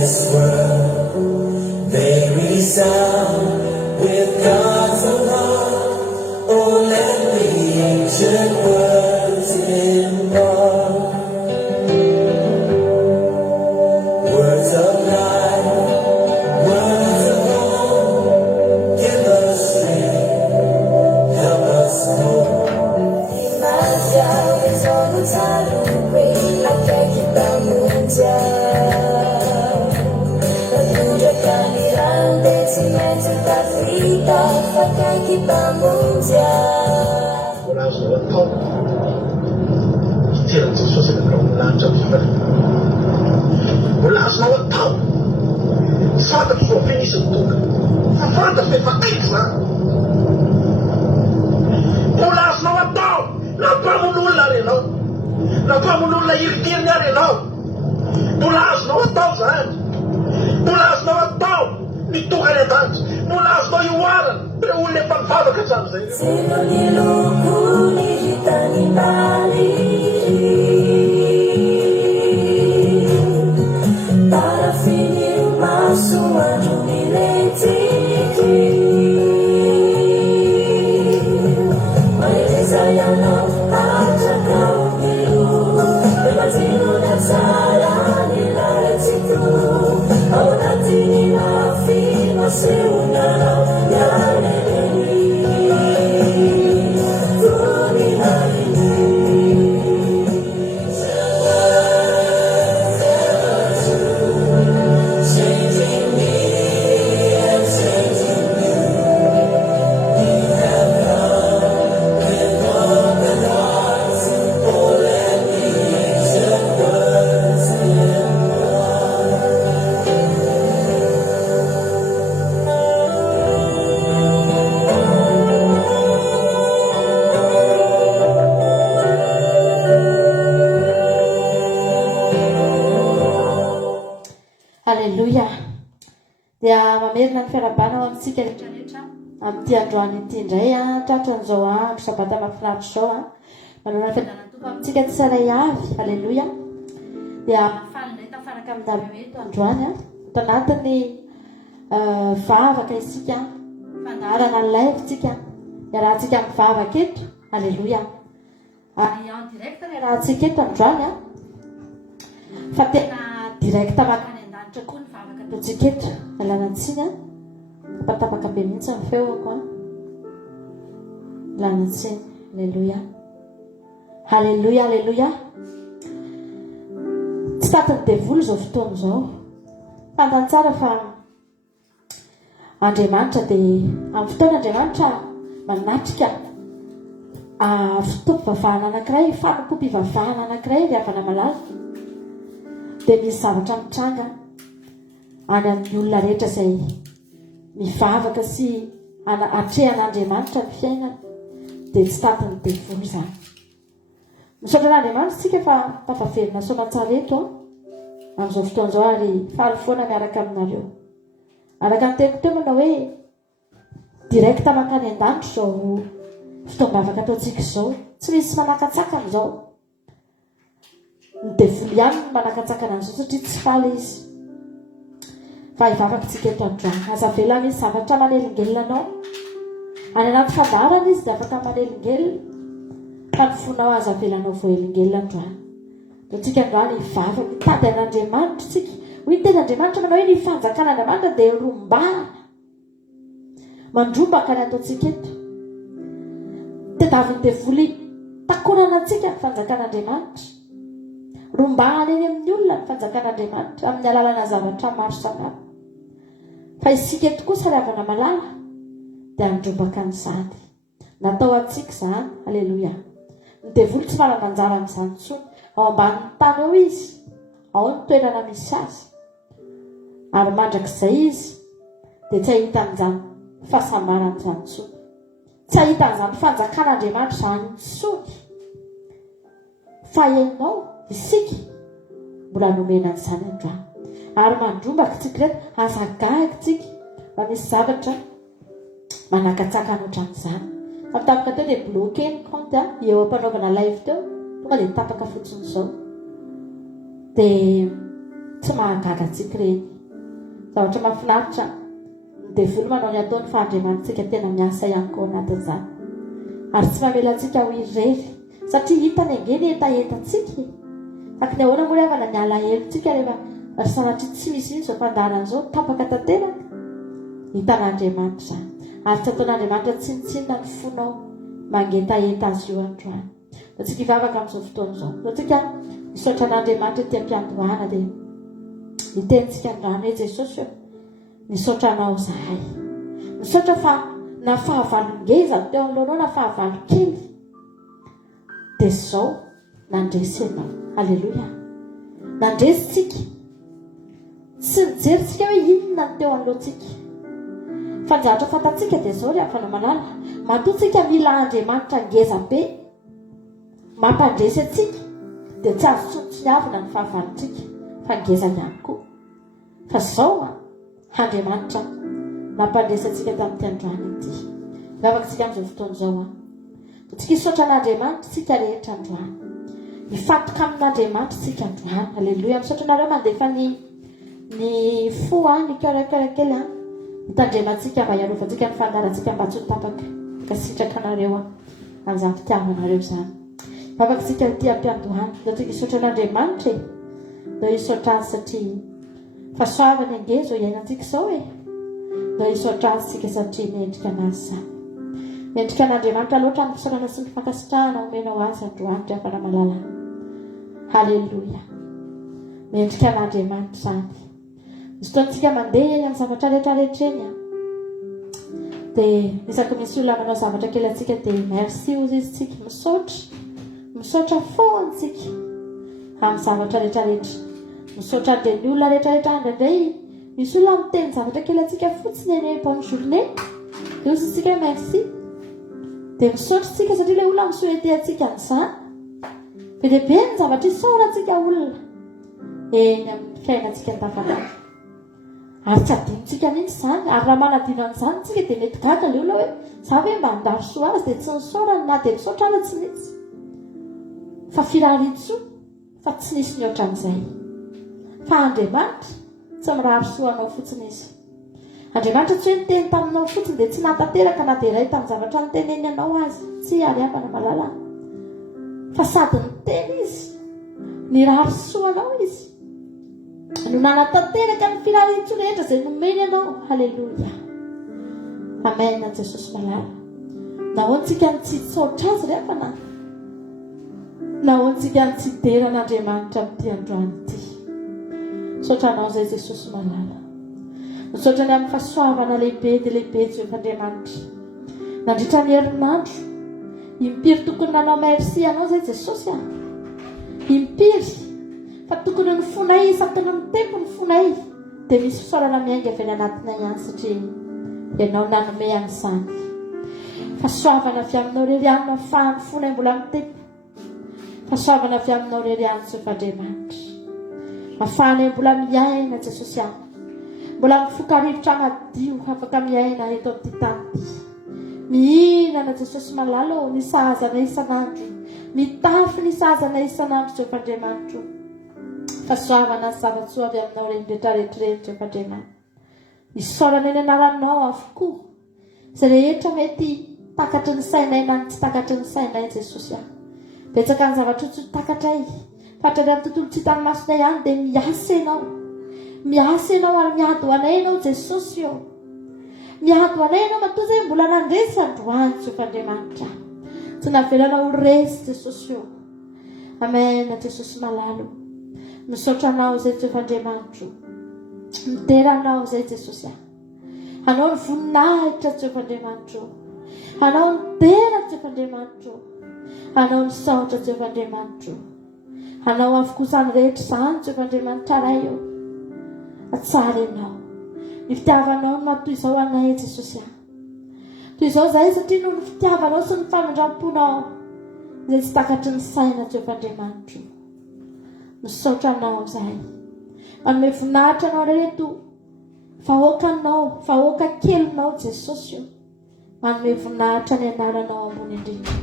this world may resound with God's own heart. Oh, let the ancient words impart words of life, words of hope. Give us strength, help us hope.我那时候痛，这样子说是能够拉走他们。我那时候痛，啥都说非你是多的，啥都非法爱啥。我那时候痛，那怕不弄了的喽，那怕不弄了一点点的喽。我那时候痛啥？我那时候痛，你多看点他，我那时候有娃了。Non le fanfare che c'hanno se non gli lucuri gitani bali para finire un masso a giubileti ma il Isaiano ha già caupilu per mattino da sala nella rezzitu a un attimo fino a se una no Alleluia. Dia mamerina ny fiarabana ao amintsika rehetrarehetra amin'ity androany ity indray tratran'izao andro sabata mahafinaritra izao manana fiadanantompo amintsika tsirairay avy. Alleluia. Dia faly indray tafaraka amin'ny eto androany ato anatiny vavaka isika fandarana ny laivitsika iarahantsika amin'ny vavaka eto. Alleluia. Ary en direct ny iarahantsika eto androany fa tena direct makany an-danitra koa ny vavaka ataontsika eto. Alanatsiny tapatapaka be mihitsy ny feoko alanatsiny. Alleluia. Alleluia. Alleluia. Tsy tatiny devoly izao fotoana izao. Fantany tsara fa Andriamanitra dia amin'ny fotoana Andriamanitra manatrika fotoam-pivavahana anankiray, fanompo-mpivavahana anankiray ry havana malala dia misy zavatra mitranga any amin'ny olona rehetra izay mivavaka sy atrehan'Andriamanitra ny fiainana dia tsy tatiny devoly izany. Misaotra an'Andriamanitra tsika fa tafaverina soamantsara eto amin'izao fotoana izao ary faly foana miaraka aminareo. Araka ny teko teo manao hoe direct makany an-danitra izao fotoam-bavaka ataontsika izao. Tsy misy manakatsakana izao. Ny devoly ihany no manakatsakana an'izao satria tsy faly izy. Fa hivavakantsika eto androany. Aza velana misy zavatra manelingelina anao. Any anaty fandarana izy dia afaka manelingelina. Fa ny fonao aza velanao voaelingelina androany. Ataontsika androany hivavaka mitady an'Andriamanitra tsika. Hoy ny ten'Andriamanitra manao hoe ny fanjakan'Andriamanitra dia rombana. Mandrombaka ny ataontsika eto. Tedaviny devoly takonana antsika ny fanjakan'Andriamanitra. Rombana eny amin'ny olona ny fanjakan'Andriamanitra amin'ny alalana zavatra maro samihafa. Fa isika eto kosa ry havana malala dia andrombaka n'izany. Natao antsika izany. Alleluia. Ny devoly tsy manana anjara amin'izany intsony. Ao ambanin'ny tany ao izy, ao ny toerana misy azy. Ary mandrakizay izy dia tsy ahita an'izany fahasambarana izany intsony. Tsy ahita an'izany fanjakan'Andriamanitra izany intsony. Fa ianao isika mbola nomena an'izany androany. Ary mandrombaka tsika reto, azagahaka tsika fa misy zavatra manakatsaka ohatran'izany. Amin'ny tapaka teo dia bloqué ny compte eo am-panaovana live teo, tonga dia tapaka fotsiny izao. Dia tsy mahagaga antsika ireny. Zavatra mahafinaritra devolo manao ny ataony fa Andriamanitsika tena miasa ihany koa anatin'izany. Ary tsy mamela antsika ho irery satria hitany angeny etaentantsika. Fa ny ahoana moa rehefa miala helontsika rehefa ry sanatria tsy misy izao mpandaharana izao tapaka tanteraka. Hitan'Andriamanitra ary tsy ataon'Andriamanitra tsinitsinina ny fonao mangetaeta azy io androany. Antsika hivavaka amin'izao fotoana izao. Antsika misaotra an'Andriamanitra ety am-piandohana dia hitentsika androany hoe Jesosy misaotra anao zahay. Misaotra fa na fahavalongeza teo amin'ilonao na fahavalo kely dia izao nandresy ianao. Halleluja. Nandresitsika. Tsy nijeritsika hoe inona ny teo anohantsika. Fa ny zavatra fantatsika dia izao ry afana malala. Matoatsika mila Andriamanitra ngeza be mampandresy atsika dia tsy azo tsontsoniavina ny fahavalontsika fa ngeza ihany koa. Fa izao Andriamanitra mampandresy atsika tamin'ity androany ity. Vavaka tsika amin'izao fotoana izao tsika hisaotra an'Andriamanitra tsika rehetra androany. Hifantoka amin'Andriamanitra tsika androany. Halleluja. Misaotra anareo mandefa ny fo ny karakely hitandremantsika mba hiarovantsika ny fandarantsika mba tsy ho tapaka ka sitraka anareo amin'izany fitiavanareo izany. Vavaka tsika ity am-piandohana dia tsika hisaotra an'Andriamanitra dia hisaotra azy satria fahasoavany ange zao iainantsika izao dia hisaotra azy tsika satria mendrika anazy izany. Mendrika an'Andriamanitra loatra ny fisaorana sy ny fankasitrahana omenao azy androany ry afana malala. Halleluja. Mendrika an'Andriamanitra izany. Misy fotoantsika mandeha eny amin'ny zavatra rehetrarehetra eny dia isaky misy olona manao zavatra kely antsika dia merci ozy izy tsika misaotra foantsika amin'ny zavatra rehetrarehetra. Misaotra an'ireny olona rehetrarehetra indraindray misy olona miteny zavatra kely antsika fotsiny eny bonne journée dia ozy isika merci dia misaotra tsika satria ilay olona misoete antsika an'izany. Be dia be ny zavatra isaorantsika olona eny amin'ny fiainantsika andavanandro. Ary tsy adinontsika mihitsy izany. Ary raha manadino an'izany tsika dia mety gaga ilay olona hoe za hoe mba handaro soa azy dia tsy nisaorany na dia misaotra ala tsy mihitsy. Fa firariantsoa fa tsy nisy ny oatra amin'izay. Fa Andriamanitra tsy mirary soa anao fotsiny izy. Andriamanitra tsy hoe niteny taminao fotsiny dia tsy natanteraka na dia iray tamin'ny zavatra niteneny anao azy. Tsy ary afana malala. Fa sady niteny izy nirary soa anao izy. No nanatanteraka ny firariantsoa rehetra izay nomeny anao. Halleluja. Amen. Jesosy malala. Nahoantsika ny tsy tsaotra azy ry afana. Nahoantsika ny tsy deran'Andriamanitra amin'ity androany ity. Misaotra anao izay Jesosy malala. Misaotra ny amin'ny fahasoavana lehibe dia lehibe Jehovah'Andriamanitra. Nandritra ny herinandro impiry tokony nanao merci anao izay Jesosy impiry fa tokony ny fonay isaky ny tempo ny fonay dia misy fisaorana miainga avy any anatinay ihany satria ianao nanome an'izany. Fahasoavana avy aminao rery ihany mafahany fonay mbola mitempo. Fahasoavana avy aminao rery ihany Jehovah'Andriamanitra. Mafanay mbola miaina Jesosy mbola mifoka rivotra madio afaka miaina eto amin'ity tany ity. Mihinana Jesosy malala ny sahazana isan'andro. Mitafy ny sahazana isan'andro Jehovah'Andriamanitra. Fahasoavana sy zavatsoa avy aminao reny rehetrarehetra reny Jehovah'Andriamanitra. Isaorana eny anaranao avokoa izay rehetra mety takatry ny sainay na tsy takatry ny sainay Jesosy betsaka ny zavatra tsy takatray. Fatrany amin'ny tontolo tsy hitany masonay ihany dia miasa ianao. Miasa ianao ary miady anay ianao Jesosy miady anay ianao matoa izay mbola nandresy androany Jehovah'Andriamanitra. Tsy navelanao ho resy Jesosy Amen. Jesosy malalo. Misaotra anao izay Jehovah'Andriamanitra. Miteranao izay Jesosy anao ny voninahitra Jehovah'Andriamanitra. Anao ny tera Jehovah'Andriamanitra. Anao ny saotra Jehovah'Andriamanitra. Anao avokoa izany rehetra izany Jehovah'Andriamanitra ray atsara ianao. Ny fitiavanao no matoy izao anay Jesosy toy izao izay satria no ny fitiavanao sy ny fanondram-ponao izay tsy takatry ny saina Jehovah'Andriamanitra. Misaotra anao izay manome voninahitra anao reto vahoaka kelinao Jesosy manome voninahitra ny anaranao ambony indrindra.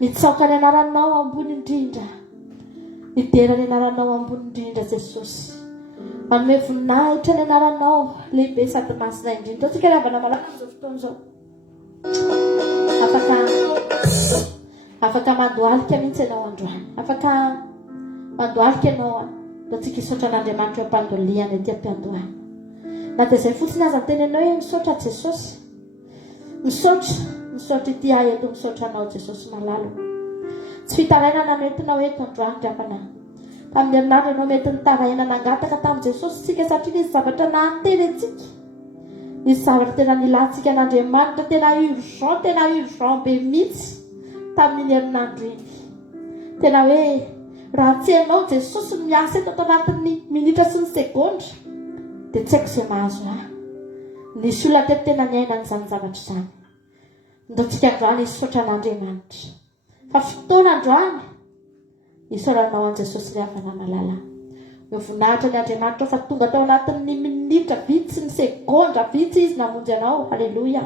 Mitsaoka ny anaranao ambony indrindra. Midera ny anaranao ambony indrindra Jesosy manome voninahitra ny anaranao lehibe sady masina indrindra. Tsika ravana malaka amin'izao fotoana izao. Afaka mandohalika mihitsy ianao androany. Afaka mandohalika ianao mba tsika hisaotra an'Andriamanitra eo am-pandoliana ety am-piandohana. Na dia izay fotsiny aza tenenao hoe misaotra Jesosy. Misaotra ity ahy eto misaotra anao Jesosy malalo. Tsy fitarainana nentinao eto androany rapana. Tamin'ny herinandro ianao mety nitaraina nangataka tamin'i Jesosy tsika satria nisy zavatra nahanteny antsika. Nisy zavatra tena nilantsika an'Andriamanitra tena urgent be mihitsy tamin'ny herinandro iny. Tena hoe raha tsy ianao Jesosy no miasa eto ato anatin'ny minitra sy ny segondra dia tsy haiko izay mahazo ahy. Nisy olona teto tena niaina an'izany zavatra izany. Ndaontsika androany hisaotra an'Andriamanitra. Fa fotoana androany hisaoranao an Jesosy ry havana malala. Voninahitra ny Andriamanitra fa tonga tao anatin'ny minitra vitsy ny segondra vitsy izy namonjy anao. Halleluja.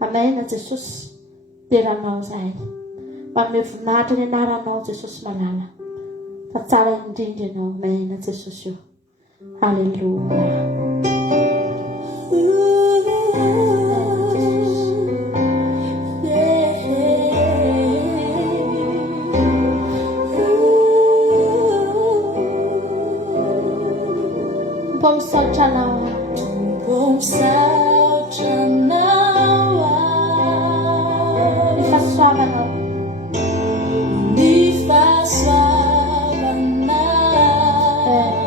Amen Jesosy. Teranao zahay. Manome voninahitra ny anaranao Jesosy malala. Fa tsara indrindra ianao. Amen Jesosy io. Halleluja. Bom misaotra anao. Bom misaotra anao. Nifasoavanao.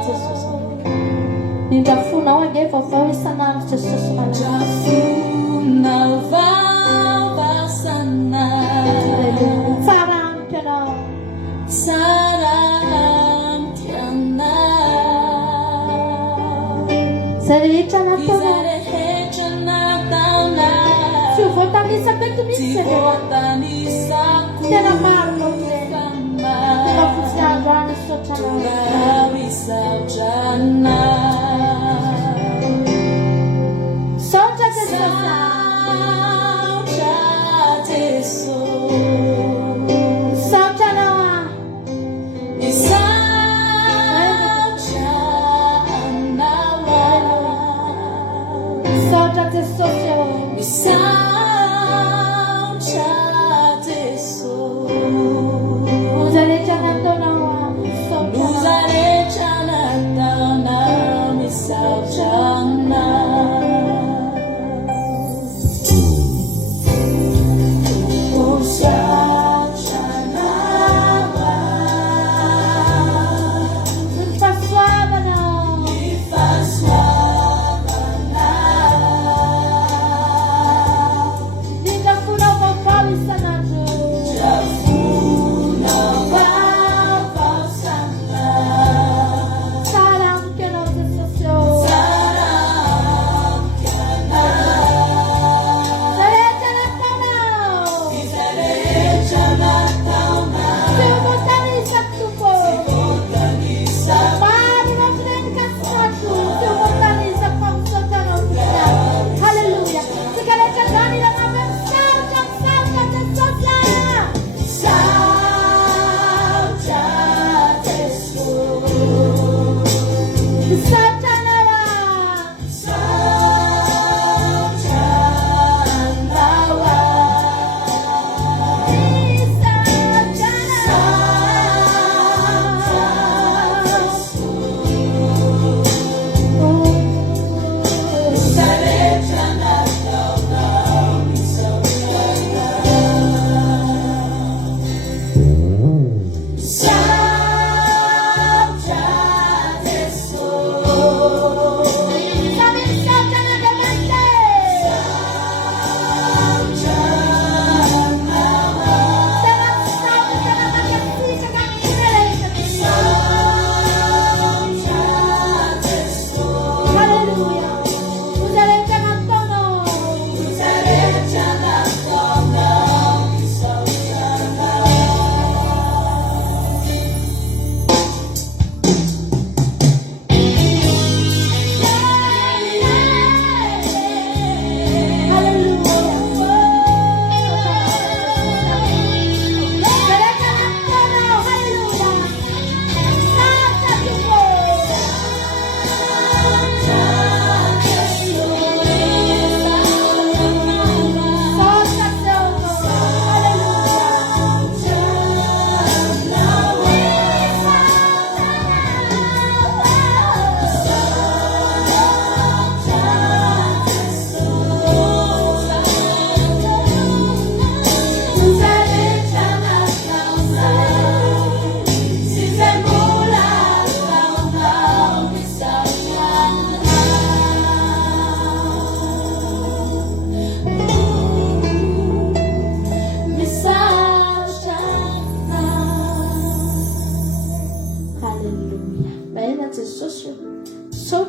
Jesosy. Nindrafonao ange vaovao isan'andro Jesosy malala. Drafonao vaovao isan'andro. Tsara amiko ianao. Tsara amiko ianao. Izay rehetra nataonao. Izay rehetra nataonao. Tsy ho voatanisako eto mihitsy Tsy voatanisako. Tena maro loatra. Tena fotsiny androany misaotra anao. Misaotra anao. Saotra Jesosy. Saotra Jesosy. Saotra anao. Misaotra anao. Saotra Jesosy. Misaotra Jesosy. Uzarecha nataonao. Uzarecha nataonao. Misaotra anao.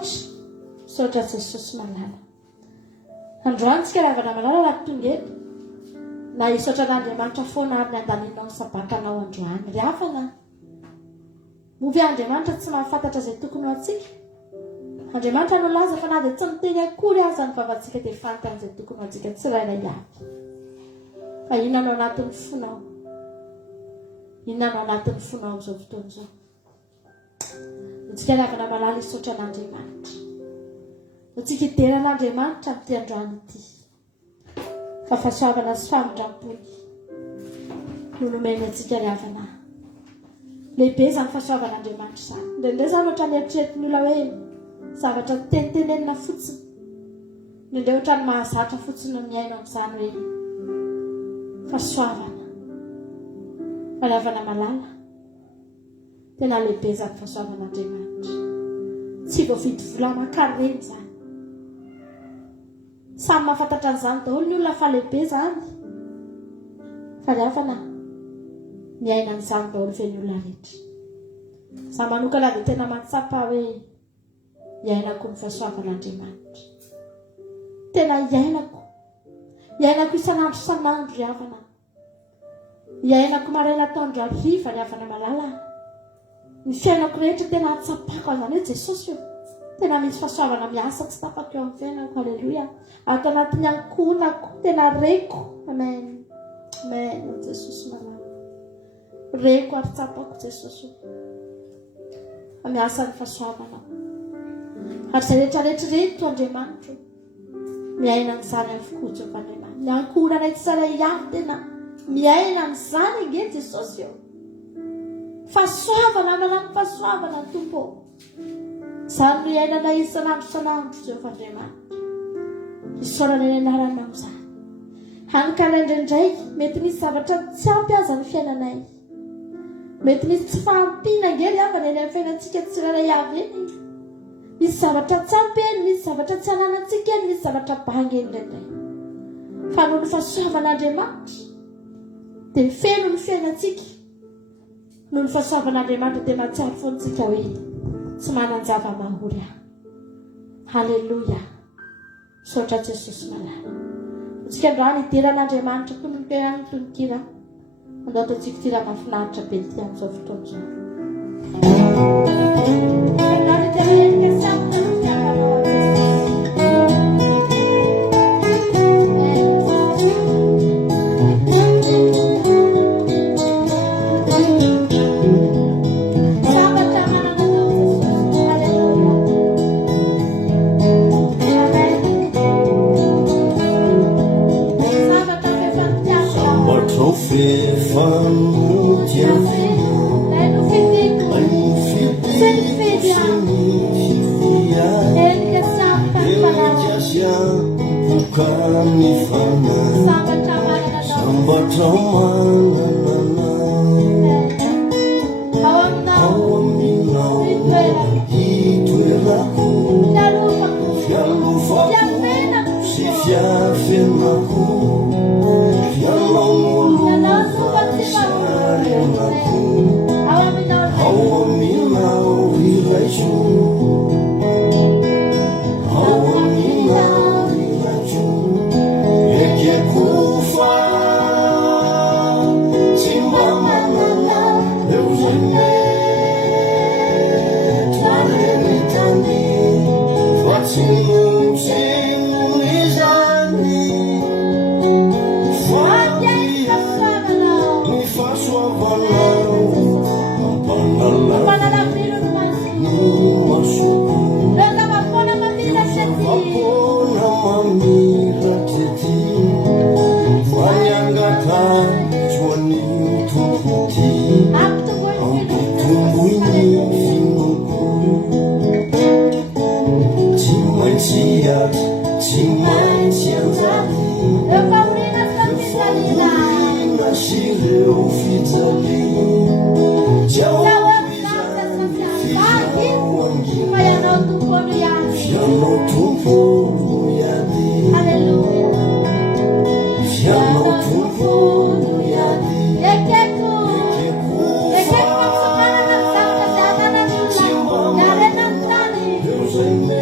misaotra Jesosy malala. Androany tsika ravana malala raha tonga eto na hisaotra n'Andriamanitra foana ary ny andaninao sabatanao androany ry hafana. Movy Andriamanitra tsy mahafantatra izay tokony ho antsika. Andriamanitra no laza fa na dia tsy miteny akory aza ny vavantsika dia fantany izay tokony ho antsika tsirairay avy. Fa inona no anatin'ny fonao? Inona no anatin'ny fonao izao fotoana izao? Tsika ravana malala hisaotra n'Andriamanitra. Tsika hideran'Andriamanitra amin'ity androany ity. Fa fahasoavana sy famindram-pony no nomeny antsika ry havana. Lehibe izany fahasoavan'Andriamanitra izany. Indraindray izany ohatra ny eritreretin'ny olona hoe zavatra tenitenenina fotsiny. Indraindray ohatra ny mahazatra fotsiny no miaina amin'izany hoe fahasoavana. Fa ry havana malala, tena lehibe izany fahasoavan'Andriamanitra. Tsy voavidy vola aman-kareny izany. Samy mahafantatra an'izany daholo ny olona fa lehibe izany. Fa ry havana, miaina an'izany daholo ve ny olona rehetra? Izaho manokana dia tena matsapa hoe iainako ny fahasoavan'Andriamanitra. Tena iainako isan'andro isan'andro ry havana. Iainako maraina taondro hariva ry havana malala. Ny fiainako rehetra tena atsapako azany hoe Jesosy io. Tena misy fahasoavana miasa tsy tapako eo amin'ny fiainako. Halleluja. Ato anatin'ny ankonako tena reko. Amen. Amen. Jesosy malala. Reko ary tsapako Jesosy. Miasa ny fahasoavana. Ary izay rehetrarehetra reto Andriamanitra miaina n'izany avokoa Jehovah Andriamanitra. Ny ankohonana tsara ihany tena miaina n'izany nge Jesosy io. Fahasoavana manana fahasoavana Tompo. Izany no iainana isan'andro isan'andro Jehovah Andriamanitra. Isaorana eny anaranao izany. Hany ka indraindray mety misy zavatra tsy ampy aza ny fiainanay. Mety misy tsy fahampiana ngery avana eny amin'ny fiainantsika tsirairay avy eny. Misy zavatra tsy ampy eny, misy zavatra tsy ananantsika eny, misy zavatra banga eny indraindray. Fa noho ny fahasoavan'Andriamanitra dia mifeno ny fiainantsika. Noho ny fahasoavan'Andriamanitra dia mahatsiaro foantsika hoe tsy manan-java-mahory aho. Halleluja. Misaotra Jesosy malala. Tsika androany hideran'Andriamanitra toy ny kehany toy ny kira. Andao ataontsika tira mahafinaritra be ity amin'izao fotoana izao. Androany hideran'Endrika sy amina ny fiakanao Amen.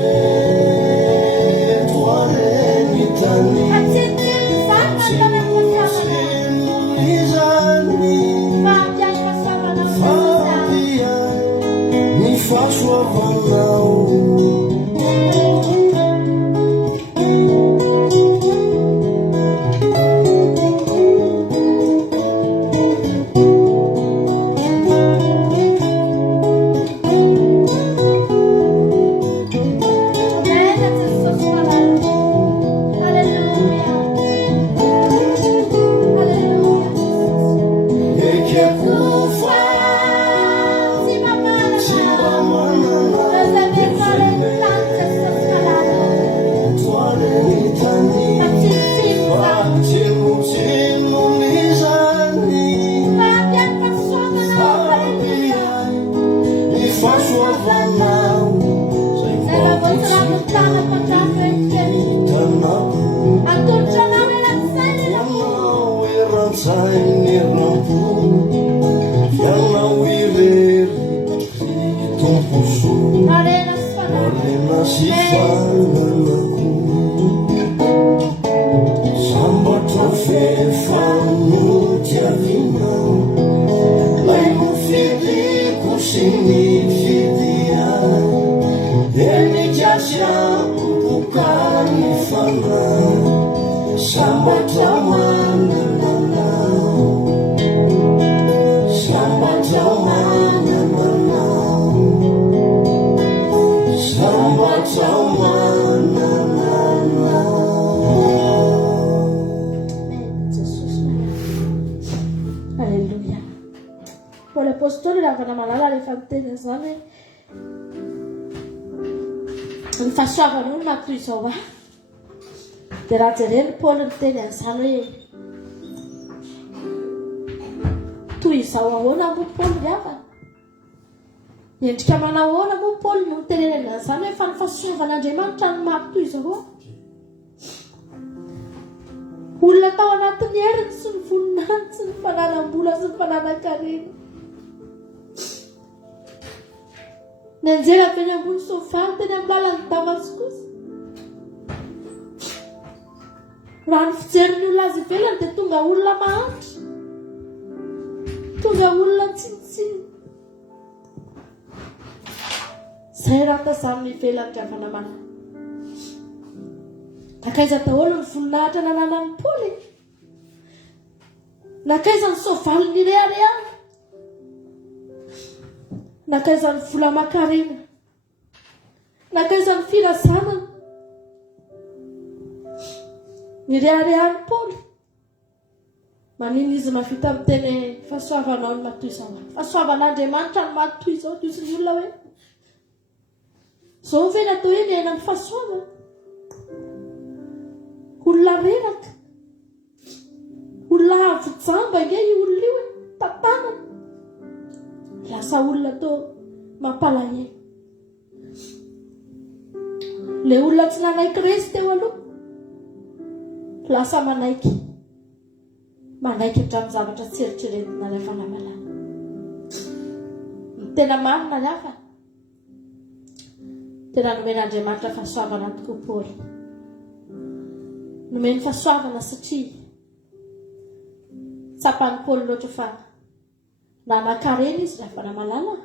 Alleluia. Poi l'apostolo lavano malala le fantene zane. Ny fahasoavana olo matoy izao dia raha jereny Paul miteny an'izany hoe toy izao ahoana moa Paul miavana. Endrika manao ahoana moa Paul no mitenenena an'izany hoe fa ny fahasoavan'Andriamanitra no matoy izao. Olona tao anatin'ny heriny sy ny voninahitra sy ny fananam-bola sy ny fananan-karena. Ny anjera avy eny ambony sofary teny amin'ny lalan'ny Damaskosy. Raha ny fijerin'ny olona azy ivelany dia tonga olona mahantra, tonga olona tsinotsino. Izay raha tazamin'ny ivelany dravana manana. Nakaiza daholo ny voninahitra nananan'ny Paoly, nakaiza ny soavalin'ny rehareana, nakaiza ny vola aman-karena, nakaiza ny firazanana. Ny reharehan'ny Paoly manino izy mavita miteny fahasoavanao ny matoy izao. Fahasoavan'Andriamanitra ny matoy izao. Toy sy ny olona hoe izao ve natao hoe miaina amin'ny fahasoavana? Olona reraka, olona avy-jamba nge io olona io tantanana, lasa olona tao mampalahelo. Le olona tsy nanaiky resy teo aloha lasa manaiky hatramin'ny zavatra tsy eritreretina ny fanamalana. Ny tena marina ny hafa tena nomen'Andriamanitra fahasoavana tokoa Paoly. Nomeny fahasoavana satria tsapan'ny Paoly loatra fa nanan-karena izy rehefa namalala,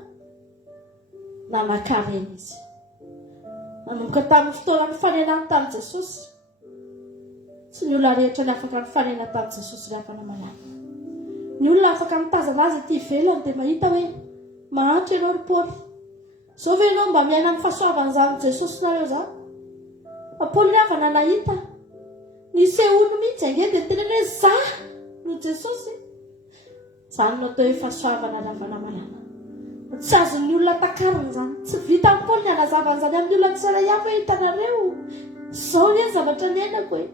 nanan-karena izy. Nanomboka tamin'ny fotoana ny fanenany tamin'i Jesosy. Tsy ny olona rehetra ny afaka nifanena tamin'i Jesosy rehefa namalala. Ny olona afaka mitazana azy ety ivelany dia mahita hoe mahantra ianao ry Paoly. Izao ve ianao mba miaina amin'ny fahasoavan'izany Jesosy nareo izany? Fa Paoly ny avana nahita ny sehono mihitsy ange dia teneny hoe zah no Jesosy. Izany no atao hoe fahasoavana rehefa namalala. Tsy azon'ny olona takariny izany. Tsy vita ny Paoly ny hanazava an'izany amin'ny olona tsirairay hafa hoe hitanareo izao ny zavatra niainako hoe.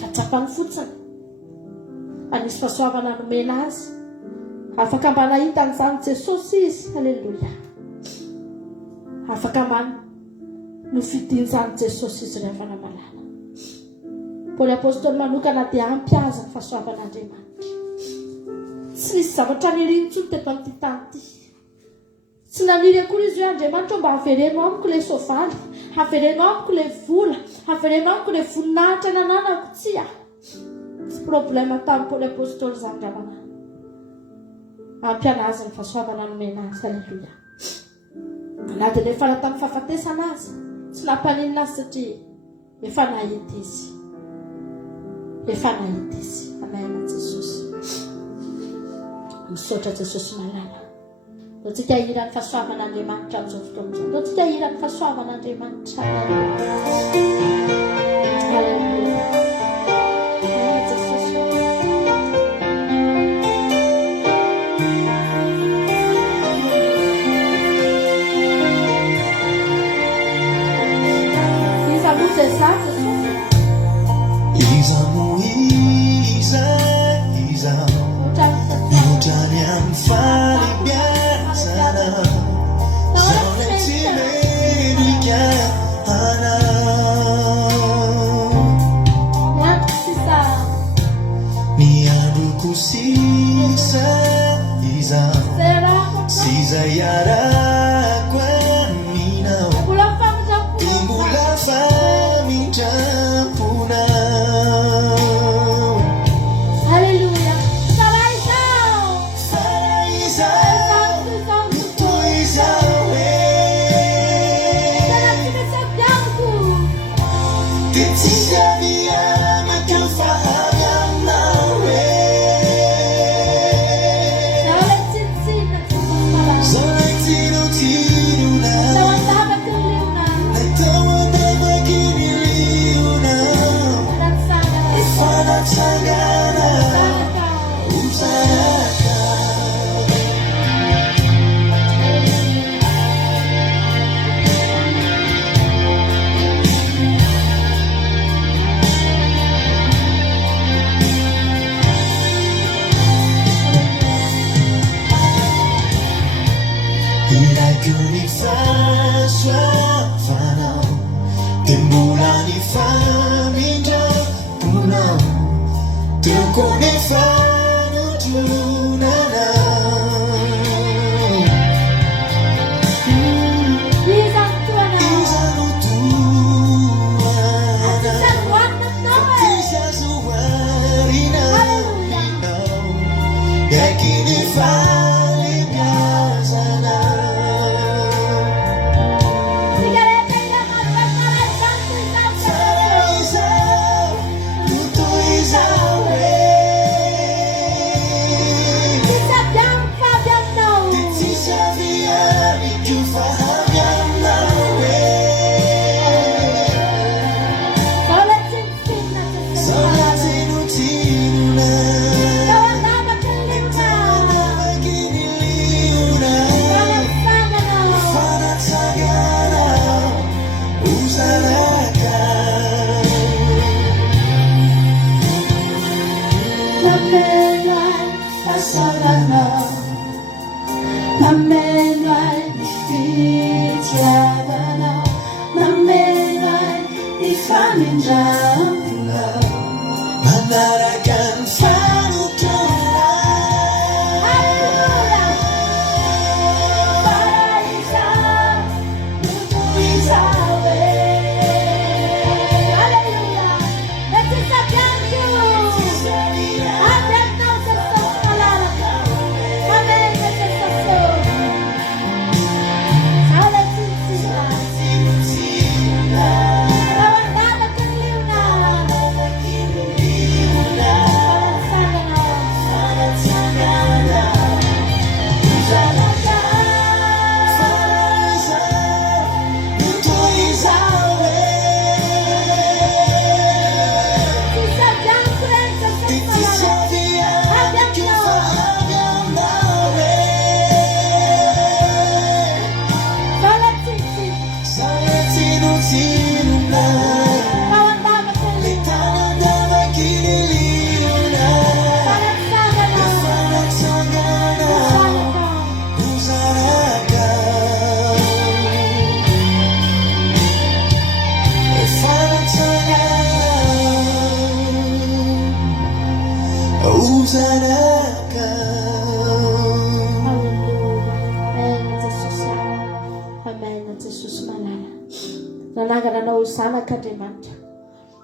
Fa tsapany fotsiny anisy fahasoavana nomena azy. Afaka mba nahita an'izany Jesosy izy. Alleluia. Afaka mba nofidian'izany Jesosy izy rehefa namalala. Paoly apôstôly manokana dia ampy azy ny fahasoavan'Andriamanitra. Tsy nisy zavatra niriany intsony teto amin'ity tany ity. Tsy naniry akory izy hoe Andriamanitra mba haverenao amiko ilay soavaly, haverenao amiko ilay vola, haverenao amiko ilay voninahitra nananako. Tsy tsy problème tamin'ny Paoly apôstôly izany ravana. Ampy anazy ny fahasoavana nomena azy. Alleluia. Na dia rehefa tamin'ny fahafatesana azy tsy nampaninina azy satria efa nahita izy. Efa nahita izy. Amen. Jesosy misaotra Jesosy malala. Totsika hira ny fahasoavan'Andriamanitra amin'izao fotoana izao. Totsika hira ny fahasoavan'Andriamanitra. Alleluia. Jesosy. Iza no Jesosy. Iza mihotrany amin'ny fahalebiazana, zao ilay tsy menika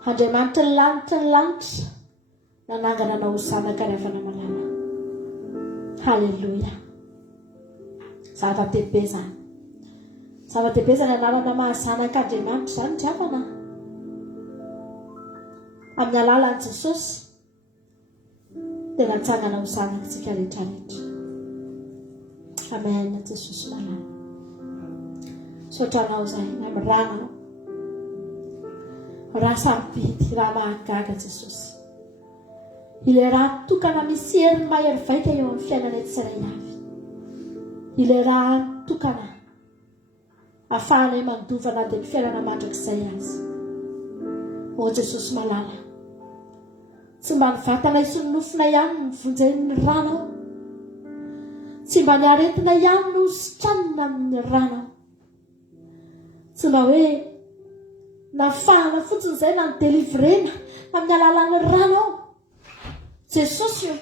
Andriamanitra ny lanitra nananganana ho zanaka rehefa namalala. Halleluja. Zava-dehibe zany. Zava-dehibe zany anarana mahazanak'Andriamanitra zany driavana. Amin'ny alalan'i Jesosy dia natsangana ho zanakitsika rehetrarehetra. Amen. Jesosy malala. Sotranao zay amin'ny rano. Raha sambidy, raha mahagaga Jesosy. Ilay raha tokana misy heriny mahery vaika eo amin'ny fiainana tsirairay avy. Ilay raha tokana ahafahana mandovana dia ny fiainana mandrakizay azy. O Jesosy malala. Tsy mba ny vatana isy ny nofina ihany ny vonjeny rano. Tsy mba ny aretina ihany no sitranina amin'ny rano. Tsy mba hoe nafahana fotsiny izay na ny delivrena amin'ny alalan'ny rano ao. Jesosy io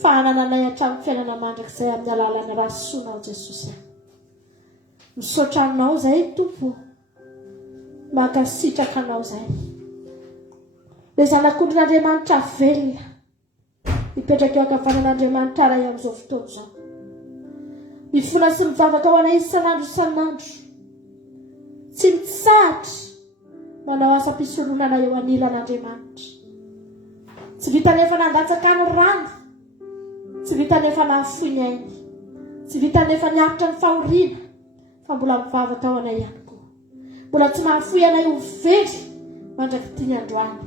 fa hanananay hatramin'ny fiainana mandrakizay amin'ny alalan'ny raha soanao Jesosy. Misaotra anao izay Tompo, mankasitraka anao izay. Ilay zanak'Andriamanitra velona mipetraka eo ankavanan'Andriamanitra ray amin'izao fotoana izao. Mifona sy mivavaka ho anay isan'andro isan'andro. Tsy mitsahatra manao asa mpisolonana eo anilan'Andriamanitra. Tsy vita nefa nandatsaka ny rano, tsy vita nefa nahafoy ny ainy, tsy vita nefa niaritra ny fahoriana, fa mbola mivavaka ao anay ihany koa. Mbola tsy mahafoy anay ho very mandraky tiany androany.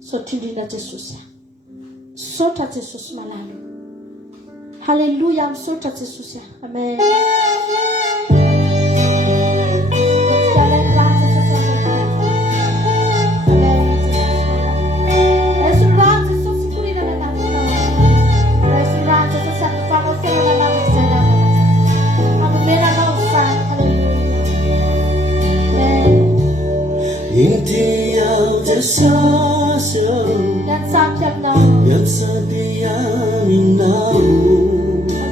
Saotra indrindra Jesosy. Saotra Jesosy malalo. Halleluja, misaotra Jesosy. Amen. Inti yang tersasa Dan sakyang na yang setia minau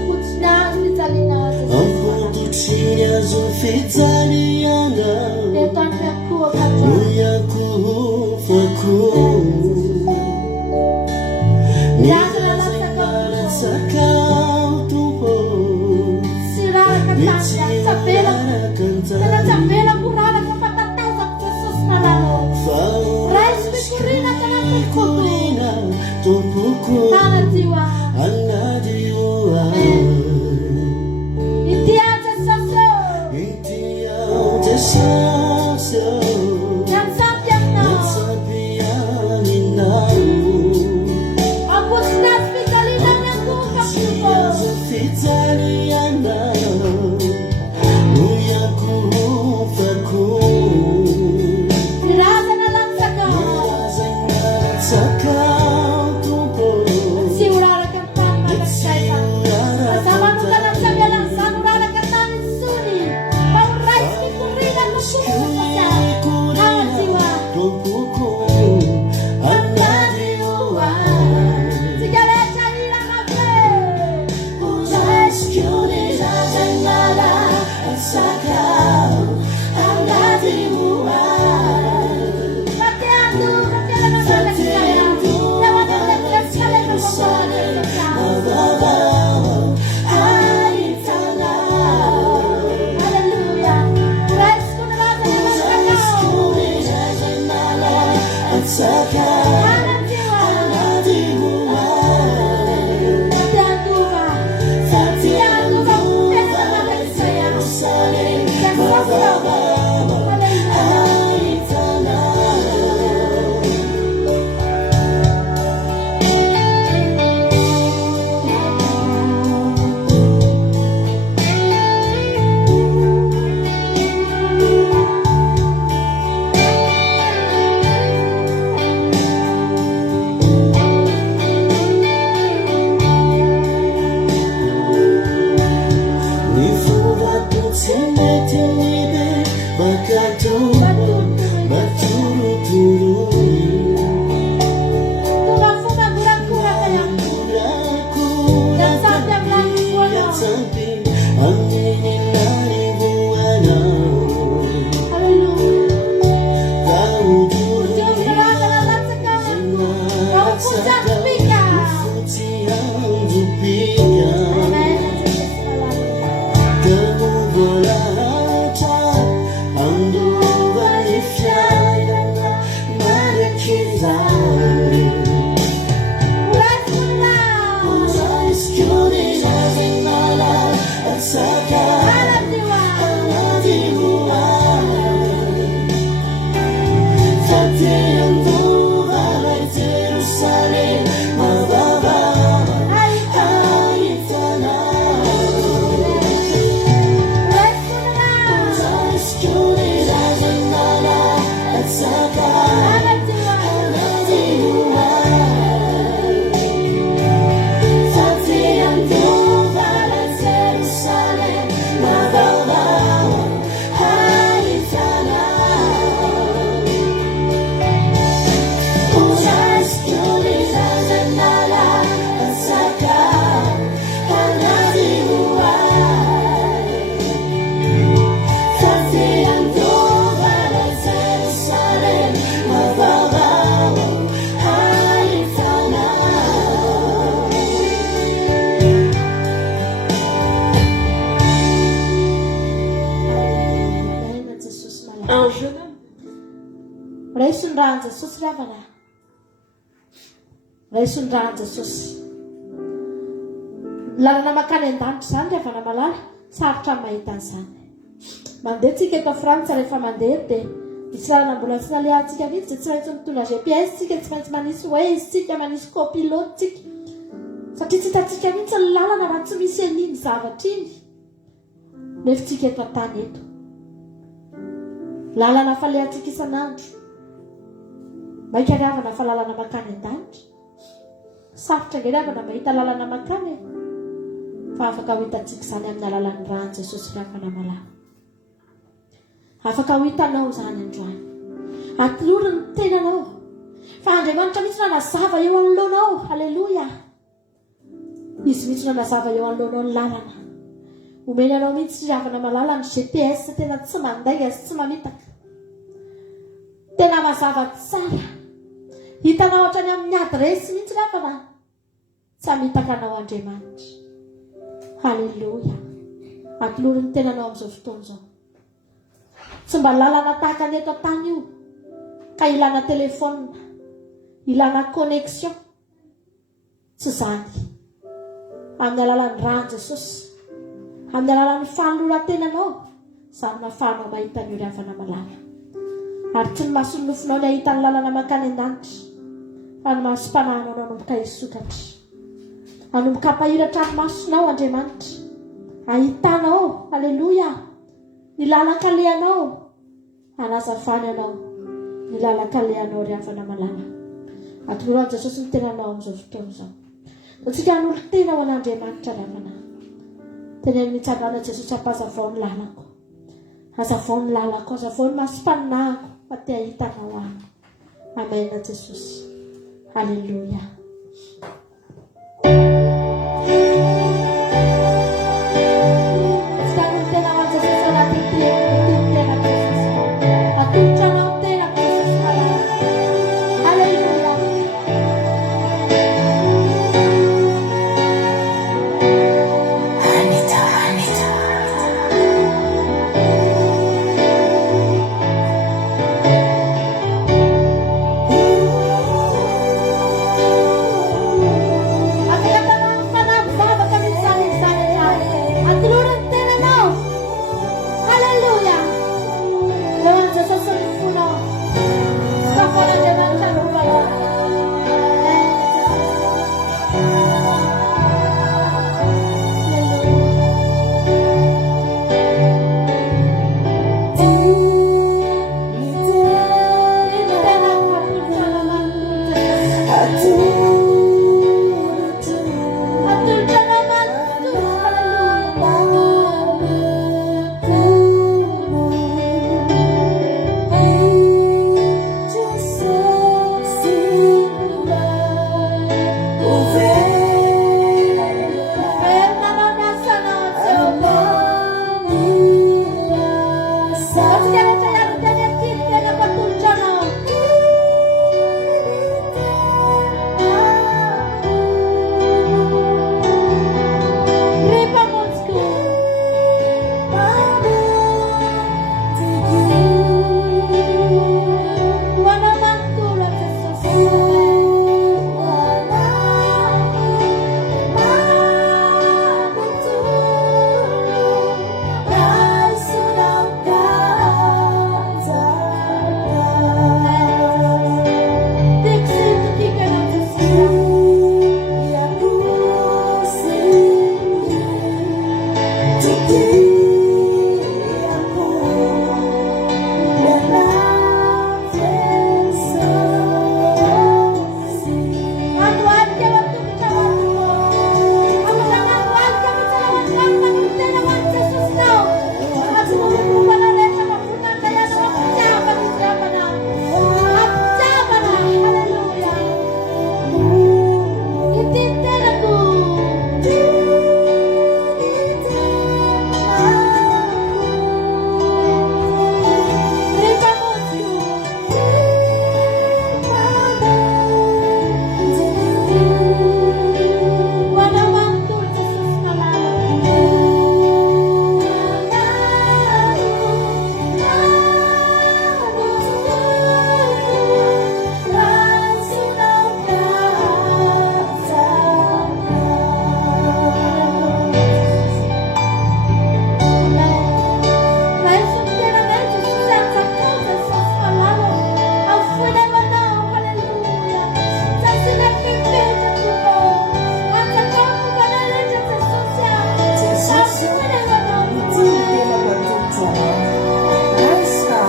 Putna Vitalina Ampun tucinya Zulfitaliana Detan aku akan Muyaku faku Nizana sakau tuho Sirara katanya Sabela Dengan sabela kurara kepatatau Sak Jesus malalo Rais bikurina dengan Kurina tupuku Tangan jiwa Anadiwa Intia Jesuso Intia Jesuso Dan sakyang na Sabiyan inau Putna Vitalina yang ku kapuko Zulfitaliana Muyaku faku Dirasa na lang saka Sakau tupo Siurara katan magkasaya Bersama nuka ng sabilang sanurara katan suni Paurais pikurina na sumupasa Tangan jiwa tupuku Anadiwa Sigara cahila kafe Rescue Zanala Sakau Anadiwa Pateando Kapiala ng salagkaya Lawan ng naglaskala ng Hallelujah Praise ko na lang sa Tangan jiwa Pateando ka Pateando ka Pesa na magsaya Hallelujah Tulang fumagurang kurang kaya Dan sadyang langit wala Hallelujah Ujung berada dalam sekarang Kau pucat pika Amen raisondrahan'i Jesosy ry havana, raisondrahan'i Jesosy. Lalana makany an-danitra izany ry havana malala, sarotra mahita an'izany. Mandeha tsika eto Frantsa rehefa mandeha dia misy lalana mbola tsy nalehantsika mihitsy, dia tsy maintsy mitondra GPS tsika, tsy maintsy manisy Waze tsika, manisy copilote tsika, satria tsy hitantsika mihitsy ny lalana raha tsy misy an'iny zavatra iny. Nefa tsika eto an-tany eto, lalana falehantsika isan'andro, maika ry havana fa lalana makany an-danitra. Sarotra nge ry havana mahita lalana makany, fa afaka ho hitantsika izany amin'ny alalan'ny ran'i Jesosy ry havana malala. Afaka ho hitanao izany androany, atolory ny tenanao, fa Andriamanitra mihitsy nanazava eo anoloanao. Halleloja. Izy mihitsy nanazava eo anoloanao ny lalana, omeny anao mihitsy ry havana malala ny GPS tena tsy mandaika sy tsy mamitaka, tena mazava tsara, hitanao hatrany amin'ny adresy mihitsy ry havana, tsy hamitaka anao Andriamanitra. Halleloja. Atolory ny tenanao amin'izao fotoana izao. Tsy mba lalana tahaka ny eto an-tany io ka ilana telefona, ilana connexion, tsy izany. Amin'ny alalan'ny ran'i Jesosy, amin'ny alalan'ny fanoloran-tenanao, izany nahafahanao mahita ny ry havana malala. Ary tsy ny masony nofinao ny ahita ny lalana makany an-danitra, fa ny masom-panahinao nanomboka hisokatra, hanomboka hampahiratra ny masonao Andriamanitra, ahitanao. Halleloja. Ny lalan-kalehanao, hanazavany anao ny lalan-kalehanao ry havana malala. Atoloran'i Jesosy ny tenanao amin'izao fotoana izao. Tsika hanolo tena ho an'Andriamanitra ry havana. Teneniny mitsandrana Jesosy, ampazavao ny lalako, azavao ny lalako, azavao ny masom-paninahiko, fa te ahitanao ahy. Amen Jesosy. Halleluja.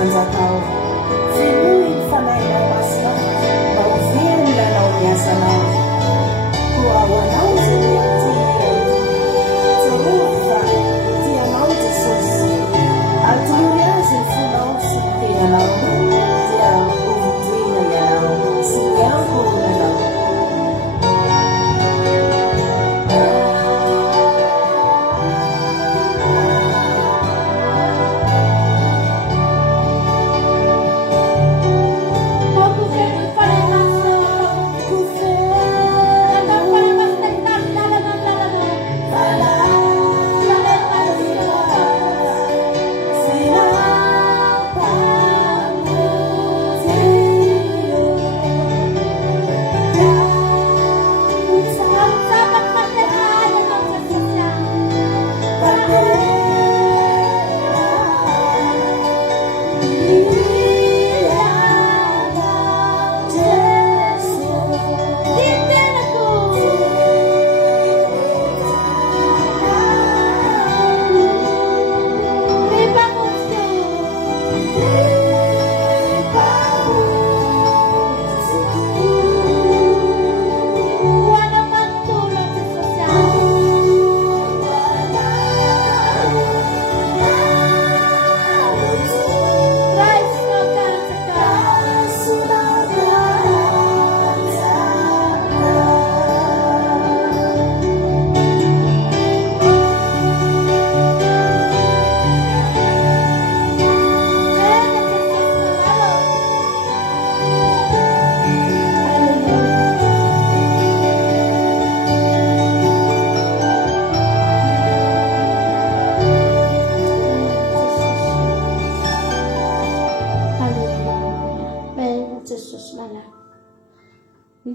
manjakao finoy ny fanainao masina mba ho verylanao miasanao ko ao anao zay jehovah tianao jesosy atolory azy ny fonao sy ny tenanao dia hovidrina ianao sy miankoronanao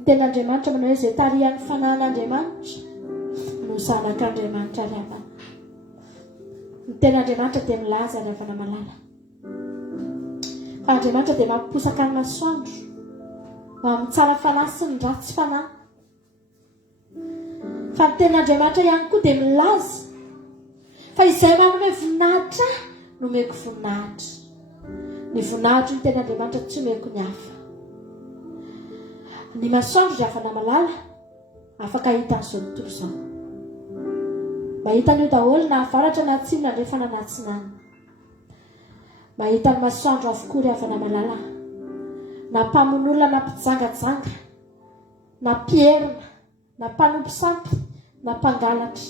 ten'Andriamanitra manao hoe zay tarihan'ny fanan'Andriamanitra no zanak'Andriamanitra ravana. Ny ten'Andriamanitra dia milaza ravana malala. Fa Andriamanitra dia mampiposaka ny masoandro ho amin'ny tsara fanahy sy ny ratsy fanahy. Fa ny ten'Andriamanitra ihany koa dia milaza fa izay manome voninahitra no omeko voninahitra. Ny voninahitra ny ten'Andriamanitra tsy omeko ny hafa. Ny masoandro dia afana malala afaka hita n'izao tontolo izao. Mahita an'io daholo na avaratra na atsimo na andrefa na natsinany. Mahita ny masoandro avokoa ry afana malala. Na mpamon'olona na mpijangajanga na mpierina na mpanompo sampy na mpangalatra.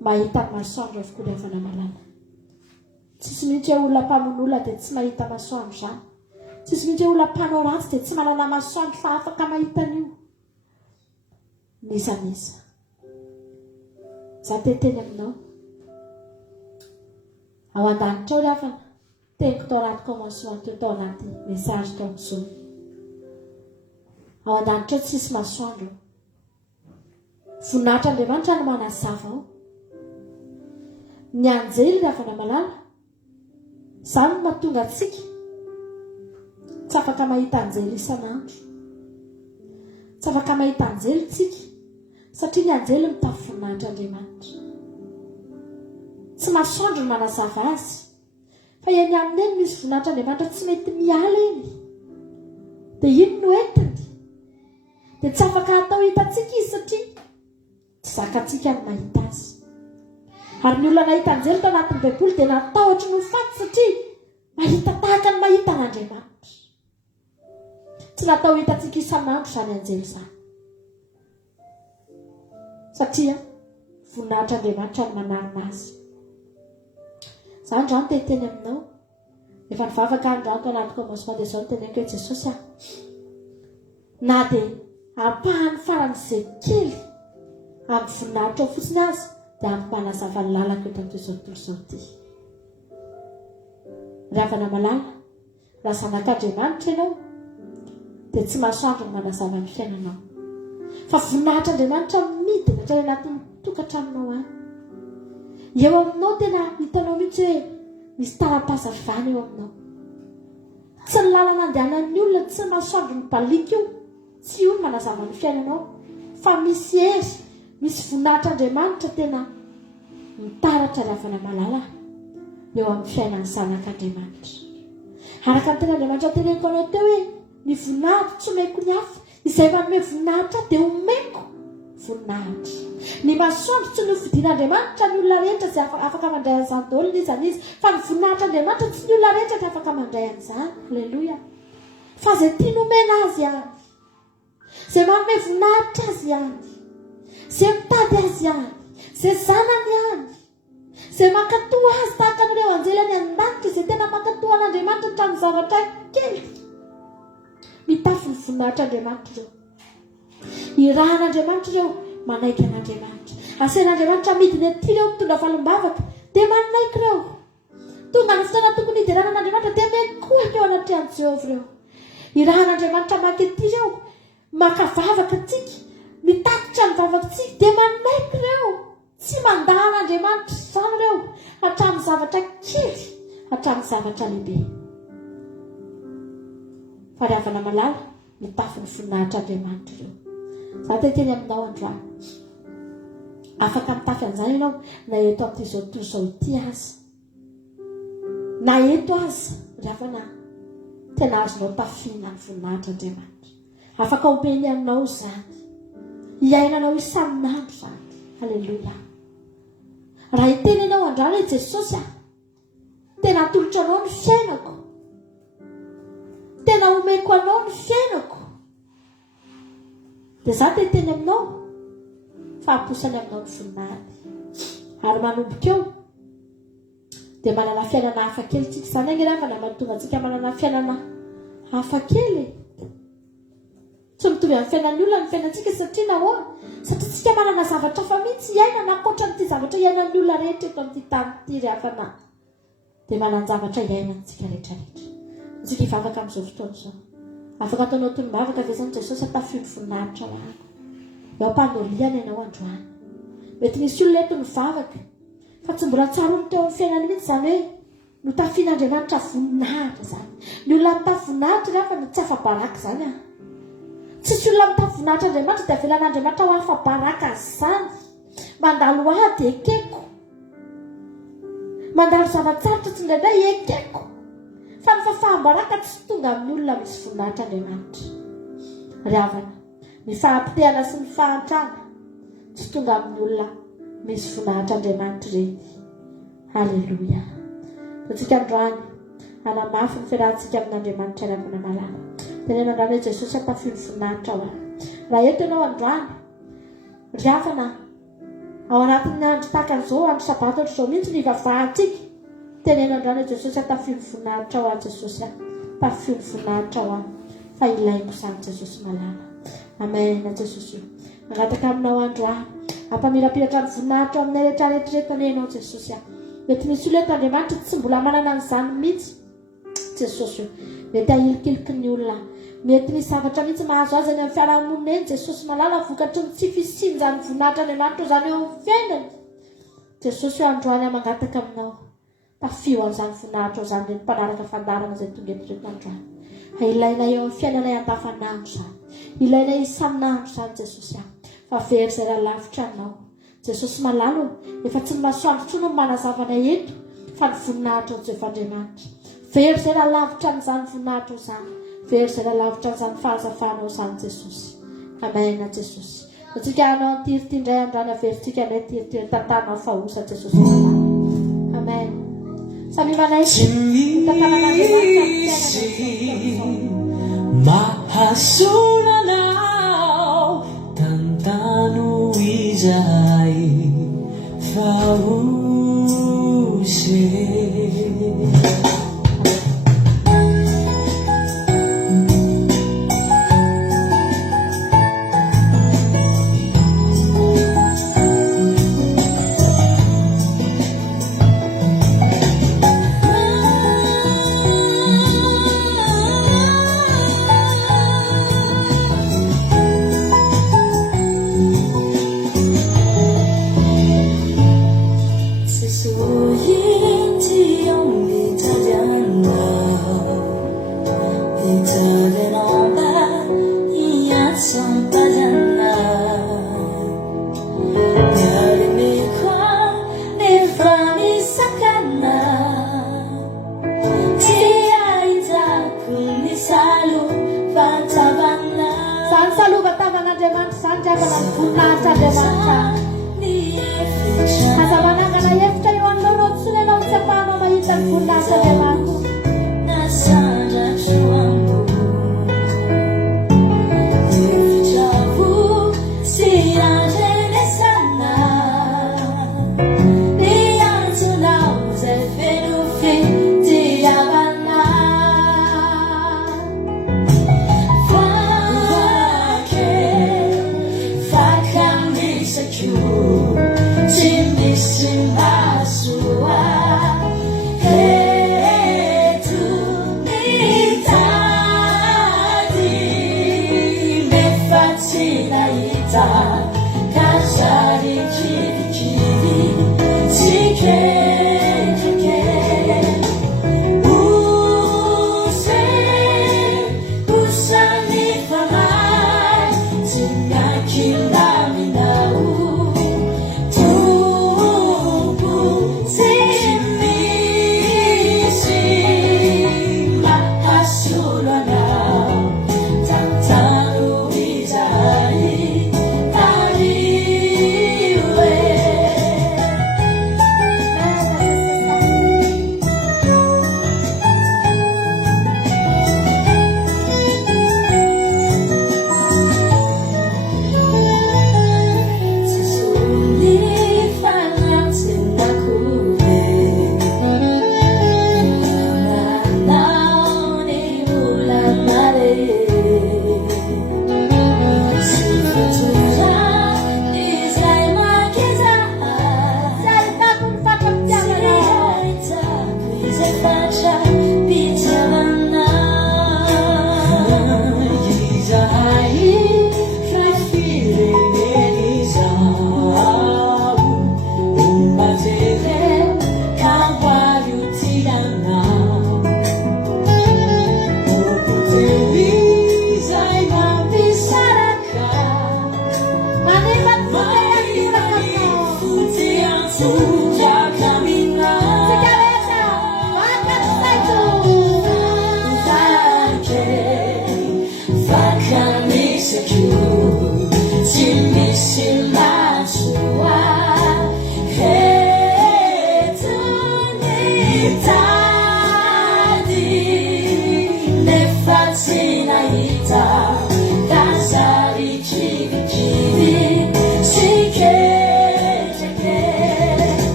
Mahita ny masoandro avokoa ry afana malala. Tsisy mihitsy hoe olona mpamon'olona dia tsy mahita masoandro izany. Tsisy mihitsy hoe olona mpanao ratsy dia tsy manana masoandro fa afaka mahita an'io. Nizaniza. Za teteny aminao. Ao an-danitra ao ry afana. Teniko tao anaty commencement tao anaty message tao amin'izao. Ao an-danitra tsisy masoandro. Voninahitra Andriamanitra no manazava ao. Ny anjely ry afana malala. Izany no mahatonga antsika tsy afaka mahita anjely isan'andro. Tsy afaka mahita anjely tsika satria ny anjely mitafy voninahitran'Andriamanitra. Tsy masoandro no manazava azy fa eny aminy eny misy voninahitran'Andriamanitra tsy mety miala eny. Dia ino no entiny? Dia tsy afaka atao hitantsika izy satria tsy zakantsika ny mahita azy. Ary ny olona nahita anjely tao anatin'ny Baiboly dia natahotra no faty satria mahita tahaka ny mahita an'Andriamanitra. Tsy natao hitantsika isan'andro izany anjely izany. Satria voninahitran'Andriamanitra no manarina azy. Izany androany teteny aminao. Efa nivavaka androany tao anaty commencement dia izao no teneniko hoe Jesosy na dia ampahany faran'izay kely amin'ny voninahitra ao fotsiny azy dia ampanazava ny lalaka eto amin'izao tontolo izao ity. Ravana malala, raha zanak'Andriamanitra ianao dia tsy masoandro no manazava ny fiainanao. Fa voninahitran'Andriamanitra midina hatrany anatin'ny tokantranonao any. Eo aminao tena hitanao mihitsy hoe misy tara-pahazavana eo aminao. Tsy ny lalana andehanan'ny olona tsy masoandro ny balika io. Tsy io no manazava ny fiainanao. Fa misy hery, misy voninahitran'Andriamanitra tena mitaratra ravana malala eo amin'ny fiainany zanak'Andriamanitra. Araka ny ten'Andriamanitra teneniko anao teo hoe ny voninahitra tsy omeko ny hafa, izay manome voninahitra dia omeko voninahitra. Ny masoandro tsy nofidian'Andriamanitra ny olona rehetra izay afaka mandray an'izany daholo izany izy, fa ny voninahitr'Andriamanitra tsy ny olona rehetra dia afaka mandray an'izany. Halleluia. Fa izay tia nomena azy ihany, izay manome voninahitra azy ihany, izay mitady azy ihany, izay zanany ihany, izay mankatoa azy tahaka an'ireo anjelany an-danitra izay tena mankatoa an'Andriamanitra hatramin'ny zavatra kely. Mitafy ny voninahitr'Andriamanitra ireo, irahan'Andriamanitra ireo, manaiky an'Andriamanitra. Asain'Andriamanitra midiny aty ireo mitondra valombavaka dia manaiky ireo. Tonga ny fotoana tokony hidiran'Andriamanitra dia mekohaka eo anatrehan'i Jehovah ireo. Irahan'Andriamanitra mankety ireo, makavavaka antsika, mitatitra ny vavakantsika dia manaiky ireo. Tsy mandahan'Andriamanitra izany ireo hatramin'ny zavatra kely, hatramin'ny zavatra lehibe. Fariavana malala mitafy ny voninahitr'Andriamanitra ireo. Za teny aminao androany, afaka mitafy an'izany ianao na eto amin'izao tontolo izao ity aza, na eto aza ravana tena azonao tafiana ny voninahitr'Andriamanitra. Afaka omeny aminao izany, hiainanao isan'andro izany. Halleluia. Raha hiteny ianao androany hoe Jesosy, tena atolotra anao ny fiainako, tena omeko anao ny fiainako, dia za teny aminao fa hamposany aminao ny voninahitra. Ary manomboka eo dia manana fiainana hafa kely tsika. Izany angerafa na mahatonga antsika manana fiainana hafa kely. Tsy mitovy amin'ny fiainan'ny olona ny fiainantsika, satria nahoana? Satria tsika manana zavatra hafa mihitsy iaina na ankoatra n'ity zavatra iainan'ny olona rehetra eto amin'ity tany ity ry hafana, dia manana zavatra iainantsika rehetrarehetra. Tsika hivavaka amin'izao fotoana izao, afaka ataonao tolom-bavaka dia izany Jesosy atafy ny voninahitra ho any. Eo am-panoriana ianao androany. Mety misy olona eto nivavaka fa tsy mbola tsarony teo amin'ny fiainany mihitsy, izany hoe notafian'Andriamanitra voninahitra izany. Ny olona mitafy voninahitra rehefa tsy afa-baraka izany a. Tsisy olona mitafy voninahitr'Andriamanitra dia avelan'Andriamanitra ho afa-baraka izany. Mandalo ady ekeko, mandalo zava-tsarotra tsy indraindray ekeko, fa ny fahabaraka tsy tonga amin'ny olona misy voninahitr'Andriamanitra. Ravana, ny fahampitehana sy ny fahantrana tsy tonga amin'ny olona misy voninahitr'Andriamanitra ireny. Halleluia. Antsika androany hanamafy ny fiarahantsika amin'Andriamanitra ravana malala. Tenena androany hoe Jesosy atafy ny voninahitra ho any. Raha eto ianao androany, ravana ao anatin'ny andro tahaka an'izao, andro sabato ohatr'izao mihitsy ny ivavahantsika, tenena androany hoe Jesosy atafy ny voninahitra ho any. Jesosy atafy ny voninahitra ho any, fa ilaiko izany Jesosy malala. Amen. Jesosy io mangataka aminao androany, ampamirapiratra ny voninahitra aminay rehetrarehetra anenao Jesosy. Mety misy olona eto Andriamanitra tsy mbola manana an'izany mihitsy Jesosy io. Mety ahilikiliky ny olona, mety misy zavatra mihitsy mahazo azy any amin'ny fiarahamonina eny Jesosy malala, vokatry ny tsy fisian'izany voninahitran'Andriamanitra izany eo amin'ny fiainany. Jesosy io androany mangataka aminao, tafio an'izany voninahitra izany reny mpanaraka fandarana izay tonga eto reto androany. Ilaina eo amin'ny fiainanay andavanandro izany, ilaina isan'andro izany Jesosy. Fa very izay raha lavitra anao Jesosy malalo, efa tsy ny masoandro intsony no manazavana eto, fa ny voninahitra ao Jehovah'Andriamanitra. Very izay raha lavitra n'izany voninahitra izany, very izay raha lavitra n'izany fahazavanao izany Jesosy. Amen Jesosy. Atsika anao antiry indray androany averintsika ilay tiry tantanao fahosa Jesosy malala. Amen. Samy manaiky mahasoranao tantano izay fahose. fitiavana ny voninahitra Andriamanitra. Aza manangana hevitra eo aminareo tsy ianao tsy afahanao mahita ny voninahitra Andriamanitra.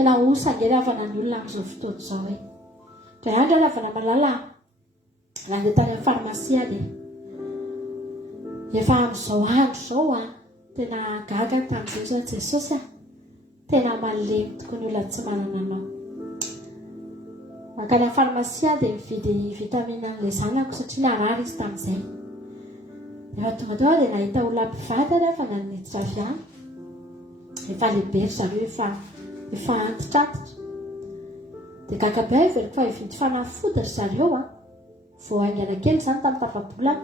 tena hosangeravana ny olona amin'izao fotoana izao hoe dray andro ravana malala nandeha tany amin'ny farmasia dia efa amin'izao andro izao tena gaga tamin'izay zao Jesosy tena malemy tokoa ny olona tsy manana anao. Makany amin'ny farmasia dia mividy vitamina an'ilay zanako satria narary izy tamin'izay. Efa tonga tao dia nahita olona mpivady rehefa naniditra avy any. Efa lehibe zareo efa antitratitra. Dia gagabe veriko fa hividy fanafody zareo vao aingana kely izany tamin'ny tapabolana.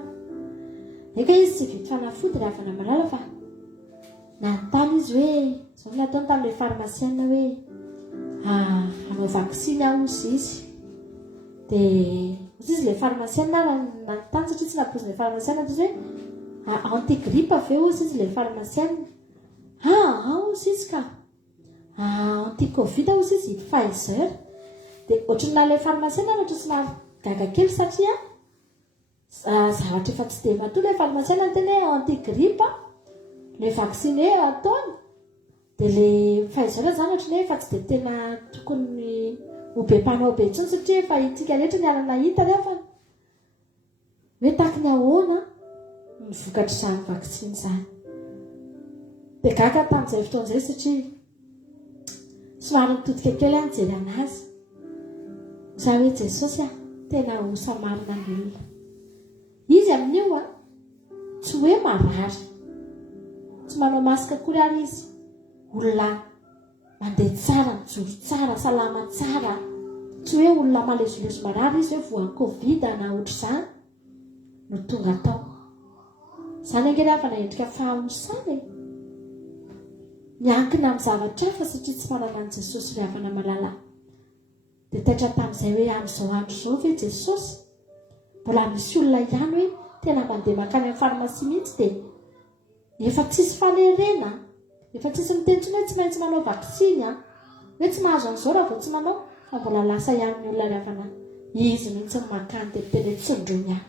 Eka izy tsy hividy fanafody ravana malala fa nanontany izy hoe izao nataony tamin'ilay farmasiana hoe hanao vaksiny aho ozy izy. Dia izy ilay farmasiana nanontany satria tsy napozin'ilay farmasiana izy hoe antigripa ve ozy izy ilay farmasiana. Ozy izy ka anti-covid ozy izy Pfizer. Dia ohatrany nalay farmasiana ohatry sy gaga kely satria zavatra efa tsy dia matoa ilay farmasiana teny hoe antigripa ilay vaksine ataony. Dia ilay Pfizer zany ohatrany hoe efa tsy dia tena tokony ho be mpanao be intsony satria efa itsika rehetra ny alana hita rehefa hoe taky ny ahoana ny vokatra izany vaksiny izany. Dia gaga tamin'izay fotoan'izay satria somary nitodika kely nijery anazy. Za hoe Jesosy tena hosa marina ny olona. Izy amin'io tsy hoe marary, tsy manao masika akory ary izy. Olona mandeha tsara, mijoro tsara, salama tsara. Tsy hoe olona malezolezo marary izy hoe voan'ny covid na ohatr'izany no tonga tao. Izany angely afa naendrika fahahosana miankina amin'ny zavatra hafa satria tsy manana an'i Jesosy ry havana malala. Dia taitra tamin'izay hoe amin'izao andro izao ve Jesosy mbola misy olona ihany hoe tena mandeha makany amin'ny farmasia mihitsy dia efa tsisy fanerena, efa tsisy mitentsina hoe tsy maintsy manao vaksiny hoe tsy mahazo an'izao raha vao tsy manao, fa mbola lasa ihany ny olona ry havana izy mihitsy ny makany tetepele tsindrony ihany.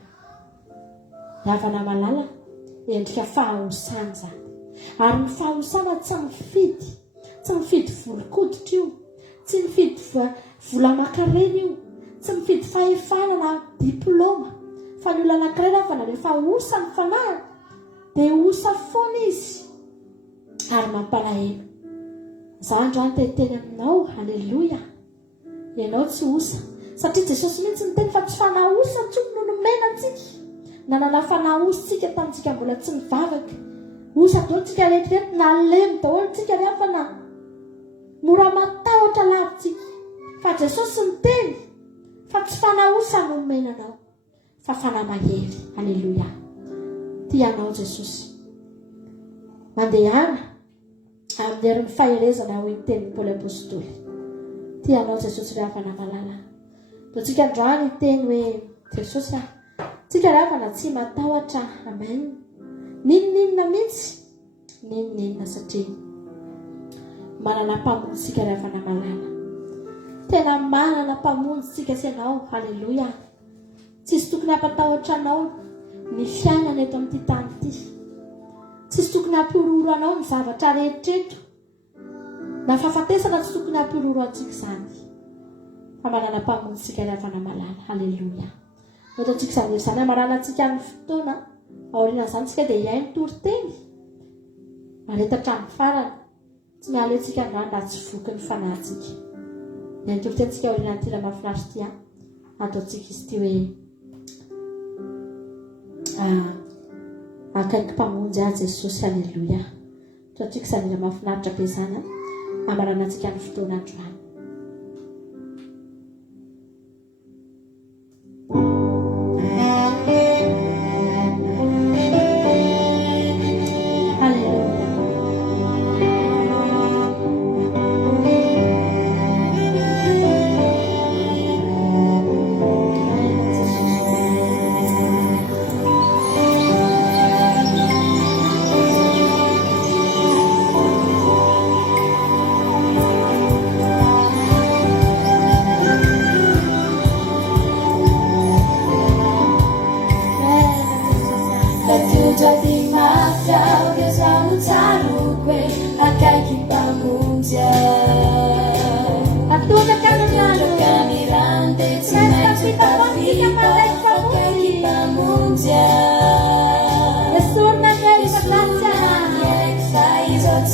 Ry havana malala endrika fahahosana izany. Ary ny fahahosana tsy mifidy volo-koditra io, tsy mifidy vola aman-karena io, tsy mifidy fahefana na diplôma, fa ny olona anankiray raha fa rehefa hosa ny fanahy dia hosa foana izy ary mampalahelo. Izaho androany teteny aminao, halleloja, ianao tsy hosa satria Jesosy mihitsy niteny fa tsy fanahy hosa intsony no nomena antsika. Nanana fanahy hosa tsika tamintsika mbola tsy mivavaka. Hosa daholo tsika rehetrarehetra, nalemy daholo tsika rehefa na mora matahotra lavintsika. Fa Jesosy niteny fa tsy fanahy hosa no nomenanao fa fanahy mahery. Halleloja. Tianao Jesosy. Mandehana amin'ny herin'ny faherezana ho nitenin'ny Paoly apôstôly. Tianao Jesosy ry havana malala. Toa tsika androany niteny hoe Jesosy tsika ry havana tsy matahotra. Amen. Ninona mihitsy, ninona satria manana mpamonjy tsika ry havana malala. Tena manana mpamonjy tsika ianao. Halleloja. Tsisy tokony hampatahotra anao ny fiainana eto amin'ity tany ity. Tsisy tokony hampiroro anao ny zavatra rehetreto. Na fahafatesana tsy tokony hampiroro antsika izany. Fa manana mpamonjy tsika ry havana malala. Halleloja. Ataontsika izany amarana antsika ny fotoana. Aoriana izany tsika dia ihay ny toriteny. Maretatra amin'ny farany. Tsy miala antsika androany tsy voky ny fanahintsika. Ihay ny toriteny tsika aoriana ny tira mahafinaritra ity. Ataontsika izy ity hoe akaiky mpamonjy azy Jesosy. Halleloja. Ataontsika izany ira mahafinaritra be izany amarana antsika ny fotoana androany.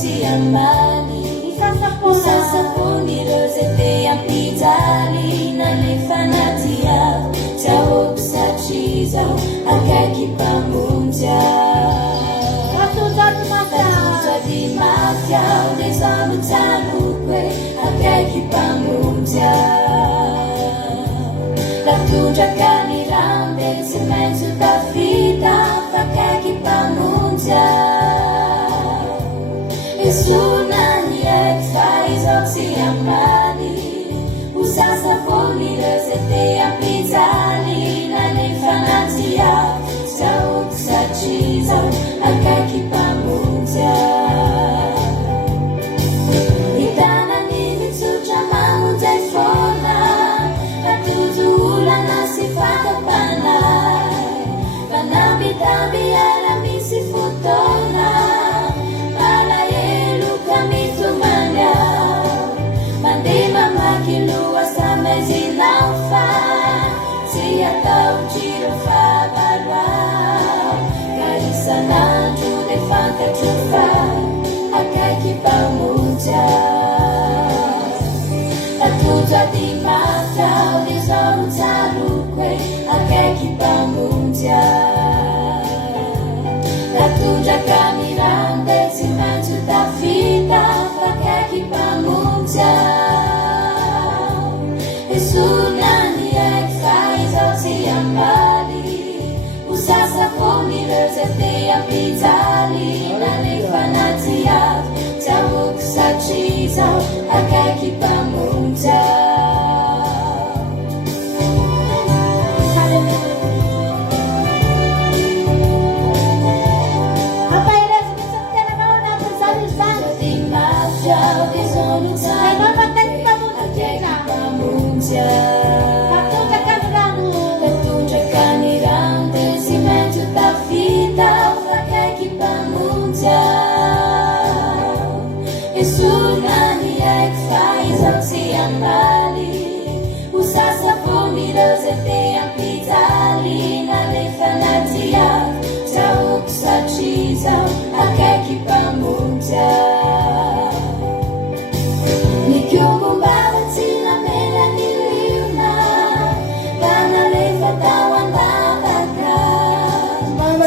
si ambali Sasaponi rosete ampitali Nalefanatia Taoksachizo Akaki pamunja Katuza di mafia Udesono tanukwe Akaki pamunja Latuja kanirande Simensu tafita Akaki pamunja Esunani ekfaizo si amali Usasaponi rosete ampitali Nalefanatia Taoksachizo Akaki pamunja Itana nini tuja mamunja ifona Atuzula nasifaka panay Panabi-tabi ala misi futona Malayelu kami tumanyaw Mandima makilua sa mezinaufa Siya tau jirufa balwa Kaisa na jude fanta tufa Akaki pamunja Tatuja di mata Ulizono talukwe Akaki pamunja Tatuja kamirande Simanju tafita Akaki pamunja Esunani ekfaizo si ambali Usasaponi rosete ampitali Nalefanatia Taoksachizo Akaki pamunja Di mafia Udesono tanukwe Akaki pamunja Tatuja kanirante Simenju tafita Akaki pamunja Esunani ekfaizo si ambali Usasaponi rosete ampitali Nalefanatia Taoksachizo Akaki pamunja Nikiukumbawa sina mela niliuna Dana lefa tawan baka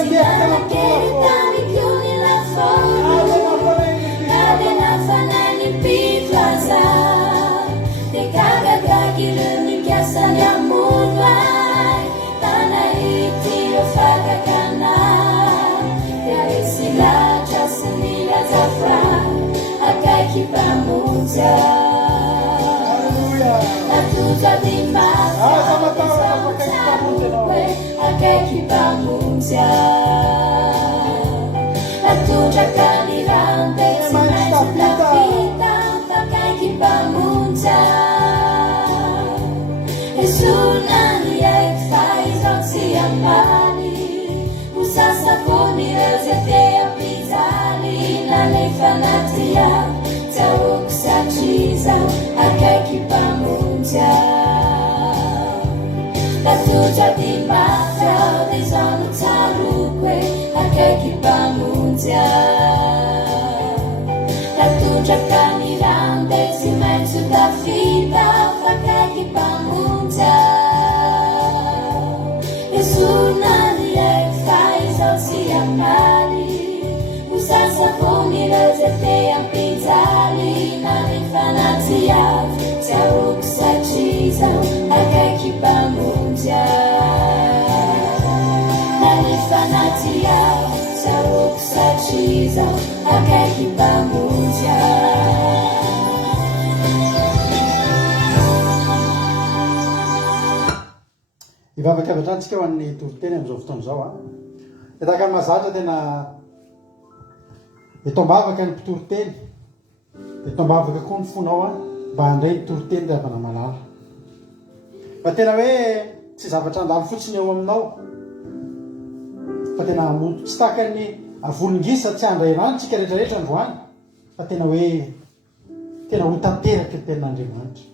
Sidana keritani kiuni la fono Nade na fanani pitwaza Tekaga gagiluni kiasa ya munwai Tana itiro faga kana Yarisila jasimila zafra Akaki pamunja Tatuja di mafia Udesono tanukwe Akaki pamunja Tatuja kanirante Simenju tafita Akaki pamunja Esunani ekfaizo si ambali Usasaponi rosete ampitali Nalefanatia Taoksachizo Akaki pamunja Tatuja di mafia Udesono tanukwe Akaki pamunja Tatuja kanirante Simenju tafita Akaki pamunja Esunani ekfaizo si ambali Usasaponi rosete ampitali Nalefanatia Taoksachizo Akaki pamunja Nalefanatia Taoksachizo Akaki pamunja Ivavakavatratsika ho an'ny toriteny amin'izao fotoana izao a. Hitaka amin'ny mahazatra tena etombavaka ny mpitoriteny, etombavaka koa ny fonao a mba handray ny toriteny rehefa malala. Fa tena hoe tsy zavatra andalo fotsiny eo aminao, fa tena hamono tsy tahaka ny avolongisa tsy handray ranitsika rehetrarehetra androany, fa tena hoe tena ho tanteraka ny tenin'Andriamanitra.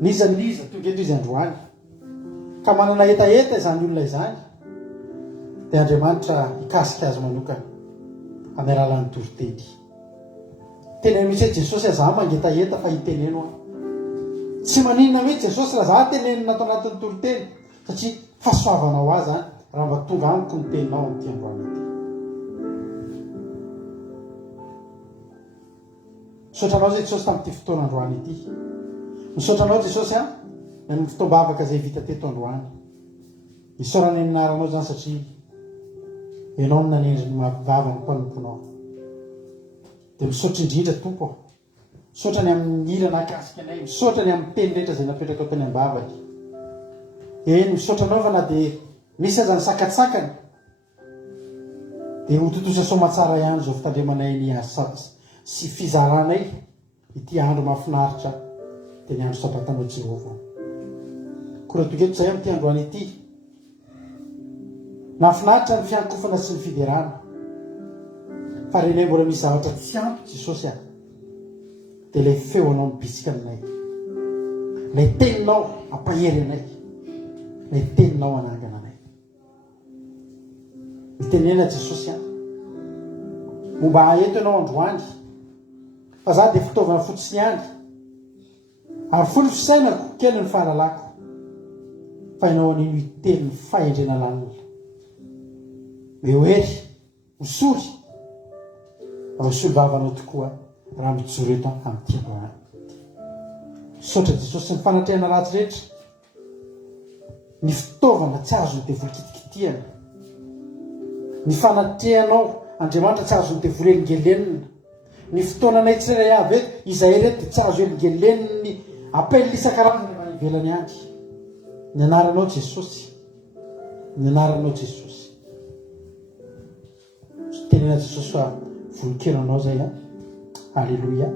Niza tonga eto izy androany ka manana etaeta izany olona izany, dia Andriamanitra hikasika azy manokana amin'ny alalan'ny toriteny. teneno misy hoe jesosy aza mangetaheta fa hiteneno a tsy maninona hoe jesosy raha za tenenina atao anatin'ny toroteny satria fahasoavanao azy any raha mba tonga amiko ny teninao am'ty androany ity misaotranao zay jesosy tamin'ity fotoana androany ity misaotranao jesosy a ny fotoam-bavaka zay vita teto androany isaorany aminaranao zany satria ianao ny nanendriny mavava ny mpanomponao dia misaotra indrindra tompo misaotrany amin'ny ila nakasika anay misaotrany amin'ny teny rehetra zay napetraka ao teny am-bavaka eny misaotranao fa na dia misy aza ny sakatsakany dia hototosa somatsara ihany zao fitandremanay ny asa sy fizaranay ity andro mahafinaritra teny andro sabatanao Jehovah kora togeto zay amin'ity androany ity mahafinaritra ny fiankofana sy ny fiderana fa renay mbola misy zavatra tsy ampy Jesosy a dia ilay feonao mibitsika aminay ilay teninao ampahery anay ilay teninao anangana anay mitenena Jesosy a momba aeto ianao androany fa za dia fitaovana fotsiny any ary folo fisainako kely ny fahalalako fa ianao anino hiteny ny fahendrena lanina eo hery misory raha misolo vavanao tokoa raha mijoro eto amin'ity androany misaotra Jesosy ny fanatrehana ratsy rehetra ny fitaovana tsy azony dia volikitikityana ny fanatrehanao Andriamanitra tsy azony dia vorelingelenina ny fotoananay tsiray avy eto izay reto dia tsy azo elingeleniny apelina isan-karazany manivelany any ny anaranao Jesosy ny anaranao Jesosy tenena Jesosy fa voninkenanao zay a alleluia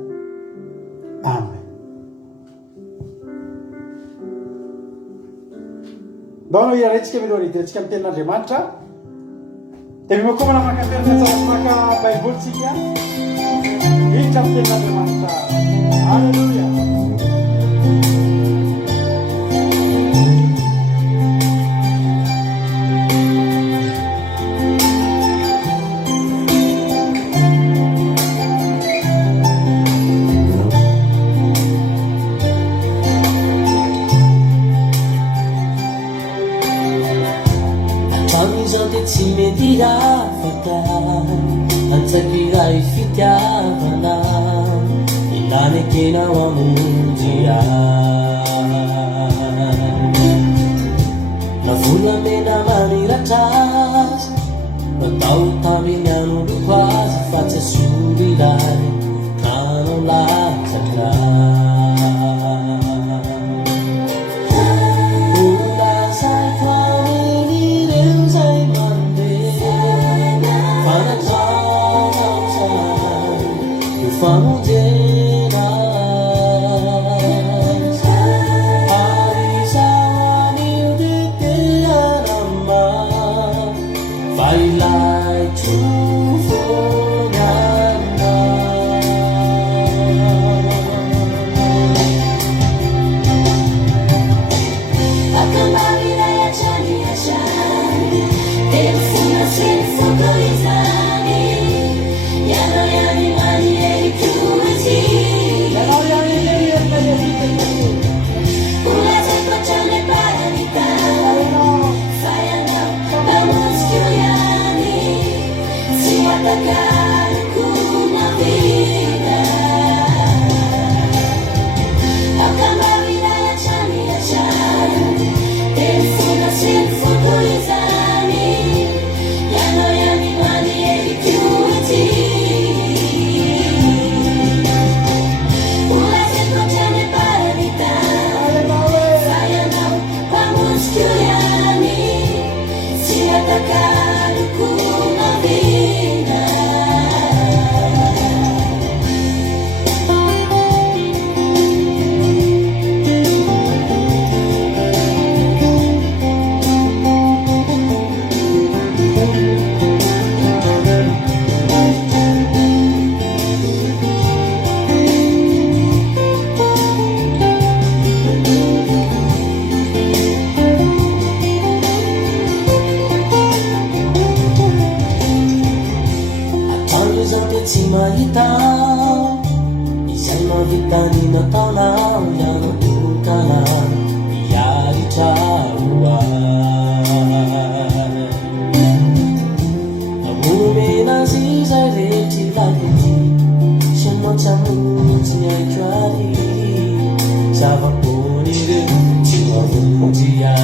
amen ndao anao irarentsika miloha idirentsika amin'ny tenin'Andriamanitra dia mimakomana maka baibolitsika hiditra amin'ny tenin'Andriamanitra alleluia tsy mety afaka antsakiray fitiavana ilany akenao amonjy na volamena maniratra azy natao taminy anoloko azy fa tsy asolo ilay kanao latsaka famudena arisawani uditeanama failai tufonyana akamawira ya chani telefuna silifotoizani yano yani mani tsy mahita mavitany nataonao ianatokana miaritraroa namomenazy zay rehetra ilakety sanao tsy amonjy ny aiko ary zava-pony ireo tsy mavonjya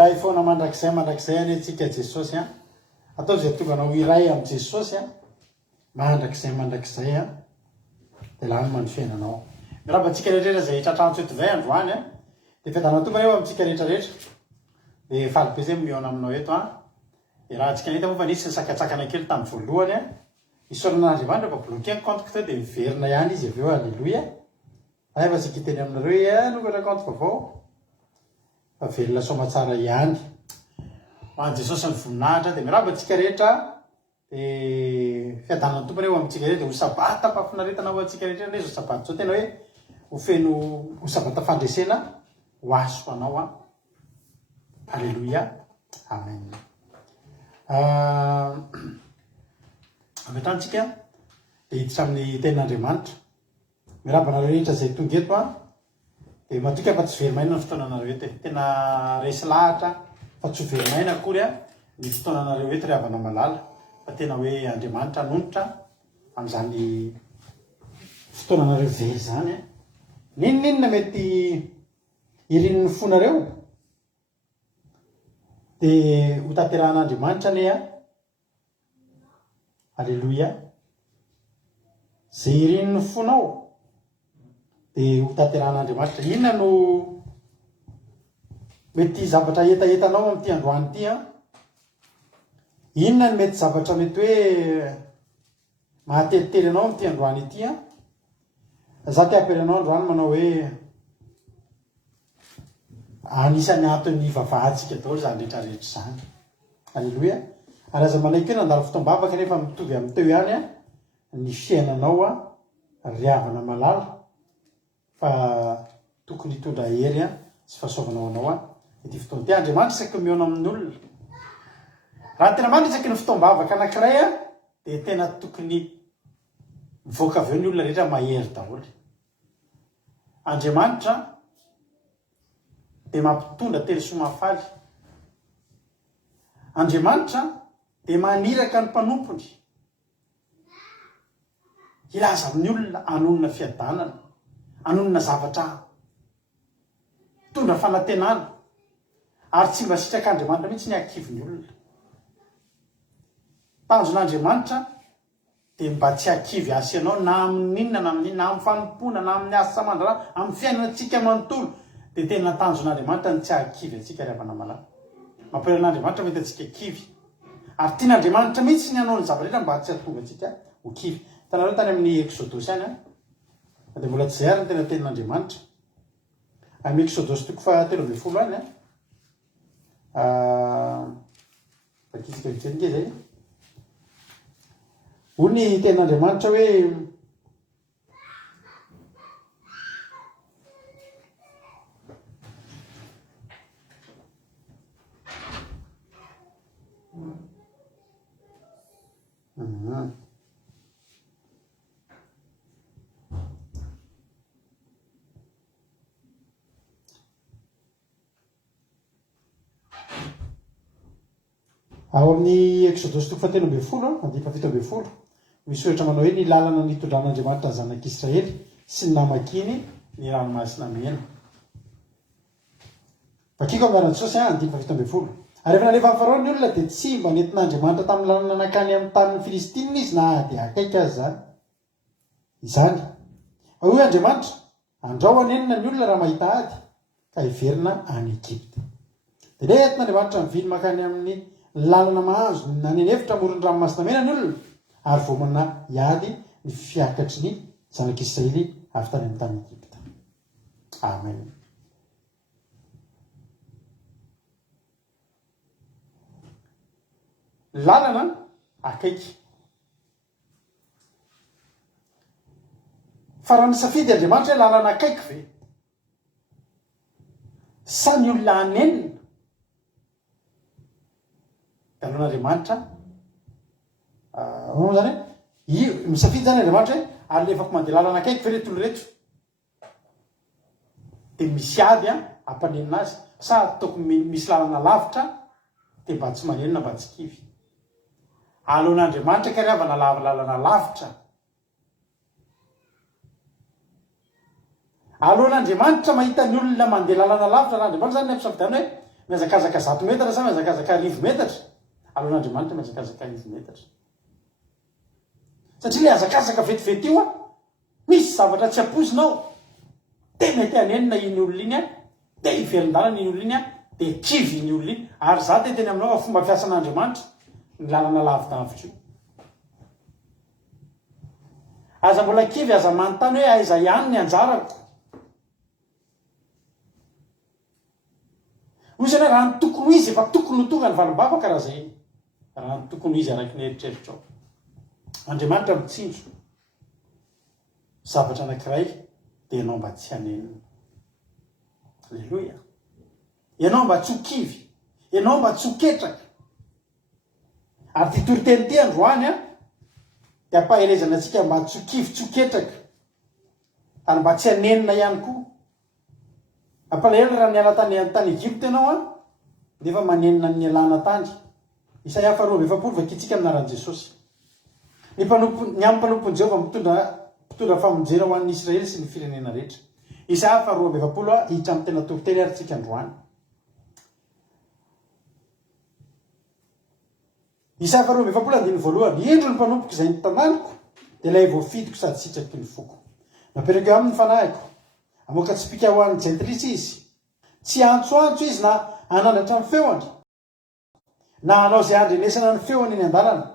Oray foana mandrakizay any antsika Jesosy a atao zay tonganao iray am Jesosy a mandrakizay a de lany many fiainanao miraba antsika rehetra zay tratrantso eto zay androany a de fiadanao tomba eo amitsika rehetrarehetra de faly be zay miona aminao eto a de raha antsika nita moa fa nisy sakatsakana kely tamy voalohany a isoran'Andriamanitra fa bloqué ny compte teo de miverina ihany izy aveo alleluia ay fa tsika iteny aminareo nokatra compte vaovao fa velona somatsara ihany hoan'ny Jesosy ny voninahitra de miraba antsika rehetra de fiadanany tompony eo amitsika rehetra de ho sabata mpafinaretana ho antsika rehetra rezo sabata zao tena hoe ho feno ho sabata fandresena ho aso anao a alleluia amen ametantsika de hiditra amin'ny tenin'Andriamanitra mirabana rehetra zay tonga eto a de matoka fa tsy verimaina ny fotoananareo eto tena resy lahatra fa tsy verimaina akory a ny fotoananareo eto ry havana malala fa tena hoe Andriamanitra nonitra am'izany fotoananareo very zany a ninona mety irin'ny fonareo de ho tanterahan'Andriamanitra ne a alleluia zay irin'ny fonao de ho tanterahan'Andriamanitra inona no mety zavatra etaetanao am'ty androany ty a inona ny mety zavatra mety hoe mahatelitely anao am'ty androany ity a za ty aperanao androany manao hoe anisan'ny antony vavahantsika daholo zany rehetrarehetra zany alleluia ary aza manaiky hoe nandalo fotoam-bavaka nefa mitovy amin'ny teo ihany a ny fiainanao a ry havana malala fa tokony hitondra hery a sy fahasoavanao anao a ity fotoana ty Andriamanitra isaky miona amin'olona raha tena mandritsaky ny fotoam-bavaka anankiray a de tena tokony mivoaka aveo ny olona rehetra mahery daholo Andriamanitra dia mampitondra telo somafaly. Andriamanitra dia maniraka ny mpanompony ilaza amin'ny olona anonona fiadanana, anonona zavatra tondra fanantenana, ary tsy mba sitrak'Andriamanitra mihitsy ny akivony olona. Tanjon'Andriamanitra dia mba tsy akivy asy ianao na amin'inona na amin'inona, na amin'ny fanompona na amin'ny asa mandra, amin'ny fiainantsika manontolo, dia tena tanjon'Andriamanitra ny tsy akivy antsika rehavana malama. Mampiran'Andriamanitra mety antsika kivy, ary tian'Andriamanitra mihitsy ny hanao ny zava-rehetra mba tsy hahatonga antsika ho kivy. Tanareo tany amin'ny Exodosy any dia mbola tsy zay ary ny tena tenin'Andriamanitra amin'ny Exodosy toko 13 any vakitsika vitsenike zay hoy ny tenin'Andriamanitra hoe ao amin'ny Exodosy toko 13 andika 17 misy ohatra manao hoe ny lalana nitondran'Andriamanitra ny zanak'Israely sy ny namakiny ny ranomasina mena. Vakiko amin'ny anarana Jesosy andika 17. Ary rehefa nalefa amin'ny Farao ny olona dia tsy mba nentin'Andriamanitra tamin'ny lalana nakany amin'ny tanin'ny Filistina izy na dia akaiky azy izany. Hoy Andriamanitra, andrao anenina ny olona raha mahita ady ka hiverina any Egypta. Dia nentin'Andriamanitra mivily makany amin'ny lalana mahazo nanenevitra moron'ny ranomasina mena ny olona, ary vomana hiady ny fiakatry ny zanak'Israely avy tany amin'ny tany Egypta. Amen. Lalana akaiky. Fa raha nisafidy Andriamanitra hoe lalana akaiky ve? Sa ny olona anenina? Alohan'Andriamanitra zany misafidy zany Andriamanitra hoe alefako mandeha lalana akaiky ve reto reto, dia misy ady ampanenina azy, sa ataoko misy lalana lavitra dia mba tsy manenina mba tsy kivy. Alohan'Andriamanitra ka rehavana lalana lavitra, alohan'Andriamanitra mahita ny olona mandeha lalana lavitra, n'Andriamanitra zany ampisafidiana hoe mihazakazaka 100 metatra sa mihazakazaka 1000 metatra. Alohan'Andriamanitra mihazakazaka 1000 metatra. Satria ilay hazakazaka vetivety io misy zavatra tsy ampozinao, dia mety hanenina iny olona iny dia hivelon-dalana iny olona iny dia kivy iny olona iny. Ary za teny aminao fomba fiasan'Andriamanitra ny lalana lavidavitra io. Aza mbola kivy, aza manontany hoe aiza ihany ny anjarako. Hoy izany raha ny tokony ho izy efa tokony ho tonga ny valim-bavaka raha zay. Raha ny tokony ho izy araka ny eritreritra ao. Andriamanitra mitsinjo zavatra anankiray dia ianao mba tsy hanenina. Alleluia. Ianao mba tsy ho kivy, ianao mba tsy ho ketraka. Ary ty toriteny ty androany dia ampahelezana antsika mba tsy ho kivy, tsy ho ketraka, ary mba tsy hanenina ihany koa. Ampalahelo raha niala tany Egypta ianao dia efa manenina ny alana tany. Isaia 2:7 vakitsika amin'ny anaran'i Jesosy. Ny amin'ny mpanompon'i Jehovah mitondra famonjena ho an'ny Israely sy ny firenena rehetra. Isaia 2:7 hiditra amin'ny tena toriteny ary tsika androany. Isaia 2:7 indro ny mpanompoka izay nitananiko dia ilay voafidiko sady sitraky ny foko. Napetraka eo amin'ny fanahiko, amoaka tsy pika ho an'ny jentilisa izy, tsy antsoantso izy na anandratra ny feony, na hanao izay andrenesana ny feony eny an-dalana.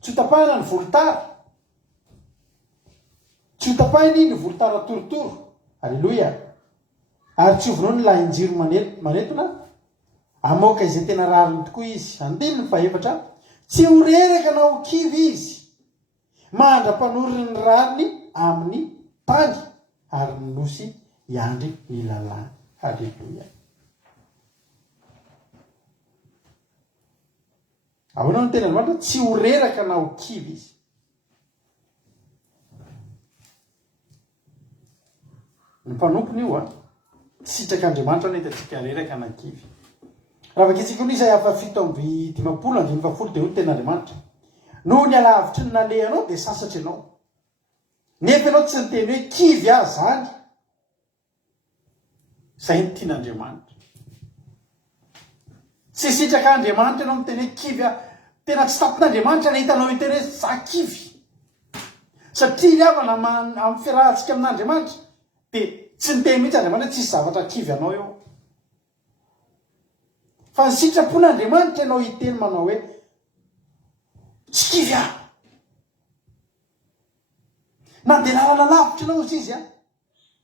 Tsy ho tapahina ny volotara, tsy ho tapahiny ny volotara torotoro. Alleluia. Ary tsy hovonoa ny lahin-jiro manetona, amoaka izay tena rariny tokoa izy. Andininy 4, tsy ho reraka na ho kivy izy, mandra-panorory ny rariny amin'ny tany, ary ny nosy iandry ny lalàna. Alleluia. Ahoana ny tena Andriamanitra? Tsy ho reraka na ho kivy izy. Ny mpanompony io sitrak'Andriamanitra no hitantsika reraka nankivy raha vakitsika ny izay afa 7:50 dia ho ten'Andriamanitra no ny alavitry ny nalehanao dia sasatra ianao nefa ianao tsy niteny hoe kivy azy zany zay ny tian'Andriamanitra tsy sitrak'Andriamanitra ianao miteny hoe kivy tena tsy tapon'Andriamanitra na hitanao hiteny hoe za kivy satria ny havana amin'ny fiarahantsika amin'Andriamanitra dia tsy niteny mihitsy Andriamanitra tsisy zavatra kivy anao eo fa ny sitrapon'Andriamanitra ianao hiteny manao hoe tsy kivy aho na dia lalana lavitra ianao izy izy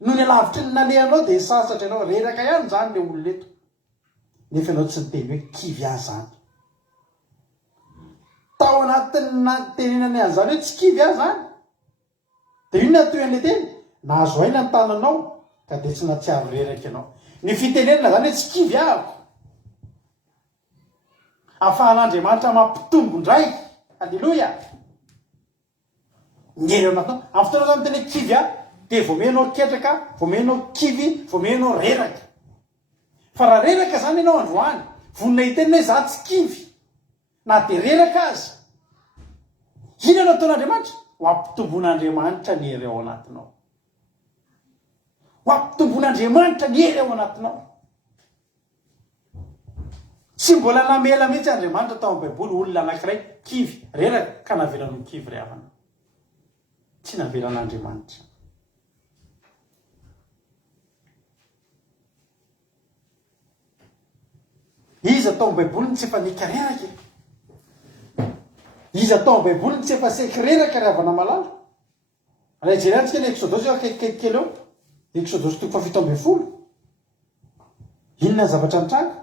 no ny alavitry ny nalehanao dia sasatra ianao reraka ihany zany le oloneto nefa ianao tsy niteny hoe kivy aho zany tao anatin'ny natenenany an'izany hoe tsy kivy aho zany dia io natoy an'le teny nahazo aina ny tananao ka dia tsy natsiaro reraka ianao ny fitenenana zany hoe tsy kivy ahako ahafahan'Andriamanitra mampitombo indray alleloia nyery ao anatinao amin'ny fotoana zany miteny hoe kivy aho dia voamenao ketraka voamenao kivy voamenao reraka fa raha reraka zany ianao androany vonina hitenina hoe za tsy kivy na dia reraka azy ina anao ataon'Andriamanitra ho ampitomboan'Andriamanitra ny hery ao anatinao ho ampitomboan'Andriamanitra ny hery ao anatinao tsy mbola namela mihitsy Andriamanitra tao amin'ny baiboly olona anankiray kivy reraka ka navelana ny kivy ry havana tsy navelan'Andriamanitra izy atao amin'ny baiboliny tsy efa nikareraka izy atao amin'ny baiboliny tsy efa sekreraka ry havana malala raha ijerentsika ny Exodosy eo akaikikely eo Exodosy 7:10 inona ny zavatra nitranga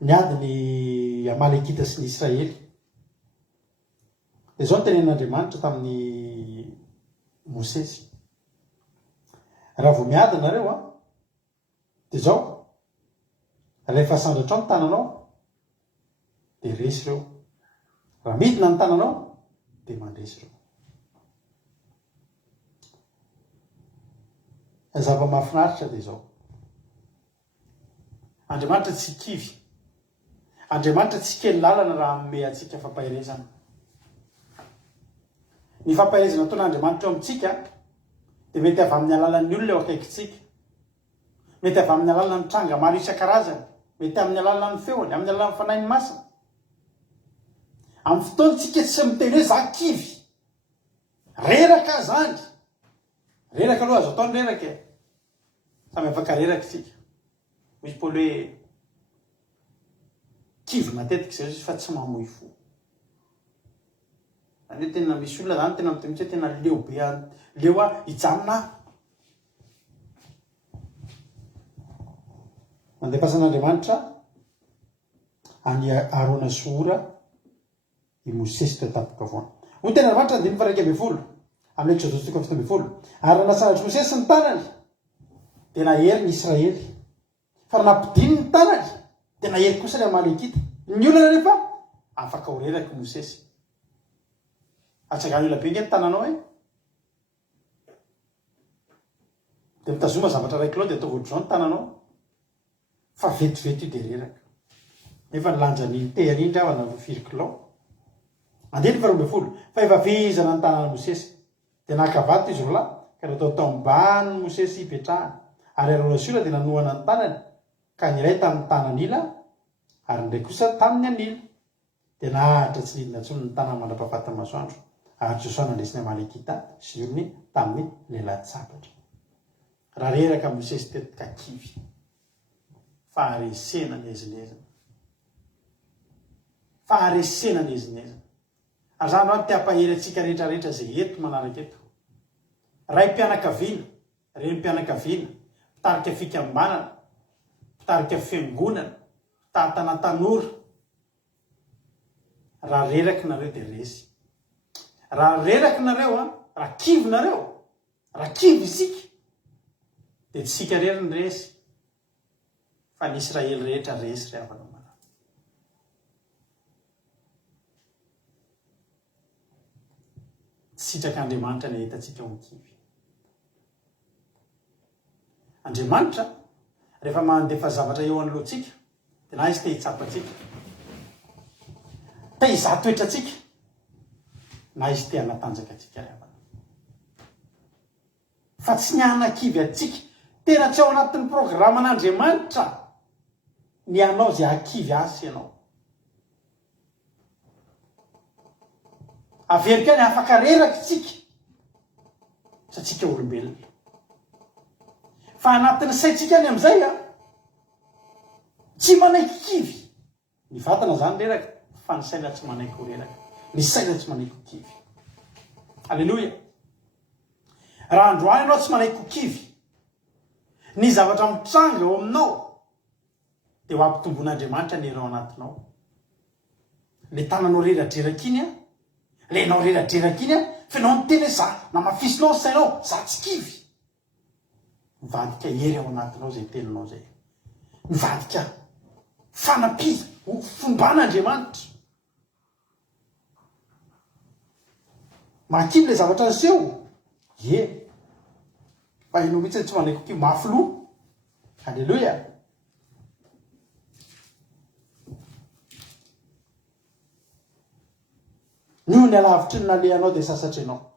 ny adiny Amalekita sy ny Israely dia zao ny tenen'Andriamanitra tamin'ny Mosesy raha vao miady nareo dia zao rehefa sandratra ny tananao dia resy ireo raha midina ny tananao dia mandresy ireo zava-mahafinaritra dia zao Andriamanitra tsy kivy Andriamanitra tsy kely lalana raha ame antsika fampahirezana ny fampahirezana ataon'Andriamanitra eo amintsika dia mety avy amin'ny alalan'ny olona eo akaikitsika mety avy amin'ny alalan'ny tranga maro isan-karazany mety amin'ny alalan'ny feony amin'ny alalan'ny fanahin'ny masina amin'ny fotoantsika tsy miteny hoe za kivy reraka zany reraka aloha azo ataony reraka samy afaka reraka tsika misy polo hoe kivy matetika zay izy fa tsy mamoy fo zany hoe tena misy olona zany tena miteny mitsy hoe tena leo be leo hijanona mandeha-pasan'Andriamanitra any Arona sy Ora i Mosesy teo tampokavoana ho ten'Andriamanitra 9:12 amin'ny Exodosy 7:12 ary nasanatry Mosesy ny tanany dia nahery ny Israely fa raha nampidiny ny tanany dia nahery kosa ny Amalekita ny olana rehefa afaka ho reraka Mosesy atsakany olona be nge ny tananao dia mitazoma zavatra raiky lao dia atao ohatr'izao ny tananao fa vetivety io dia reraka nefa nilanja ny tehany indra avana firikilao andeha ny 12 fa efa vizana ny tanana Mosesy dia nakavato izy rola ka natao tambany Mosesy hipetrahany ary Arona sy Ora dia nanohana ny tanany ka ny iray tamin'ny tanany ila ary ndray kosa tamin'ny anila dia nahatra tsy nidina intsony ny tanany mandrapahafatany masoandro ary Josua nandresiny Amalekita sy olony tamin'ny lehilahy-tsabatra raha reraka Mosesy tetika kivy faharesena ny ezinezina faharesena ny ezinezina ary zany raha ty ampahery atsika rehetrarehetra zay eto manaraka eto ray mpianakaviana reny mpianakaviana mpitarika fikambanana mpitarika fiangonana mpitatana tanora raha reraky nareo dia resy raha reraky nareo raha kivy nareo raha kivy isika dia tsika rery ny resy fa ny Israely rehetra resy ry havana mana sitrak'Andriamanitra ny hitantsika ao amin'ny kivy andriamanitra rehefa mandefa zavatra eo an'lohantsika dia na izy te hitsapatsika, te hiza-toetra atsika, na izy te hanatanjaka atsika rehefa. Fa tsy ny hanan-kivy atsika, tena tsy ao anatin'ny programan'Andriamanitra ny anao zay hakivy asy ianao. Averika ny afaka reraka tsika satsika olombelona. Fa anatin'ny saitsika any amin'izay tsy manaiky kivy. Ny vatana zany reraka, fa ny saina tsy manaiky ho reraka. Ny saina tsy manaiky ho kivy. Alleloia. Raha androany ianao tsy manaiky ho kivy, ny zavatra mitranga eo aminao dia ho ampitomboin'Andriamanitra ny herao anatinao. Le tananao reradreraka iny le enao reradreraka iny fa enao miteny za na mafisinao ny sainao za tsy kivy. Mivadika hery ao anatinao zay teninao zay. Mivadika fanampiza ho fomban'Andriamanitra. Makiny le zavatra aseho. Fa ianao mihitsy tsy manaiky kivy mafy loha. Halleluia. Noho ny alavitry ny nalehanao dia sasatra ianao.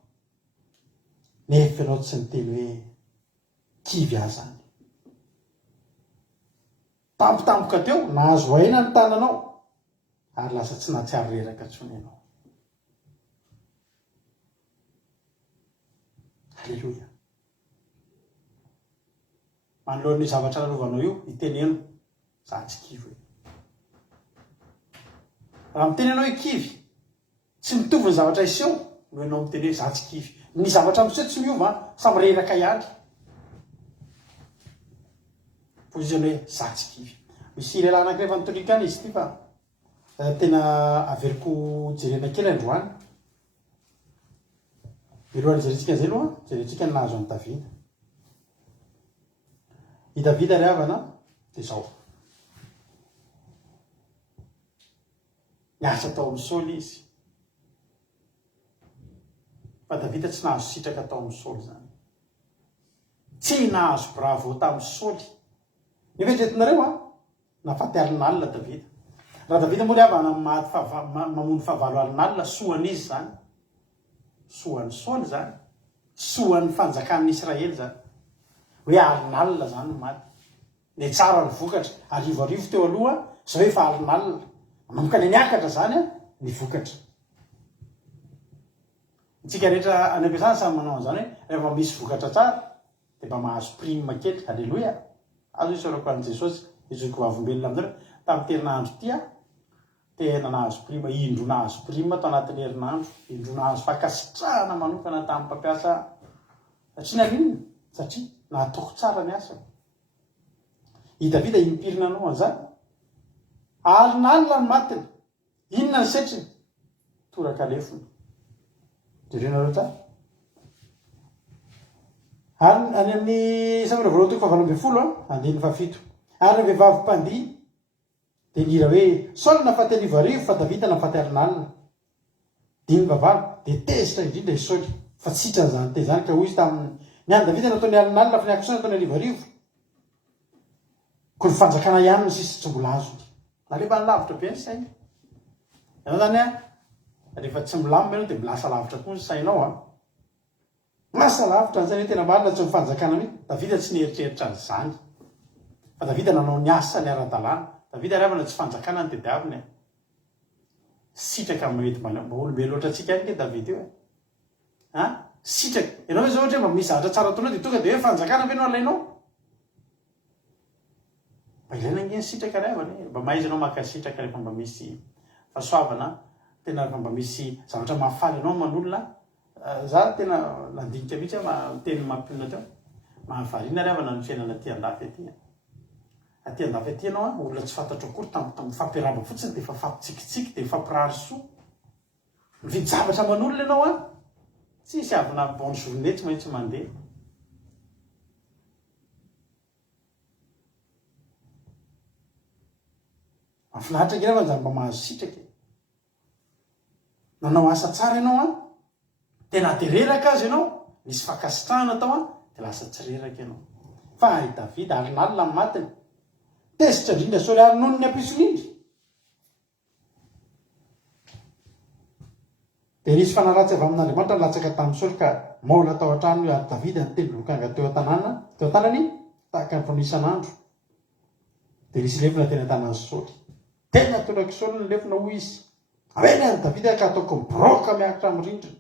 Nefa ianao tsy niteny hoe kivy ahy zany. Tampotampoka teo, nahazo aina ny tananao, ary lasa tsy nahatsiaro reraka intsony ianao. Halleluia. Manoloan'ny zavatra nanovanao io, iteneno, za tsy kivy. Raha miteny ianao hoe kivy, tsy mitovy ny zavatra iseho no ianao miteny hoe za tsy kivy. Ny zavatra miseho tsy miova, samy reraka ihany. Pozisiona hoe za tsy kivy. Misy lehilahy anankiray efa nitorika any izy ity fa tena averiko jerena kely androany. Milohan'ny jerentsika izay aloha, jerentsika ny nahazo an'i Davida. I Davida ry havana dia izao. Niasa tao amin'ny Saoly izy. Fa Davida tsy nahazo sitraka tao amin'ny Saoly zany. Tsy nahazo bravo tamin'ny Saoly. Evetretinareo nafaty alin'alina Davida. Raha Davida moa ry havana mamono fahavalo alin'alina, soan'izy zany. Soan'ny Saoly zany. Soan'ny fanjakan'ny Israely zany. Hoe alin'alina zany no maty. Ne tsara ny vokatra. Arivo teo aloha, zao efa alin'alina. Manomboka ny niakatra zany ny vokatra. Tsika rehetra any ampiasana samy manao an'izany hoe rehefa misy vokatra tsara dia mba mahazo prime kely. Halleluia. Azo isorako an'i Jesosy, izoko vavom-belona aminareo. Tamin'ny herinandro tia, tena nahazo prime, indro nahazo prime tao anatin'ny herinandro, indro nahazo fakasitrahana manokana tamin'ny mpampiasa. Satria naninona? Satria nataoko tsara ny asa. I Davida impirina anao an'izany. Alin'alina ny matiny. Inona ny setriny? Torakalefony. Jerenareo tsara. Any amin'ny Samuel voalohany toko 7 andininy 7. Ary ny vehivavy mpandihy dia nira hoe Saoly nafaty arivo fa Davida nafaty alin'alina. Dimy vavalo dia tezitra indrindra i Saoly. Fa tsy sitrany zany te zany ka hoy izy tamin'ny ny any Davida nataony alin'alina fa ny Akisona nataony arivo. Ko ny fanjakana ihany ny sisa tsy mbola azo. Nalefa ny lavitra be ny saina. Ianao zany rehefa tsy milamina ianao dia milasa lavitra koa ny sainao. Lasa lavitra an'izay hoe tena marina tsy mifanjakana mihitsy. Davida tsy nieritreritra an'izany. Fa Davida nanao ny asa ny ara-dalàna. Davida ravana tsy fanjakana ny tediaviny. Sitraka mety olombelo loatra antsika ihany ke Davida io. Sitraka. Ianao hoe zao ohatra mba misy zavatra tsara ataonao dia tonga dia hoe fanjakana ve no alainao? Mba ilaina nge ny sitraka ravana. Mba mahaizanao maka sitraka rehefa mba misy fahasoavana. Tena rehefa mba misy zavatra mahafaly anao manolona. Za tena nandinika mihitsy teny mampionona teo. Mahavariana ravana ny fiainana aty andafy aty. Aty andafy aty ianao olona tsy fantatro akory tampotampo fampiarahaba fotsiny dia efa fampitsikitsiky dia fampirary soa. Mividy zavatra manolona ianao tsisy avina bonne journée tsy maintsy mandeha. Mahafinaritra nge ravana zany mba mahazo sitraka. Nanao asa tsara ianao tena hatereraka azy ianao, nisy fakasitrahana tao dia lasa tsy reraka ianao. fa i Davida ary nalina amin'ny matiny tesitra indrindra sory ary noho ny ampisolindry dia nisy fanaratsy avy amin'Andriamanitra nilatsaka tamin'ny Saoly ka maola tao an-trano io ary Davida nitendry lokanga teo an-tanany tahaka ny fanoisan'andro dia nisy lefina teny an-tanan'ny Saoly tena toraky Saoly ny lefina hoy izy aveny any Davida ka ataoko mibroka miakatra amin'ny rindrina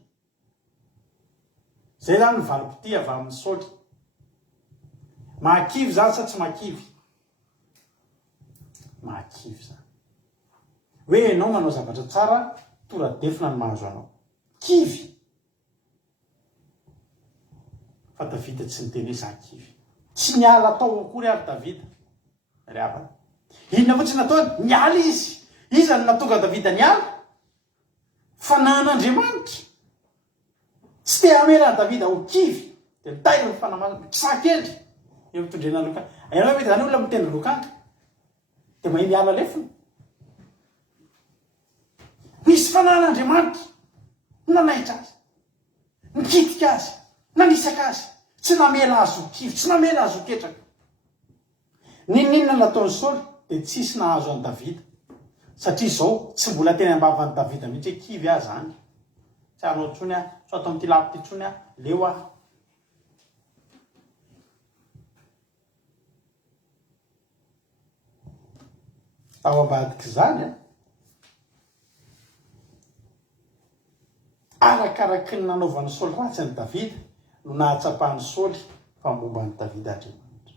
zay zany ny valopiti avy amin'ny Saoly mahakivy zany sa tsy mahakivy zany hoe ianao manao zavatra tsara tora-defina ny mahazo anao kivy fa Davida tsy niteny hoe zakivy tsy niala tao akory ary Davida ry havana inona fotsy nataony niala izy ny natonga Davida niala fanan'Andriamanitra tsy te hamerana Davida ho kivy dia mitaira ny fanamana kisakely eo mitondrena lokanga ianao mety zany olona mitendry lokanga dia mahay miala lefina misy fanan'Andriamanitra nanaitra azy nikitika azy nanisaka azy tsy namela azy ho kivy tsy namela azy ho ketraka ninona nataon'ny Saoly dia tsisy nahazo an'i Davida satria izao tsy mbola teny ambavan'i Davida mihitsy hoe kivy azy zany tsy anao tsony a so atao amin'ity lapity tsony a leo aho ao ambadiky zany a arakaraky ny nanaovan'ny Saoly ratsy an'i Davida no nahatsapahan'ny Saoly fa momba an'i Davida Andriamanitra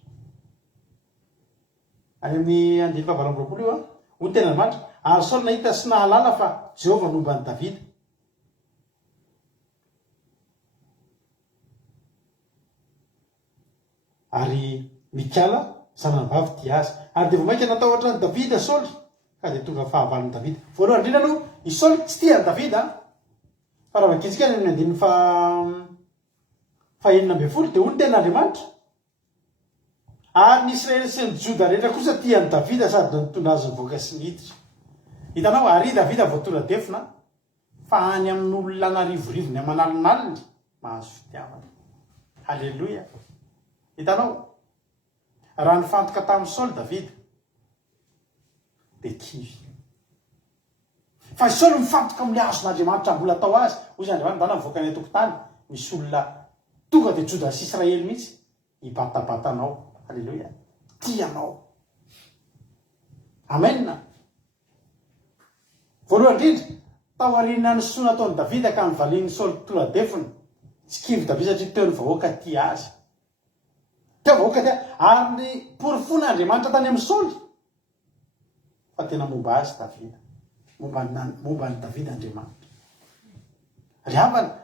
any amin'ny andiny fahavalo amby roapolo io a ho tena Andriamanitra ary Saoly nahita sy nahalala fa Jehovah momba an'i Davida ary Mikala zanany-bavy tia azy ary dia vomaika natahotra an'i Davida Saoly ka dia tonga fahavalon'i Davida voalohany indrindra aloha i Saoly tsy tia an'i Davida fa raha vakitsika ny andiny fahenina ambin'ny folo dia hoy ny ten'Andriamanitra ary ny Israely sy ny Joda rehetra kosa tia an'i Davida sady nitondra azy nivoaka sy niditra hitanao ary Davida voatora defina fa any amin'ny olona narivorivo ny amanalonaliny mahazo fitiavana halleloia hitanao raha nifantoka tamin'ny Saoly Davida dia kivy fa i Saoly mifantoka amin'ny azon'Andriamanitra mbola atao azy hoy izy Andriamanitra ndana mivoaka ny atokotany misy olona tonga dia Joda sy Israely mihitsy hibatabatanao halleloia tianao amena voalohany indrindra tao aoriana ny soa nataon'i Davida ka nivalian'ny Saoly tora defina tsy kivy Davida satria teo ny vahoaka tia azy teo vahoaka tia ary ny porifon'Andriamanitra tany amin'ny Saoly fa tena momba azy Davida momba ny Davida Andriamanitra ry havana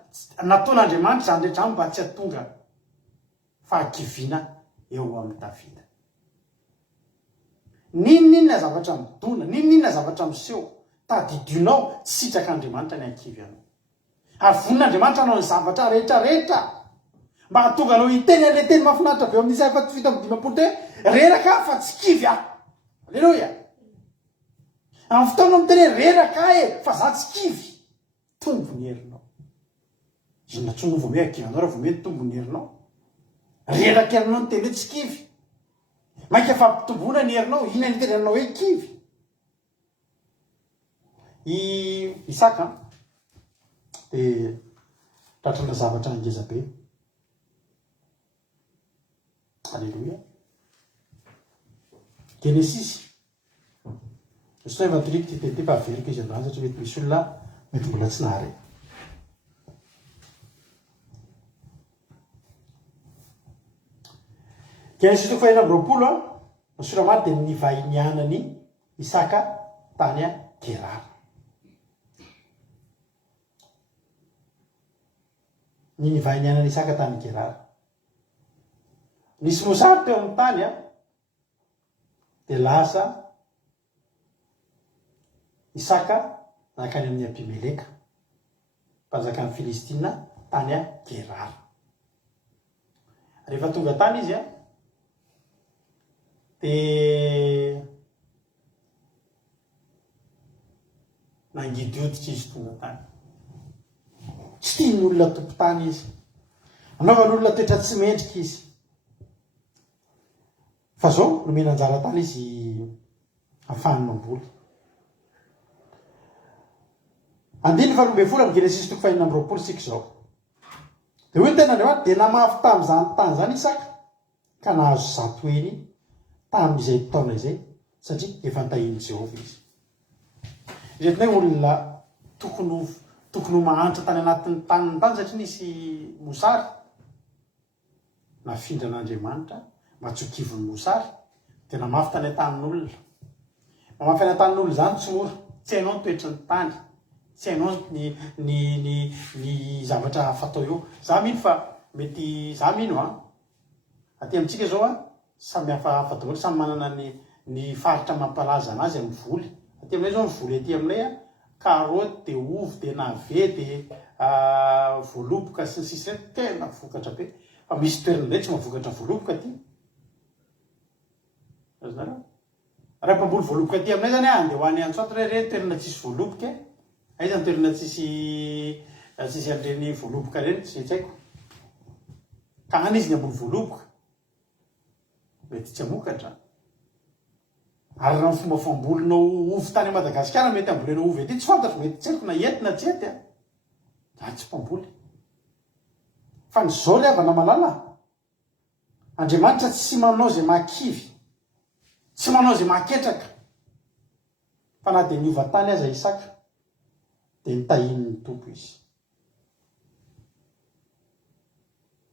nataon'Andriamanitra zany rehetra mba tsy hatonga fahakiviana eo amin'ny Davida ninona zavatra midona ninona zavatra miseho tadidinao tsy sitrak'Andriamanitra ny ankivy anao ary vonin'Andriamanitra anao ny zavatra rehetrarehetra mba hatonga anao hiteny an'ilay teny mahafinaritra be amin'isy afaka fito amin'ny dimampolo te reraka fa tsy kivy aho alleloia amin'ny fotoana miteny reraka fa za tsy kivy tombo ny herinao izy natsony no voame akivy anao raha voame tombo ny herinao reraka herinao ny teny hoe tsy kivy mainka fampitomboana ny herinao ina ny tenanao hoe kivy Isaka dia tratrana zavatra ngeza be alleloia Genesis Osona evantoliko ty tete fa averiko izy androany satria mety misy olona mety mbola tsy nahare Genesis toko fahenina amby roapolo a soramary dia nivahinianany Isaka tany a Gerara ny nivahinianany Isaka tany Gerara nisy mosary teo amin'ny tany a dia lasa Isaka nakany amin'ny Abimeleka mpanjakan'ny Filistina tany a Gerara rehefa tonga tany izy a dia nangidy hoditra izy tonga tany tsy tia ny olona tompo tany izy anaovan'olona toetra tsy mendrika izy fa zao nomena anjara tany izy ahafahany mamboly. Andiny fa 12 amin'ny Genesis 5:4 zao. De hoe tena Andriamanitra de namafy tamin'izany tany zany Isaka ka nahazo zato eny tamin'izay taona izay satria efa nitahiny Jehovah izy. Iretinay olona tokony mahantra tany anatin'ny taniny tany satria nisy mosary nafindra an'Andriamanitra matsokivon'ny mosary de namafy tany an-tanin'olona. Mamafy any an-tanin'olona zany tsy mora, tsy hainao ny toetra ny tany, tsy hainao ny zavatra fatao eo. Za mino fa mety za mino aty amintsika zao samy hafa daholo, samy manana ny faritra mampalaza anazy amin'ny voly. Aty aminay zao ny voly aty aminay karoty de ovy de navet de voaloboka sy ny sisa tena vokatra be. Fa misy toerana ndray tsy mavokatra voaloboka aty. Raha mpamboly voaloboka aty aminay zany andeha ho any Antsoatra re toerana tsisy voaloboka. Aiza ny toerana tsisy an'ireny voaloboka reny tsy haiko. Ka any izy ny amboly voaloboka. Mety tsy hamokatra. Ary raha ny fomba fambolinao ovy tany Madagasikara mety ambolenao ovy aty tsy fantatro, mety tsy haiko na ety na tsy ety a tsy mpamboly. Fa ny zao ry havana malala, Andriamanitra tsy manao zay makivy, tsy manao zay maketraka, fa na de niova tany aza Isaka de nitahin'ny tompo izy.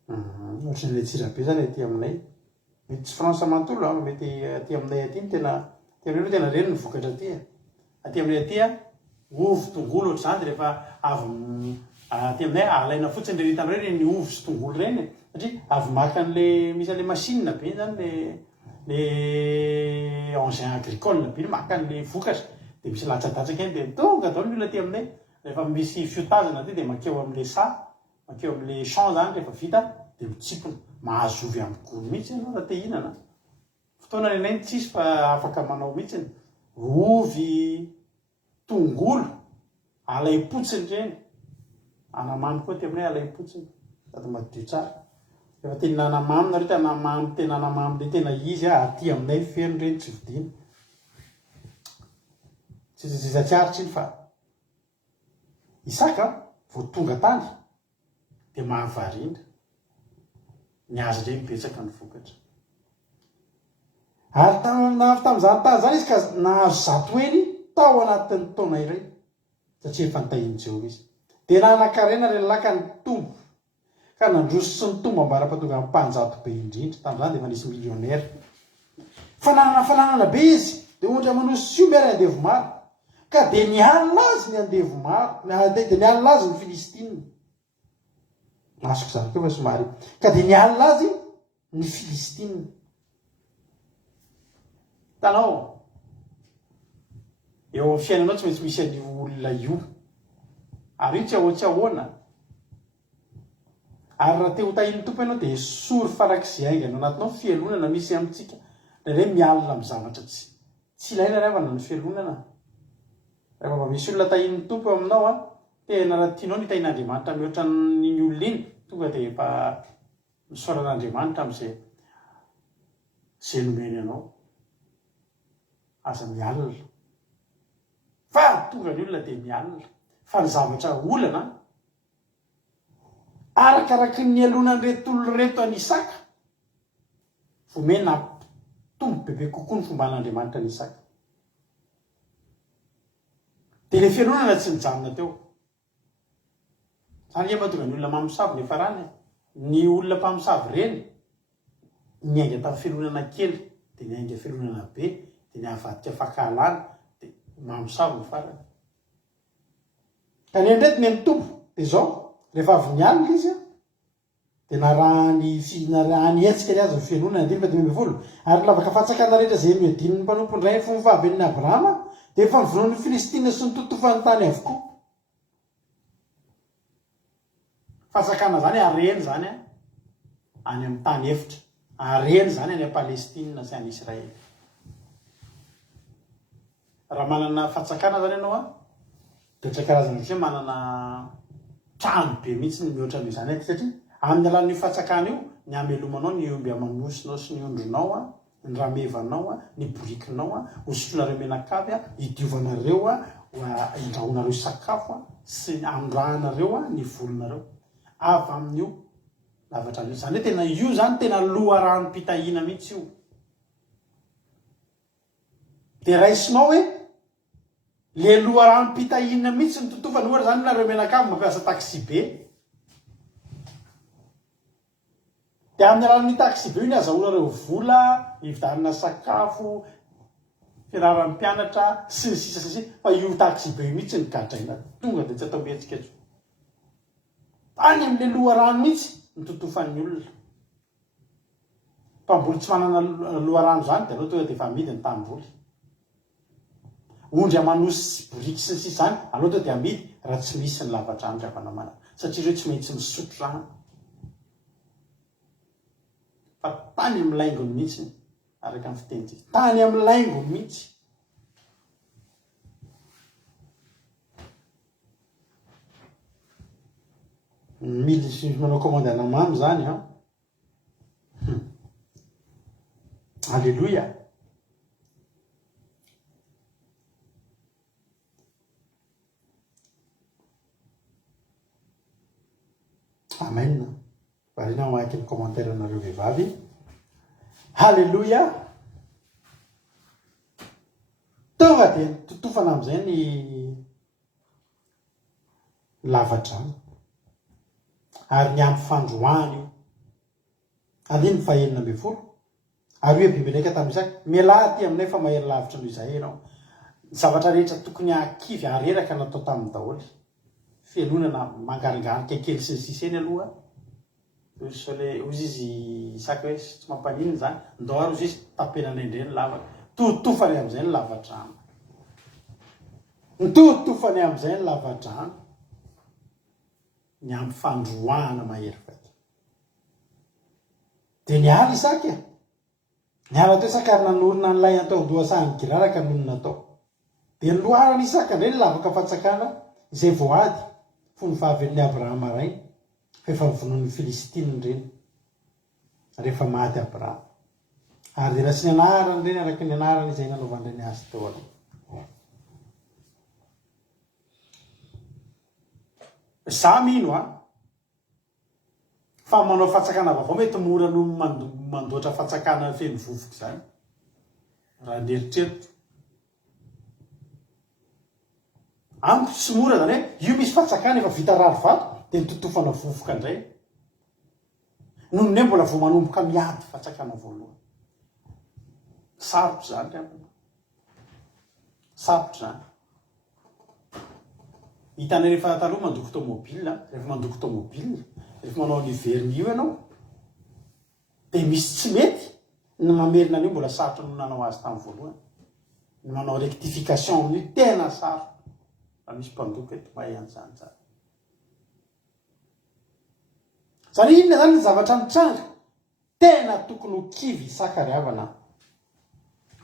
Ohatran'ilay Tsirabe zany aty aminay, mety tsy Frantsa manontolo mety aty aminay aty tena reny ny vokatra aty. Aty aminay aty ovy tongolo ohatr'izany de rehefa avy aty aminay alaina fotsiny le hitanao reny ny ovy sy tongolo reny satria avy maka an'le misy an'le machine be zany le engin agricole be maka an'le vokatra de misy latsa-datsaka eny de tonga daholo ny olona aty aminay. Rehefa misy fiotazana aty de makeo amin'le makeo amin'le champ zany rehefa vita de mitsipona mahazo ovy amin'ny gony mihitsy ianao raha te hihinana. Fotoana reneny tsisy fa afaka manao mihitsy ovy tongolo alai-potsiny reny. Anamamy koa ty aminay alai-potsiny sady madio tsara. Rehefa tena anamamy nareo te anamamy tena anamamy le tena izy aty aminay feno reny tsy vidina. Tsy atsiaritra iny fa Isaka vao tonga tany de mahavarindra ny azy reny betsaka ny vokatra. Ary tamin'izany tany zany izy ka nahazo zato eny tao anatin'ny taona iray satria efa nitahiny Jehovah izy. De nanan-karena reny lahy ka nitombo ka nandroso sy ny tombo ambara-pahatonga amin'ny mpanjato be indrindra. Tamin'izany de efa nisy milionnaire. Fananana be izy de ohatra manosy sy io miara andevo maro ka de nialina azy ny andevo maro de nialina azy ny Filistina. Masoko zany koa fa somary. Ka de nialina azy ny Filistina. Tanao eo amin'ny fiainanao tsy maintsy misy an'io olona io. Ary io tsy ahoana. Ary raha te ho tahin'ny tompo ianao de sory farak'izay aingana anatinao fialonana misy amintsika. Re mialina amin'ny zavatra tsy ilaina ravana ny fialonana. Rehefa misy olona tahin'ny tompo aminao tena raha tianao ny tahin'Andriamanitra mihoatra ny olona iny tonga de efa misaoran'Andriamanitra amin'izay nomeny anao. Aza mialina. Fa tonga ny olona de mialina. Fa ny zavatra olana arakaraky ny alonany reto olona reto any Isaka vomena tombo bebe kokoa ny fomba an'Andriamanitra ny Isaka. De le fialonana tsy mijanona teo. Zany mahatonga ny olona mamosavy ny farany. Ny olona mpamosavy reny niainga tamin'ny fialonana kely de niainga fialonana be de niavadika fahakalana de mamosavy ny farany. Ka ny ndreto ny tompo de zao rehefa avy nialina izy de narahany etsika azy ny fianonana andiny 12 ary lavaka fatsakana rehetra zay noedin'ny mpanompo ndray fomba fahaben'ny Abrahama de efa nivonoan'ny Filistina sy ny totofany tany avokoa. Fatsakana zany areny zany any amin'ny tany efitra. Areny zany any Palestina sy any Israely. Raha manana fatsakana zany ianao de tsy karazana hoe manana trano be mihitsy ny mihoatra an'izany satria amin'ny alalan'io fatsakana io ny amelomanao ny omby amanosonao sy ny ondronao ny ramevanao a ny borikinao a hosotronareo menakavy a hidiovanareo a indrahonareo sakafo a sy andrahanareo a ny volonareo avy amin'io lavatra io zany hoe tena io zany tena loharanom-pitahina mihitsy io de raisinao hoe le loharanom-pitahina mihitsy ny totofany ohatra zany nareo menakavy mampiasa taxi be de amin'ny alalan'ny taxi be io ny azahoanareo vola hividarana sakafo fiararan'ny mpianatra sy ny sisa sisy fa io taxi be io mihitsy ny gadraina tonga de tsy atao mihetsika tso tany amin'le loharano mihitsy ny totofan'ny olona mpamboly tsy manana loharano zany de aleo tonga de efa amidy ny tamboly ondry amanosy boriky sy ny sisa zany aleo tonga de amidy raha tsy misy ny lavadrano ry avana manana satria reo tsy maintsy misotro rano fa tany amin'ny laingony mihitsy araka ny fitenty tany amin'ny laingony mihitsy mily sy manao commande anamamy zany a alleluia amen varina mamaky ny commentaire anareo vehivavy halleluia tonga de totofana am'izay ny lavadrano ary ny ampy fandroany io andiny fahenina amby folo ary hoe biby ndraika tamin'izay miala ty aminay fa mahery lavitra noho izay ianao zavatra rehetra tokony akivy areraka natao tamin'ny daholy fianonana mangaringarika kely sy ny sisa eny aloha ozy izy saky hoe tsy mampaniny zany ndoary ozy izy tapenanaindreny lavaka totofany am'izay ny lavadrano nytotofany am'izay ny lavadrano ny ampy fandroana mahery vaika de niala isaky niala teo isaky ary nanorona nylay atao doasahany giraraka nonona atao de nyloarany isaka ndray ny lavaka fatsakana izay voady fony fahavelon'ny abrahama ray fefa vonoan'ny filistiny reny rehefa maty abrahama ary de raha sy ny anarany reny araky ny anarany izay nanaovandreny azy teo aloha za mino fa manao fatsakana vaovao mety mora no mandoatra fatsakana feno vovoka zany raha neritreritro ampy sy mora zany hoe io misy fatsakana efa vita rary vato de nitotofana vovoka indray nohony hoe mbola vo manomboka miady fatsakana voalohany sarotro zany sarotro zany hitany rehefa taloha mandoko tomobile rehefa mandoko tomobile rehefa manao niverny io ianao de misy tsy mety ny mamerina an'io mbola sarotra no nanao azy tamin'ny voalohany ny manao rectification amin'io tena sarotra raha misy mpandoko eto mahay an'izany zany zany inona zany ny zavatra mitranga tena tokony ho kivy sakariavana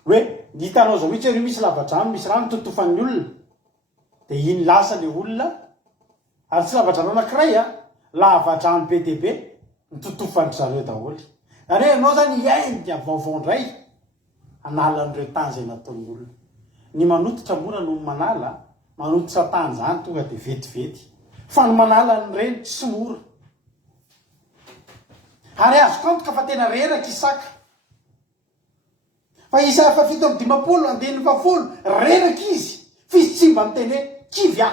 hoe hitanao zao mihitsy hoe misy lavadrano misy rano totofan'ny olona de iny lasa le olona ary tsy lavadrano anankiray lavadrano be de be nitotofany zareo daholy zany hoe ianao zany iaindy avaovao ndray analan'ireo tany zay nataon'ny olona ny manototra mora no manala manototra tany zany tonga de vetivety fa ny manala ny reny tsy mora ary azo kantoka fa tena reraka isaka fa isa fa fito amby 50 andeny 70 reraka izy fizy tsy mba miteny hoe kivy a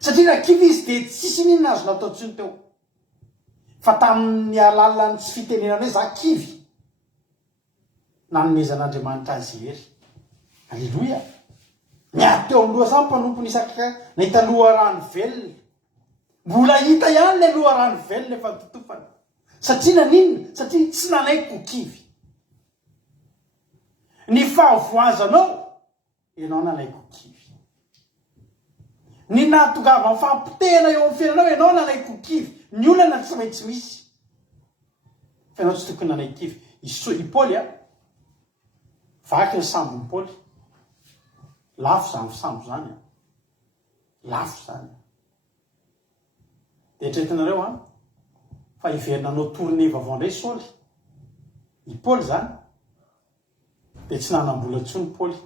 satria raha kivy izy de tsisy ninona azo natao tsiny teo fa tamin'ny alalany tsy fitenenana hoe za kivy nanomezan'Andriamanitra azy hery alleluia miady teo amin'ny loha samy mpanompony isaka nahita loharano velona mbola hita ihany le loharano velona efa totofana satria naninona satria tsy nanaiko kivy ny fahavoazanao ianao nanaiko kivy ny nahatongava ny fampitehana eo amin'ny fiainanao ianao nanaiko kivy ny olana tsy maintsy misy fa ianao tsy tokony nanay kivy i Paoly vaky ny sambon'ny Paoly lafo zany sambo zany lafo zany de tretrinareo fa iverinanao tourné vaovao ndray Saoly I Paoly zany dia tsy nanam-bola intsony Paoly.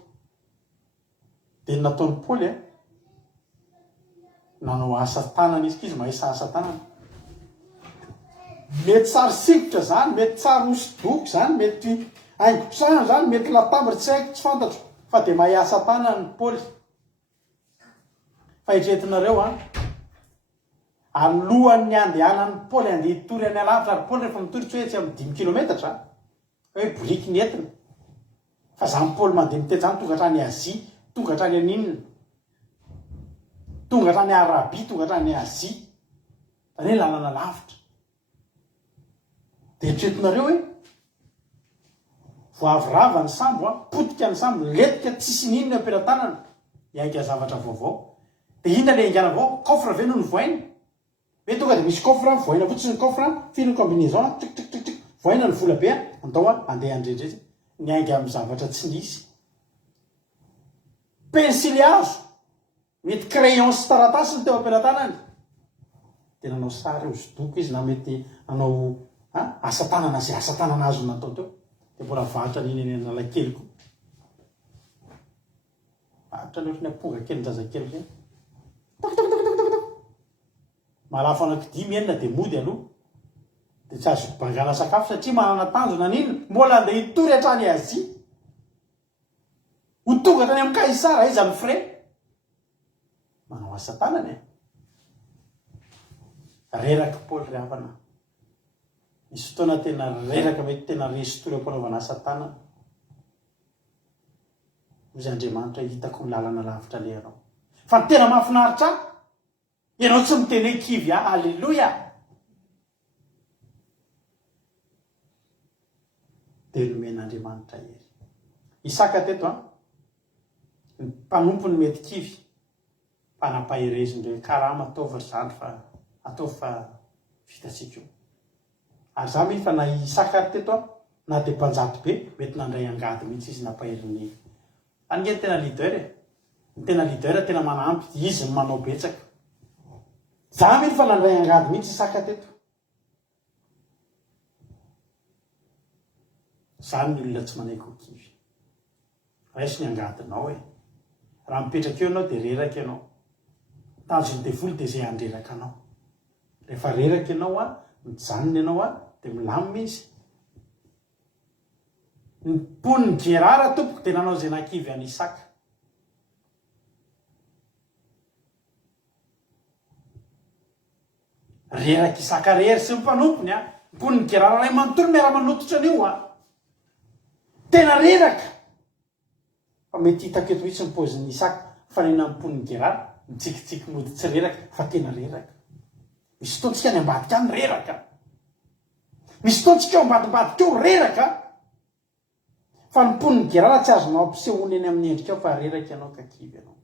Dia ny nataony Paoly nanao asa tanana izy mahisa asa tanana. Mety tsary sikotra zany, mety tsary hosodoko zany, mety haingo-trano zany, mety latabatra, tsy haiko, tsy fantatro, fa dia mahay asa tanana ny Paoly. Fa hitretinareo alohan'ny andehanan'ny Paoly andeha hitory any alavitra, ary Paoly rehefa mitory tsy hoe tsy amin'ny 10 kilometatra hoe boriky ny entina, fa zany Paoly mandeha mitety zany tonga hatrany Azia, tonga hatrany aninona, tonga hatrany Arabia, tonga hatrany Azia, zany hoe lalana lavitra. Dia hitretinareo hoe voavirava ny sambo, potika ny sambo, letika tsisy ninona ampelantanana, hiaika zavatra vaovao. Dia inona le ingana avao? Coffre ve no voaina? Hoe tonga dia misy coffre, voaina fotsiny ny coffre, filo ny combinaison, tik voaina ny vola be, andao andeha andredretra, niainga amin'ny zavatra tsy nisy. Pensily hazo, mety crayon sy taratasy ny teo ampelantanany. Dia nanao sary hosodoko izy, na mety nanao asa tanana, zay asa tanana azo natao teo. Dia mbola varotra n'iny eny Analakely koa. Varotra ny ohatran'ny amponga kely ny zazakely zay. Malafa anaky 10 enina dia mody aloha. Dia tsy azo bangana sakafo satria manana tanjona n'inona, mbola andeha hitory hatrany Azia. Ho tonga hatrany amin'ny Kaisara izy amin'ny frais. Manao asa tanana reraka Paoly ry havana. Misy fotoana tena reraka, mety tena resy tory ampanaovana asa tanana. Ozy Andriamanitra hitako ny lalana lavitra le ianao. Fa tena mahafinaritra ianao tsy miteny hoe kivy, alleluia. Dia nomen'Andriamanitra hery. Isaka teto ny mpanompony mety kivy, mpanampaherezindreo karama ataovy zany fa ataovy fa vitatsika io. Ary za miny fa na Isaka teto na dia mpanjato be, mety nandray angady mihitsy izy nampaheriny. Ange ny tena leader ny tena leader tena manampy izy ny manao betsaka. Za miny fa nandray angady mihitsy Isaka teto. Zany ny olona tsy manaiky ho kivy. Raiso ny angadinao raha mipetraka eo ianao dia reraka ianao. Tanjony devoly dia zay andreraka anao. Rehefa reraka ianao mijanona ianao dia milamina izy. Ny mponiny Gerara tompoko dia nanao izay nankivy an'i Isaka. Reraka Isaka rery sy ny mpanompony mponiny Gerara ray manontolo miara-manototra an'io tena reraka. Fa mety hitako eto mihitsy ny paozin'ny Isaka fa ny namponiny Gerara mitsikitsiky mody tsy reraka fa tena reraka. Misy fotoantsika ny ambadika any reraka. Misy fotoantsika ambadimbadika eo reraka. Fa ny mponiny Gerara tsy azonao ampisehoany eny amin'ny endrika ao fa reraka ianao ka kivy ianao.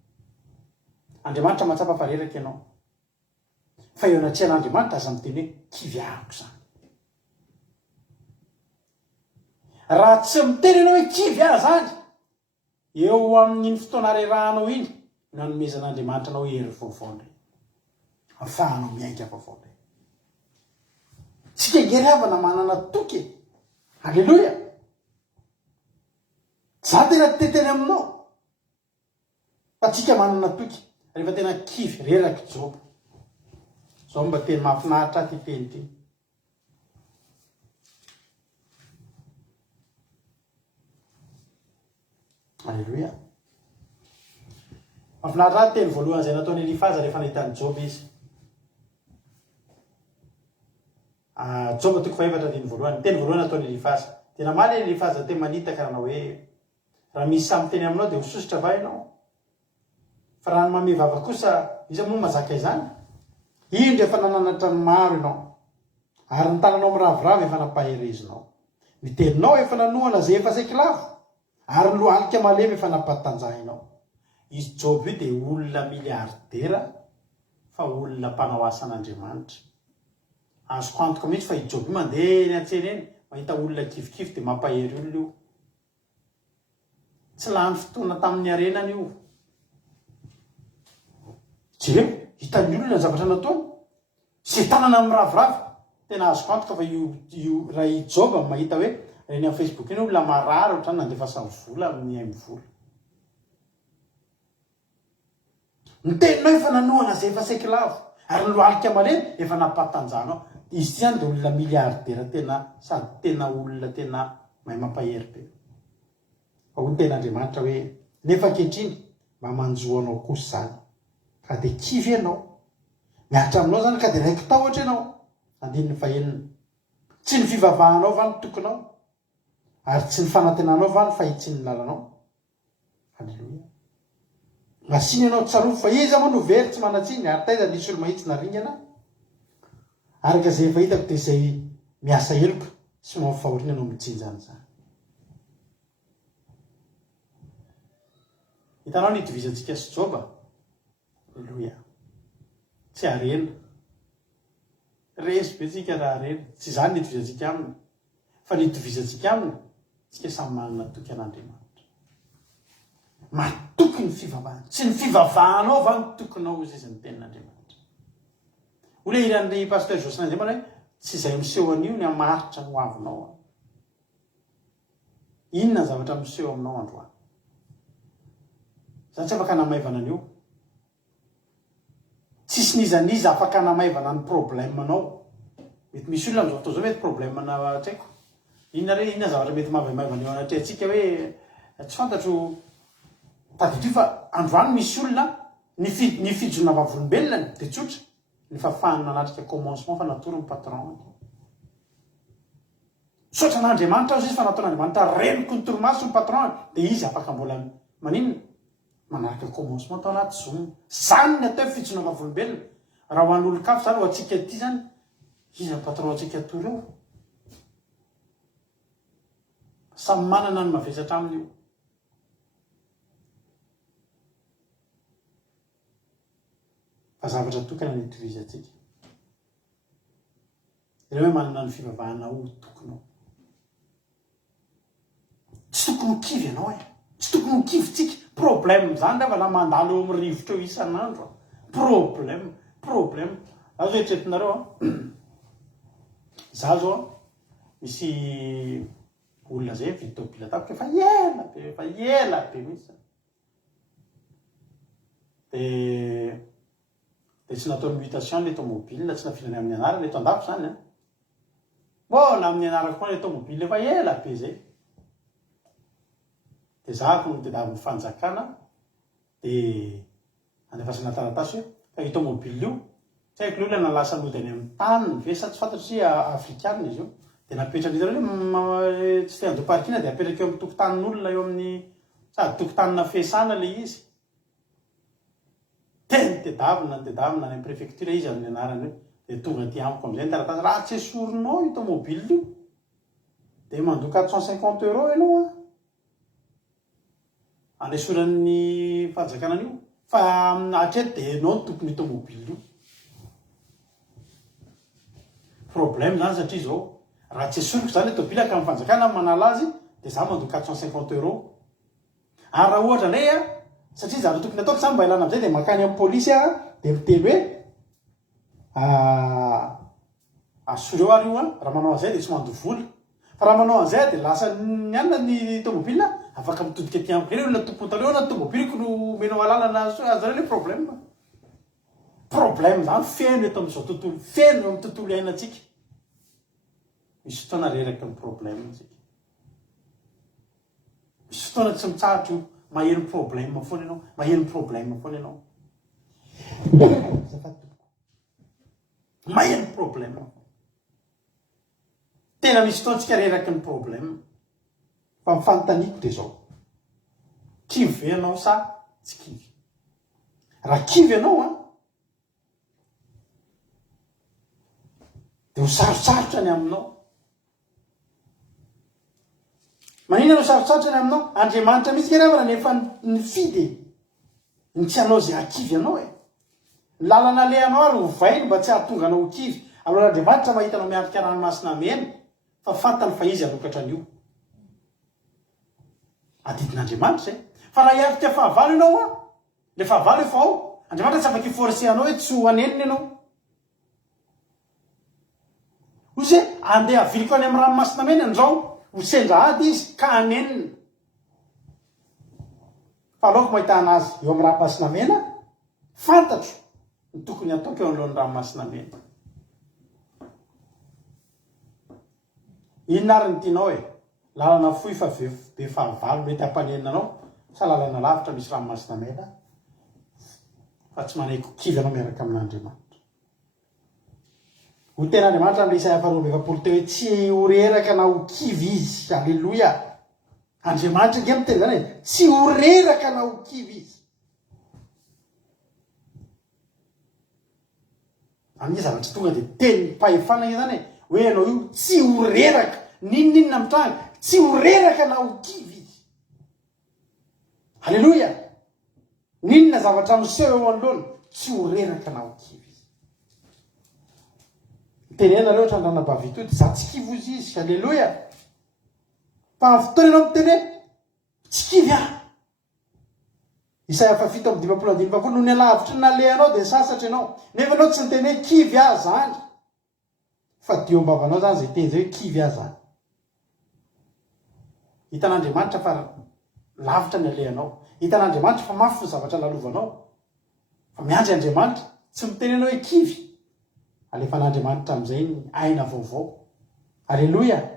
Andriamanitra mahatsapa fa reraka ianao. Fa eo anatrehan'Andriamanitra aza miteny hoe kivy ahako zany. Raha tsy miteny ianao hoe kivy zany, eo amin'iny fotoana rerahanao iny nanomezan'Andriamanitra anao hery vaovao indray. Ahafahanao miainga vaovao indray. Tsika gery havana manana toky. Alleluia. Za tena teteny aminao. Fa tsika manana toky. Rehefa tena kivy reraka Job. Zao mba teny mahafinaritra ty teny ty. Alleluia. Mahafinaritra teny voalohany izay nataony Elifaza rehefa nahitany Job izy. Job toko fahavatra teny voalohany. Teny voalohany nataony Elifaza. Tena maly Elifaza teny manitaka raha hoe raha misy samy teny aminao dia hososotra va ianao. Fa raha mame vava kosa izy moa mazaka izany. Indro efa nananatra ny maro ianao. Ary ny tananao miravoravo efa nampaherezinao. Ny teninao efa nanohana zay efa saika lavo. Ary ny lohalika malemy efa nampatanjahinao. Izy Job io dia olona miliardera fa olona mpanao asan'Andriamanitra. Azoko antoka mihitsy fa i Job io mandeha eny an-tsena eny mahita olona kifikify dia mampahery olona io. Tsy lany fotoana tamin'ny arenany io. Jereo hitan'ny olona zavatra nataony. Sy tanana miravoravo. Tena azoko antoka fa io raha i Job mahita hoe reny amin'ny Facebook eny olona marary ohatrany nandefa vola amin'ny 8 vola. Ny teninao efa nanohana zay efa saiky lavo ary lohalika malemy efa napatanjanao. Izy zany dia olona miliardera tena sady tena olona tena mahay mampahery be. Ao ny ten'Andriamanitra hoe nefa ankehitriny mba manjoanao kosa zany ka dia kivy ianao miaritra aminao zany ka dia raiky tahotra ianao. Andininy fahenina tsy ny fivavahanao va ny tokonao ary tsy ny fanantenanao va ny fahitsiny lalanao. Halleloia. Masiny ianao tsarofa fa iza moa no very tsy manatsiny ary taiza nisy olo mahitsy naringana. Araka zay efa hitako dia izay miasa eloka sy mampifahoriana ianao mijinjany zany. Hitanao ny itovizantsika sy Joba. Halleloia. Tsy arena. Resy be tsika raha arena. Tsy zany ny itovizantsika aminy. Fa ny itovizantsika aminy, tsika samy manana toky an'Andriamanitra. Matoky ny fivavahana. Tsy ny fivavahanao va ny tokonao izy izy ny tenin'Andriamanitra. Ole iran'ny pasteur Jocelyn zay mana hoe tsy izay miseho an'io ny amaritra ho avinao. Inona ny zavatra miseho aminao androany? Zany tsy afaka namaivana an'io. Tsisy nizaniza afaka namaivana ny problemanao. Mety misy olona amin'izao fotoana izao mety problemana traiko. Inona zavatra mety mavamaivana eo anatrehantsika hoe tsy fantatro tadidrio fa androany misy olona ny fijona vavolombelona dia tsotra. Ny fafahana nanatrika commencement fa natoro ny patron. Sotra n'Andriamanitra izy fa nataon'Andriamanitra reniko ny torimaso ny patron dia izy afaka mbola maninona manaraka commencement tao anaty zony. Zany ny atao fijona vavolombelona. Raha ho an'olo-kafo zany ho antsika ty zany izy ny patron antsika tory eo. Samy manana ny mavesatra aminy io. Fa zavatra tokana ny itovizantsika. Ireo hoe manana ny fivavahana ho tokonao. Tsy tokony ho kivy ianao e. Tsy tokony ho kivy tsika. Problème zany rehefa na mandalo eo amin'ny rivotra eo isan'andro. Problème. Azo hoe eritreretinareo za zao misy olona zay vidy tômôbila tapitra efa ela be mihitsy. Dia tsy natao mutation ilay tômôbila, tsy nafilany amin'ny anarana eto andafo zany a. Mbola amin'ny anarako koa ilay tômôbila efa ela be zay. Dia zahako no tedavy fanjakana dia andefasana taratasy hoe fa io tômôbila io tsy haiko le olona nalasa nodiny amin'ny tany ve sa tsy fantatro si afrikanina izy io. Dia napetraka izy hoe tsy te andoparikina dia apetraka eo amin'ny tokotanin'olona eo amin'ny sady tokotanina fesana le izy. Tedavina any amin'ny préfecture izy amin'ny anarany hoe dia tonga aty amiko amin'izay ny taratasy raha tsy esorinao io tômôbila io dia mandoko 450 € ianao a. Anesoran'ny fanjakana an'io fa hatreto dia ianao ny tokony tômôbila io. Problème zany satria zao raha tsy esoriko zany le tômôbila ka amin'ny fanjakana manala azy dia za mandoko 450 €. Ary raha ohatra indray a satria zavatra tokony ataoko zany mba ilana amin'izay dia makany amin'ny pôlisy dia miteny hoe asoreo ary io a raha manao an'izay dia tsy mandoa vola. Fa raha manao an'izay dia lasa ny anona ny tômôbila afaka mitodika aty amiko ireo olona tompony taleo na tômôbiliko no menao alalana azy ireo le problème. Problème zany feno eto amin'izao tontolo, feno eo amin'ny tontolo iainantsika. Misy fotoana reraka ny problème tsika. Misy fotoana tsy mitsahatra io, maheno problème foana ianao, maheno problème foana ianao. Maheno problème. Tena misy fotoantsika reraky ny problème. Fa mifanotaniko dia zao. Kivy ianao sa tsy kivy? Raha kivy ianao a dia ho sarotsarotra ny aminao. Manina no sarotsarotra ny aminao? Andriamanitra mihitsy rehefa nefa nifidy ny tsy hanao zay hakivy ianao e. Lalana lehanao ary ho vainy mba tsy hahatonga anao ho kivy. Alora Andriamanitra mahitanao miantrika ranomasina mena fa fantany fa izy hanokatra an'io. Adidin'Andriamanitra zay. Fa raha hiantrika fahavalo ianao a, le fahavalo efa ao, Andriamanitra tsy afaka hiforsehanao hoe tsy ho aneniny ianao. Hoy ze andeha aviliko any amin'ny ranomasina mena andrao hosendrahady izy ka anenina fa aloako mahitana azy eo amin'ny ranomasina mena fantatro ny tokony ataoko eo alohan'ny ranomasina mena. inona ary ny tianao e lalana foy fa be fahavalo mety hampanenina anao sa lalana lavitra misy ranomasina mena fa tsy manaiky kivy anao miaraka amin'Andriamanitra. Ho ten'Andriamanitra amin'ny Isaia 4:20 teo hoe tsy ho reraka na ho kivy izy. Alleloia. Andriamanitra nge miteny zany hoe tsy ho reraka na ho kivy izy. Amin'ny zavatra tonga dia teny mpahefana zany hoe ianao io tsy ho reraka ninninona mitranga tsy ho reraka na ho kivy izy. Alleloia. Ninona zavatra miseho eo anoloana tsy ho reraka na ho kivy. Tenenareo trandrana bavito ity za tsy kivy ozy izy. Alleloia. Fa amin'ny fotoana ianao miteny hoe tsy kivy aho. Isaia 7:20 no ny alavitra nalehanao dia sasatra ianao nefa ianao tsy niteny hoe kivy aho zany fa dio am-bavanao zany zay teny zay hoe kivy aho zany. Hitan'Andriamanitra fa lavitra ny alehanao. Hitan'Andriamanitra fa mafy ny zavatra lalovanao. Fa miandry Andriamanitra tsy mitenenao hoe kivy. Alefan'Andriamanitra amin'izay ny aina vaovao. Alleloia.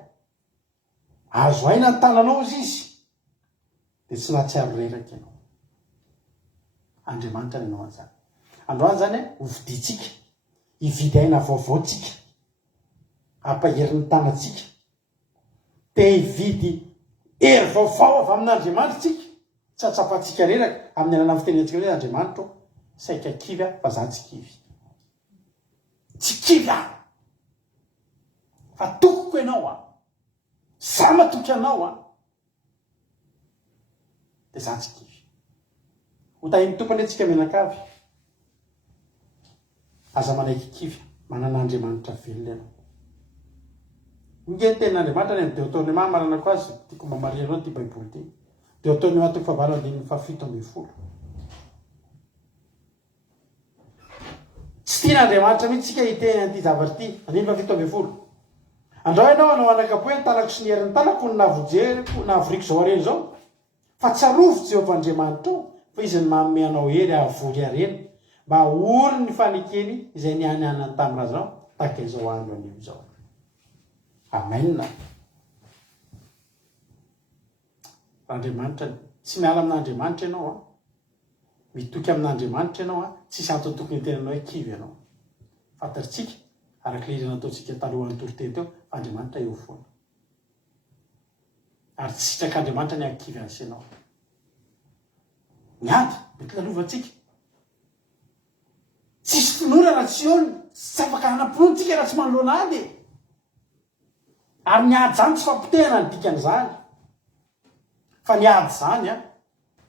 Azo aina ny tananao izy dia tsy nahatsiaro reraka ianao. Andriamanitra ny anao an'izany. Androany zany hoviditsika hividy aina vaovao tsika hampaherin'ny tanantsika te hividy hery vaovao avy amin'Andriamanitra tsika tsy hatsapatsika reraka amin'ny alalan'ny fitenentsika hoe Andriamanitra saika kivy fa za tsy kivy. Tsy kivy aho fa tokoko ianao za matoky anao dia za tsy kivy. Ho tahiny tompony antsika menakavy aza manaiky kivy manan'Andriamanitra velona ianao. Nge ny tenin'Andriamanitra ny amin'ny Deutéronome marana ko azy tiako mba marianao ty baiboly ty. Deutéronome 7:7. Tsy tian'Andriamanitra mihitsy tsika hiteny an'ity zavatra ty. 7:7. Andao ianao anao anakapoe ny tanako sy ny herin'ny tanako ny navojeriko navoriko zao areny zao fa tsarovy Jehovah Andriamanitra fa izy ny manome anao hery avory areny mba ory ny fanekeny izay niananany tamin'ny razao tahaka izao andro anio zao. Amen. Andriamanitra tsy miala amin'Andriamanitra ianao mitoky amin'Andriamanitra ianao tsisy antony tokony tenanao hoe kivy ianao. Fantatritsika araka ilay nataontsika talohan'ny toriteny teo Andriamanitra eo foana ary tsy sitrak'Andriamanitra ny akivy an'sy ianao. Miady mety lalovantsika tsisy finorana tsy eo tsy afaka hanam-pontsika raha tsy manoloana ady ary niady zany tsy fampitehana ny dikan'izany fa niady zany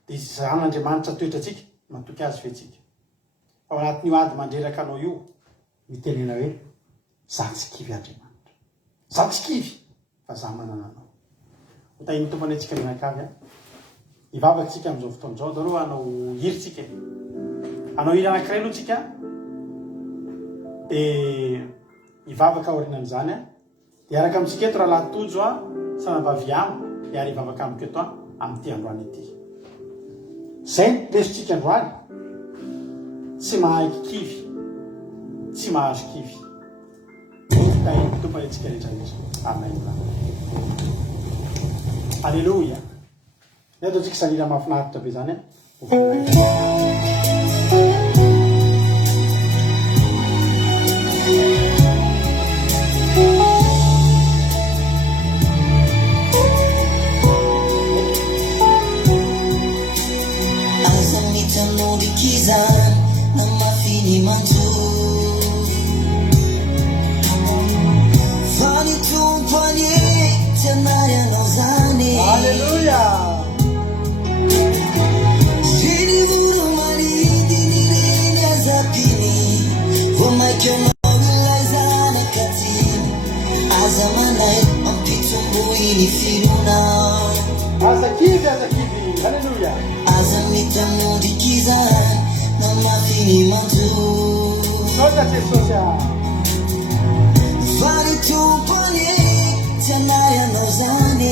dia zan'Andriamanitra toetratsika matoky azy fetsika. Ao anatin'io ady mandreraka anao io mitenena hoe za tsy kivy Andriamanitra, za tsy kivy fa za manana anao. Ho tahiny tompony antsika menakavy hivavatsika amin'izao fotoan'izao da aloha hanao hiritsika hanao hira anankiray aloha tsika dia hivavaka aorinan'izany dia araka amintsika eto raha latojo sanavavy amy dia ary hivavaka amiko eto amin'ity androany ity. Zay lesontsika androany tsy mahaiky kivy tsy mahazo kivy. Tahiny tompony antsika rehetrarehetra. Amen. Alleluia. Ny ataontsika sanila mahafinaritra be zany Aza mitanodikiza na mafini manju fani tumpanye tenaya nazane. Alleluia. Asa kivy. Alleluia. Azamitamurikiza na mafini manju Soka fani tumpanye tenaya nazane.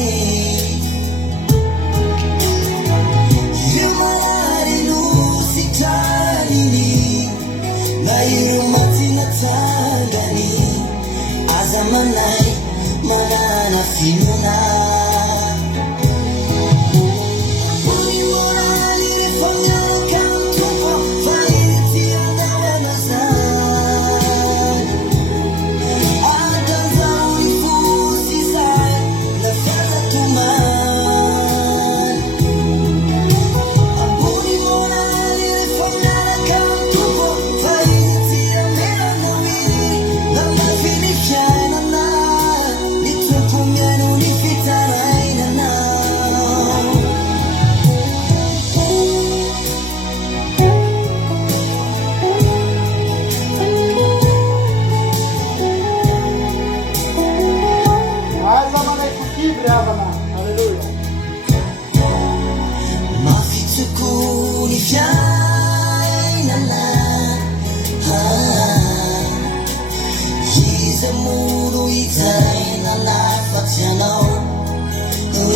Iza moro itaina nafatianao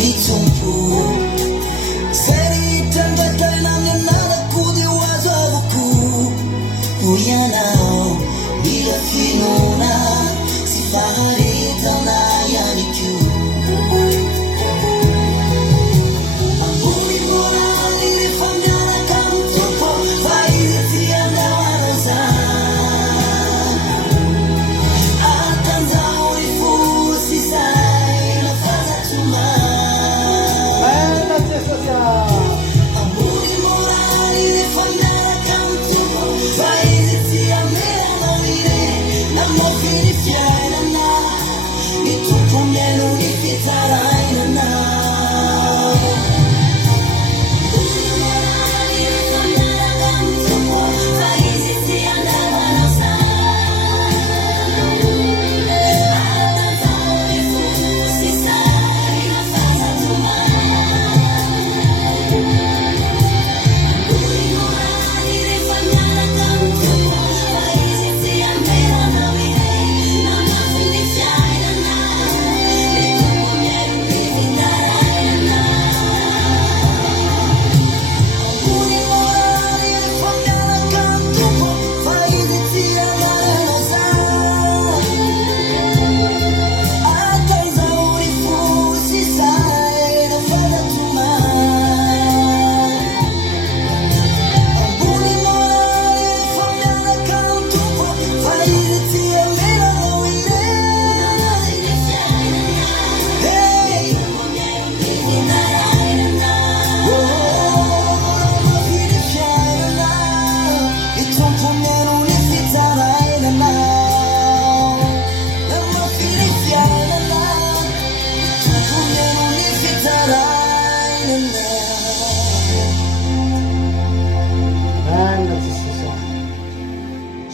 Itumpu Seri tangataina ninala kudi wazabuku Uyanao Bila finuna Sifahari tauna yaniku Ambuli mora nilifanyana kamtupo Faizi tianda wanoza Akanza ulifusi sai Nafaza tuma Ambuli mora nilifanyana kamtupo Faizi tianda wanoza Na mofini fiaina na Itukumenu nifitaraina na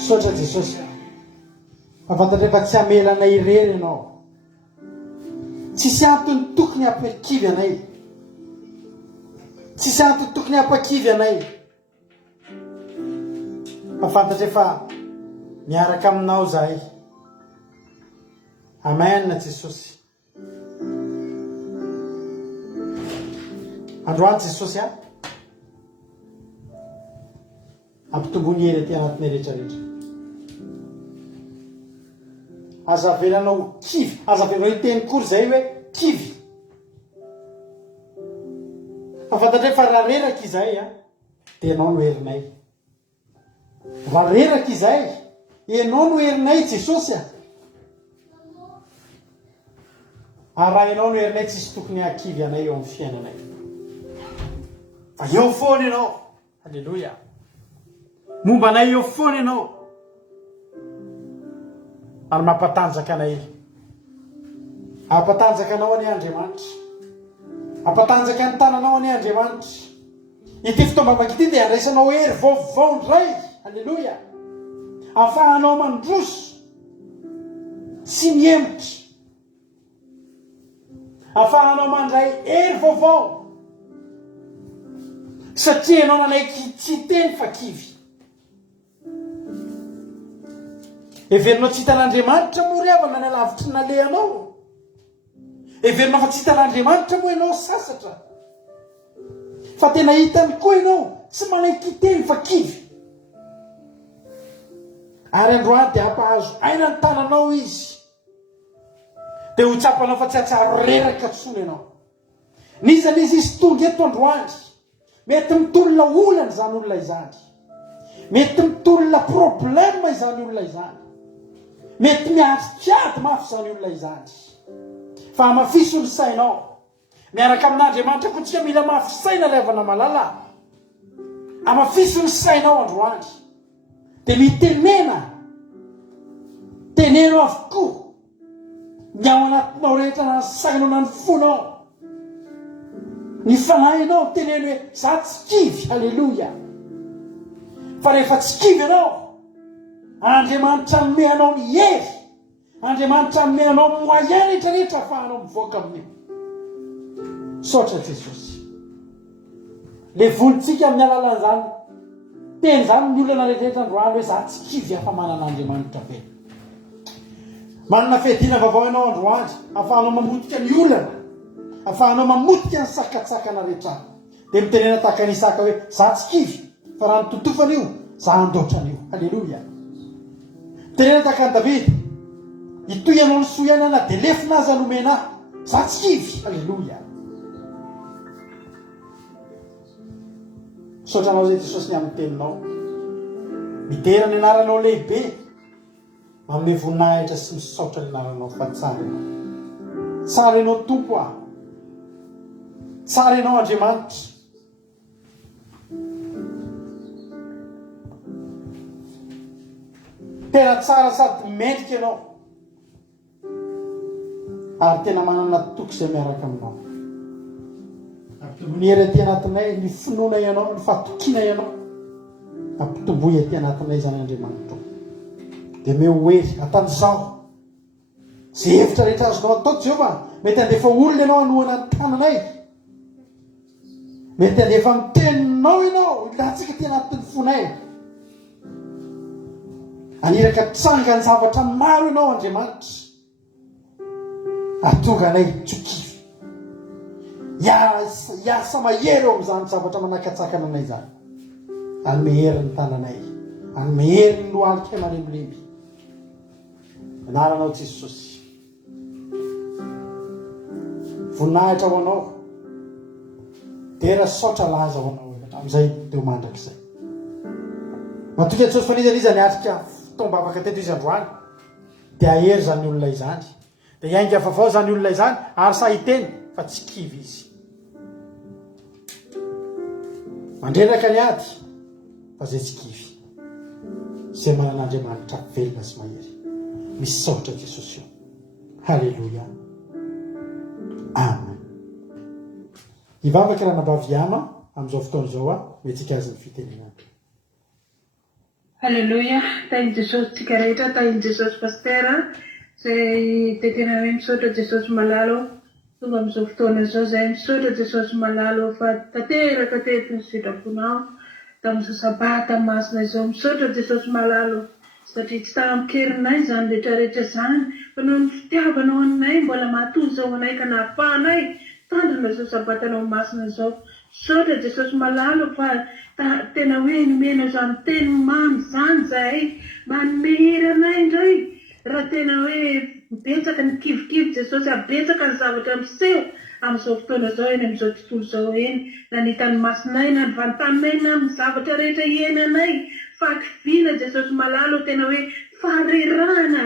Sotra Jesosy afantatra efa tsy amelana irery ianao tsisy antony tokony hampakivy anay tsisy antony tokony hampakivy anay afantatra efa miaraka aminao zahay amen Jesosy androany Jesosy ampitombony hery aty anatinay rehetrarehetra aza velanao kivy aza velanao iteny kory zay hoe kivy afantatra efa raha reraka izay dia ianao no herinay raha reraka izay ianao no herinay Jesosy ary raha ianao no herinay tsisy tokony hakivy anay eo amin'ny fiainanay fa eo foana ianao halleloja momba anay eo foana ianao ary mampatanjaka anay ampatanjaka anao any Andriamanitra ampatanjaka ny tananao any Andriamanitra ity fitombavaka ity dia andraisanao hery vaovao ndray halleloja ahafahanao mandroso sy miembotra ahafahanao mandray hery vaovao satria ianao nanaiky tsy teny fa kivy everinao tsy hitan'Andriamanitra moa ry avana ny alavitry nalehanao everinao fa tsy hitan'Andriamanitra moa ianao sasatra fa tena hitany koa ianao tsy manaiky teny fa kivy ary androany dia hampahazo aina ny tananao izy dia ho tsapanao fa tsy atsaro reraka tsony ianao nizany izy tonga eto androany mety mitolona olana izany olona izany mety mitolona problema izany olona izany mety miatrikiady mafy izany olona izany fa amafiso ny sainao miaraka amin'Andriamanitra koa tsika mila mafy saina levana malala amafiso ny sainao androany dia tenenao avokoa ny ao anatinao rehetra na ny sainao na ny fonao ny fanahinao teneno hoe za tsy kivy halleloja fa rehefa tsy kivy ianao Andriamanitra meanao ny hery Andriamanitra meanao moyen rehetrarehetra ahafahanao mivoaka amin'io sotra Jesosy le volontsika amin'ny alalan'izany teny zany ny olana rehetrarehetra androany hoe za tsy kivy afa manan'Andriamanitra be manana fehadiana vaovao ianao androandry ahafahanao mamotika ny olana, ahafahanao mamotika ny sakatsakana rehetra. Dia mitenena tahaka n'Isaka hoe za tsy kivy fa raha nitotofana io za andoatran'io. Halleloia. Mitenena tahaka ny Davida, itoy ianao ny soa ihany ana dia lefina aza nomena ahy, za tsy kivy. Halleloia. Misaotranao zay Jesosy ny amin'ny teninao, midera ny anaranao lehibe, manome voninahitra sy misaotra ny anaranao fa tsara ianao. Tsara ianao Tompo ah, tsara ianao Andriamanitra. Tena tsara sady mendrika ianao, ary tena manana toky izay miaraka aminao. Ampitomboy aty anatinay ny finoana ianao, ny fahatokiana ianao, ampitomboy aty anatinay zany Andriamanitra. Dia meo hery atan'izao zay hevitra rehetra azonao atao Jehovah. Mety andefa olona ianao hanohana ny tananay, mety andefa miteninao ianao ilatsika ty anatin'ny fonay, aniraka tranga ny zavatra maro ianao Andriamanitra. Atonga anay tsokivy, hiasa mahery eo amin'izany zavatra manakatsakana anay zany. Anome hery ny tananay, anome hery ny lohalika malemilemy. Anaranao Jesosy, voninahitra ho anao, dera saotra laza ho anao amin'izay teo mandrakizay. Matoky Jesosy fanizaniza niatrika fitombavaka teto izy androany, dia ahery zany olona izany, dia hiainga vaovao zany olona izany, ary sahiteny fa tsy kivy izy. Mandreraka ny ady fa zay tsy kivy, zay manan'Andriamanitra velona sy mahery. Misaotra Jesosy io. Halleluia. Amen. Hivavaka raha nabavy ama amin'izao fotoan'izao a, metsika azy ny fitenenana. Halleluia. Tain'i Jesosy tsika rehetra, tain'i Jesosy pastera, zay dia tena hoe misaotra Jesosy malalo tonga amin'izao fotoana izao, zay misaotra Jesosy malalo fa tanteraka teto ny sitraponao tamin'izao sabata masina izao. Misaotra Jesosy malalo satria tsy tahamin-kerinay zany rehetrarehetra zany, fa noho ny fitiavanao aminay mbola mahatonga izao anay ka nahafahanay tandrina izao sabatanao masina izao. Misaotra Jesosy malalo fa tena hoe nomenao zany teny mamy zany zahay mba hanome hery anay indray. Raha tena hoe betsaka ny kivikivy Jesosy, abetsaka ny zavatra miseho amin'izao fotoana izao eny amin'izao tontolo izao eny, na ny tany masinay na ny vanotanay na amin'ny zavatra rehetra ienanay. Fakiviana Jesosy malalo, tena hoe faharerahana,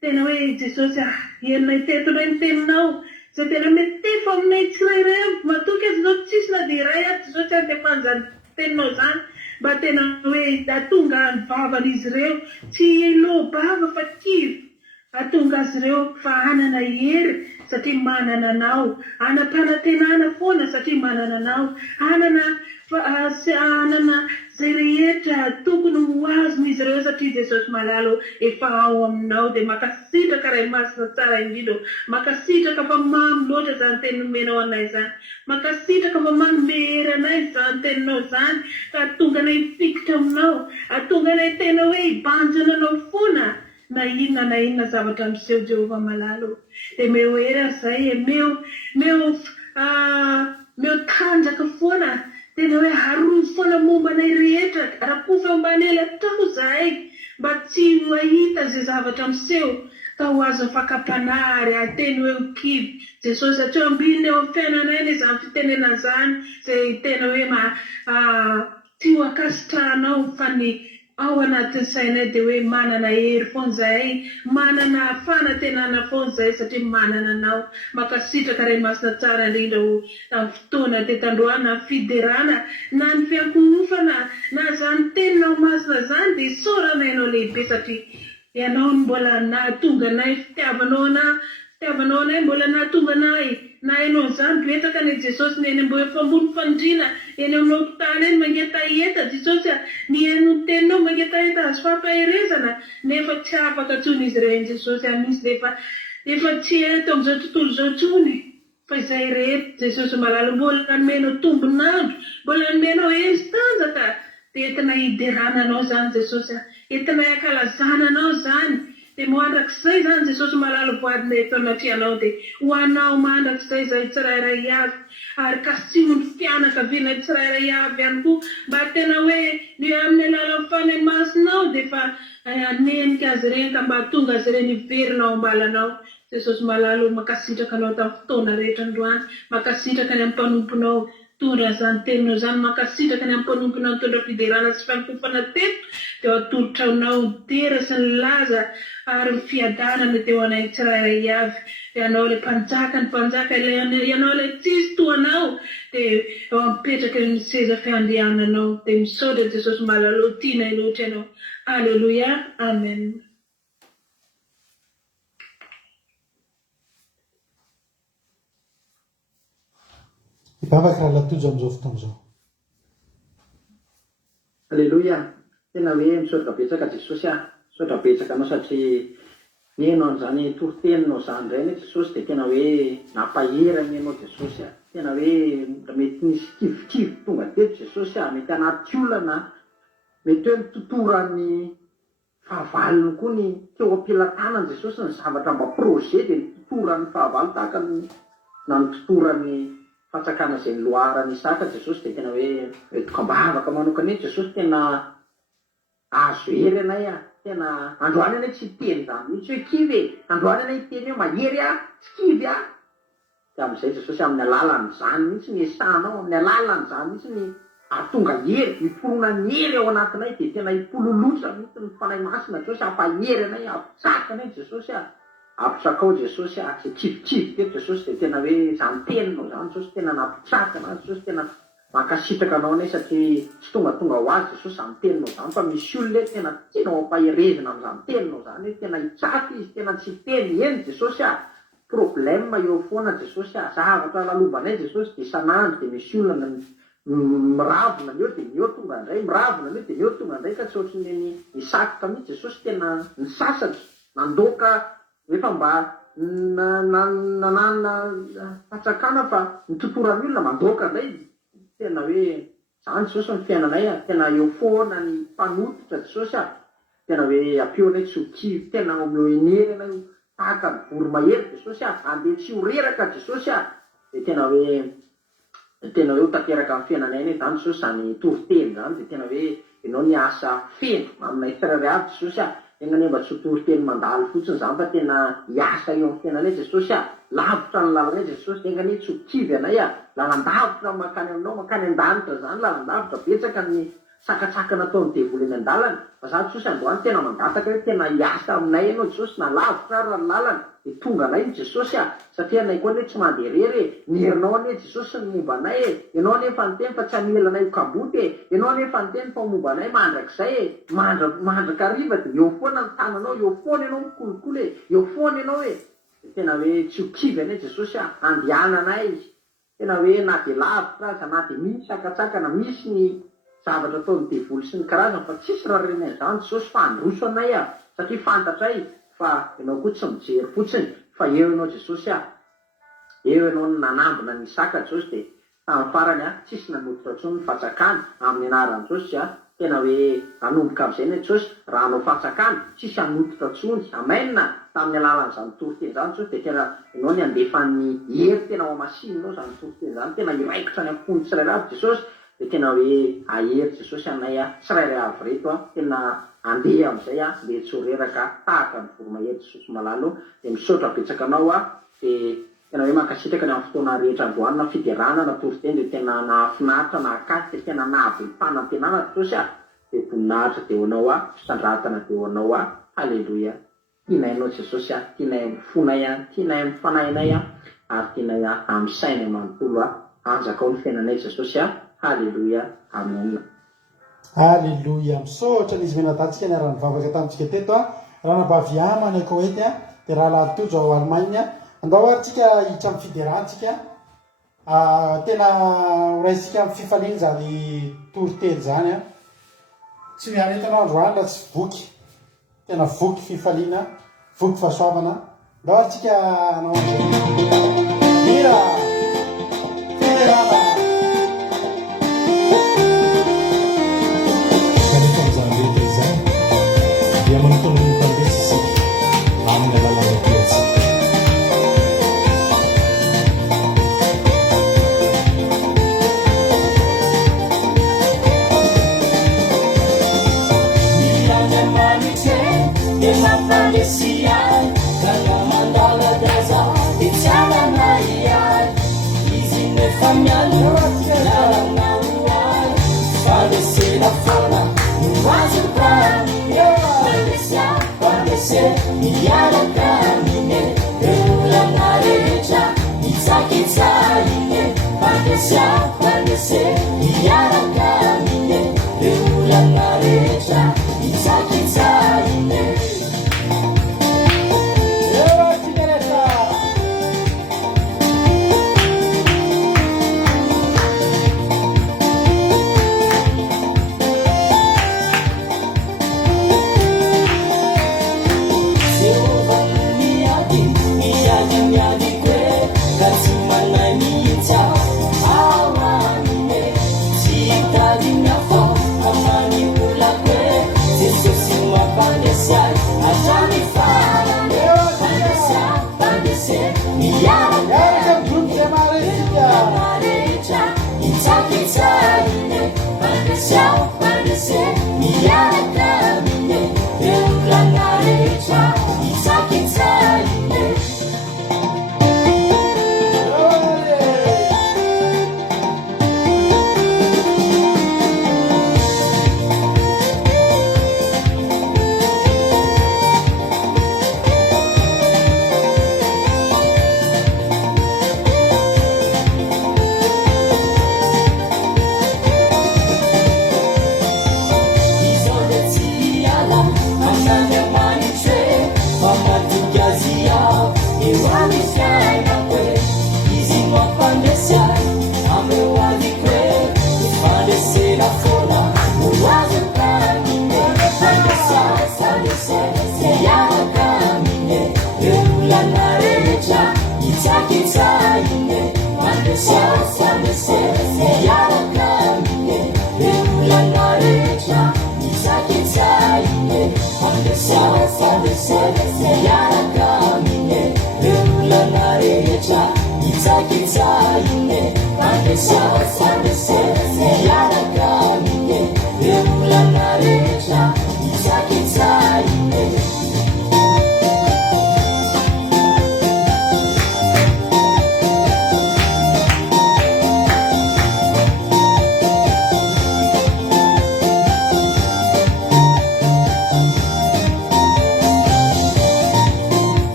tena hoe Jesosy ienanay teto indray ny teninao, zay tena metefo aminay tsirairay matoky azy zao tsisy na dia iray aty Jesosy andefan'izany teninao zany, mba tena hoe atonga ny vavan'izy ireo tsy lohbava fa kivy, atonga azy ireo fa hanana hery satria manana anao, anam-panantenana foana satria manana anao, hanana zay rehetra tokony ho azon'izy ireo satria Jesosy malalo efa ao aminao. Dia makasitraka ray masina tsara indrindra, makasitraka fa mamy loatra zany teny nomenao anay zany, makasitraka fa manome hery anay zany teninao zany, ka atonga anay fikitra aminao, atonga anay tena hoe hibanjana anao foana na inona zavatra miseho Jehovah malalo. Dia meo hery zay, meo tanjaka foana, tena hoe haroy foana momba anay rehetra, rakofa mbanela tao zahay mba tsy ho ahita zay zavatra miseho ka ho azo fakapanary ateny hoe ho kivy Jesosy. Satria ambiny eo amin'ny fiainanay ny zany fitenena zany, zay tena hoe ty ho akasitrahanao fa ny ao anatin'ny sainay dia hoe manana hery foana zahay, manana fanantenana foana zahay satria manana anao. Makasitraka ray masina tsara indrindra ho amin'ny fotoana tetandroana fiderana na ny fiankonofana na zany teninao masina zany, dia sorana ianao lehibe satria ianao ny mbola nahatonga anay, fitiavanao anay mbola nahatonga anay na ianao zany betaka ny Jesosy ny eny mbo fambony fandrina eny amin'ny hopitaly eny mangetaeta Jesosy, ny eny teninao mangetaeta azo fampaherezana, nefa tsy afaka tsony izy ireny Jesosy. Misy efa tsy eto amin'izao tontolo izao tsony, fa izay rehetra Jesosy malalo mbola nomenao tombonandro, mbola nomenao hery sy tanjaka, dia entina hiderana anao zany Jesosy, entina hiankalazana anao zany, dia mandrakizay zany Jesosy malala voadina eto anatrianao dia ho anao mandrakizay izay tsirairay avy ary kasimony fianakaviana tsirairay avy ihany koa mba tena hoe ny amin'ny alalan'ny fanahy masinao dia fa anenika azy ireny ka mba tonga azy ireny iverinao ambalanao. Jesosy malala makasitraka anao tamin'ny fotoana rehetra androany, makasitraka ny amin'ny mpanomponao tondra zany teninao zany, makasitraka ny amin'ny mpanomponao mitondra fiderana sy fankofana teto dia atolotra anao tera sy ny laza ary ny fiadanana teo anay tsirairay avy. Ianao ilay mpanjaka ny mpanjaka, ianao ilay tsisy toanao dia eo mipetraka ny seza fiandehananao. Dia misaotra Jesosy malala tianay loatra ianao. Alleluia, amen. Ibavaka raha latojo amin'izao fotoana izao. Alleluia. Tena hoe misaotra betsaka Jesosy misaotra betsaka anao satria nienao an'izany toriteninao zany indray Jesosy dia tena hoe nampahirana ianao Jesosy tena hoe mety nisy kivikivy tonga teto Jesosy mety anaty olana, mety hoe mitotoran'ny fahavalony koa ny teo am-pilatanany Jesosy ny zavatra mba projet dia mitotoran'ny fahavalo tahaka na mitotoran'ny fatsakana izay ny loharany Isaka Jesosy dia tena hoe dokam-bavaka manokana eny Jesosy tena azo hery anay tena androany anay tsy teny zany mihitsy hoe kivy androany anay teny hoe mahery tsy kivy dia amin'izay Jesosy amin'ny alalan'izany mihitsy ny esanao, amin'ny alalan'izany mihitsy ny atonga hery, miforona ny hery ao anatinay dia tena hipololosa mihitsy ny fanahy masina Jesosy ampahery anay, ampitsaka anay Jesosy ampitsakao Jesosy izay kivikivy teto Jesosy dia tena hoe zany teninao zany Jesosy tena nampitsaka anao Jesosy tena mankasitraka anao anay satria tsy tonga ho azy Jesosy zany teninao zany fa misy olona tena tianao ampaherezana amin'izany teninao zany tena hitsaka izy tena tsy teny eny Jesosy problème eo foana Jesosy zavatra lalovanay Jesosy dia isan'andro dia misy olona miravona meo dia meo tonga indray, miravona meo dia meo tonga indray ka tsy ohatrany ny sakoka mihitsy Jesosy tena ny sasatra nandoaka efa mba nanana fatsakana fa nitotoran'ny olona mandoaka indray tena hoe zany Jesosy ny fiainanay tena eo foana ny mpanototra Jesosy tena hoe ampeonay tsy ho kivy tena omeo enery anay tahaka ny voromahery Jesosy andeha tsy ho reraka Jesosy dia tena hoe ho tanteraka amin'ny fiainanay ny zany Jesosy zany toriteny zany dia tena hoe ianao ny asa feno aminay tsirairay avy Jesosy tena ny mba tsy ho toriteny mandalo fotsiny zany fa tena hiasa eo amin'ny fiainanay Jesosy lavitra ny lalanay Jesosy tena ny tsy ho kivy anay lalandavitra makany aminao makany an-danitra zany lalandavitra betsaka ny sakatsakana ataon'ny devoly eny an-dalana fa za Jesosy androany tena mandataka hoe tena hiasa aminay ianao Jesosy na lavitra ary ny lalana dia tonga anay ny Jesosy satria anay koa tsy manderery ny herinao ane Jesosy ny momba anay ianao anefa ny teny fa tsy hamelanay ho kamboty ianao anefa ny teny fa momba anay mandrakizay mandraka ariva dia eo foana ny tananao eo foana ianao mikolokolo eo foana ianao tena hoe tsy ho kivy anay Jesosy andehananay tena hoe na dia lavitra aza na dia misy sakatsakana misy ny zavatra ataon'ny devoly sy ny karazana fa tsisy raha renay zany Jesosy fa androso anay satria fantatray fa ianao koa tsy mijery fotsiny fa eo ianao Jesosy eo ianao nanambina ny Isaka Jesosy dia tamin'ny farany tsisy nanototra intsony ny fatsakana amin'ny anaran'i Jesosy tena hoe nanomboka amin'izay ny Jesosy raha hanao fatsakana tsisy hanototra intsony amainina tamin'ny alalan'izany toriteny zany Jesosy dia tena ianao ny andefan'ny hery tena ao amasinanao zany toriteny zany tena iraikitra ny ampon'ny tsirairay avy Jesosy dia tena hoe ahery Jesosy anay tsirairay avy reto tena andeha amin'izay mety tsy ho reraka tahaka ny voromahery Jesosy malalo dia misaotra betsaka anao dia tena hoe mankasitraka ny amin'ny fotoana rehetra androany na fiderana na toriteny dia tena nahafinaritra na akasy dia tena nahavy ny fanantenana Jesosy dia voninahitra dia ho anao fisandratana dia ho anao halleluia tianay anao Jesosy tianay fonay tianay amin'ny fanahinay ary tianay amin'ny sainay manontolo anjakao ny fiainanay Jesosy halleluia amen. Alleluia. Misaotra n'izy menadatsika ny arany vavaka tamintsika teto raha nabavy amany akao ety dia raha latojo ao Allemagne andao arytsika hiditra amin'ny fiderantsika tena horaisika amin'ny fifaliana zany toriteny zany tsy miala entanao androany raha tsy voky tena voky fifaliana voky fahasoavana andao arytsika anao mira fiderana dia manontolo ny mpandresy isika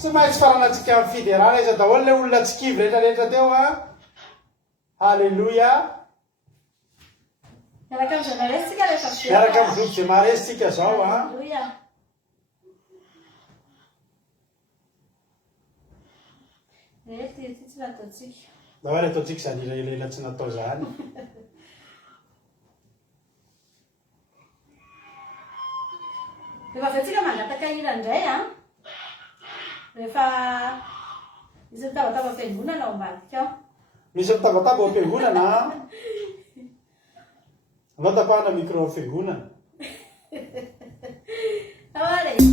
Tsy maintsy faranatsika amin'ny fidera izy daholo le olona tsikivy rehetrarehetra teo a. Halleluja. Miaraka amin'ny zanaresitsika rehefa fidera. Miaraka amin'ny groupe de maresitsika zao a. Halleluja. Tsy nataontsika. Daholo ataontsika zany elaela tsy natao zany. Rehefa avy atsika mangataka hira indray a. Rehefa misy mitabataba fiangonana ao ambadika ao. Misy mitabataba ao fiangonana. Anao tapahana micro ao fiangonana. Allez.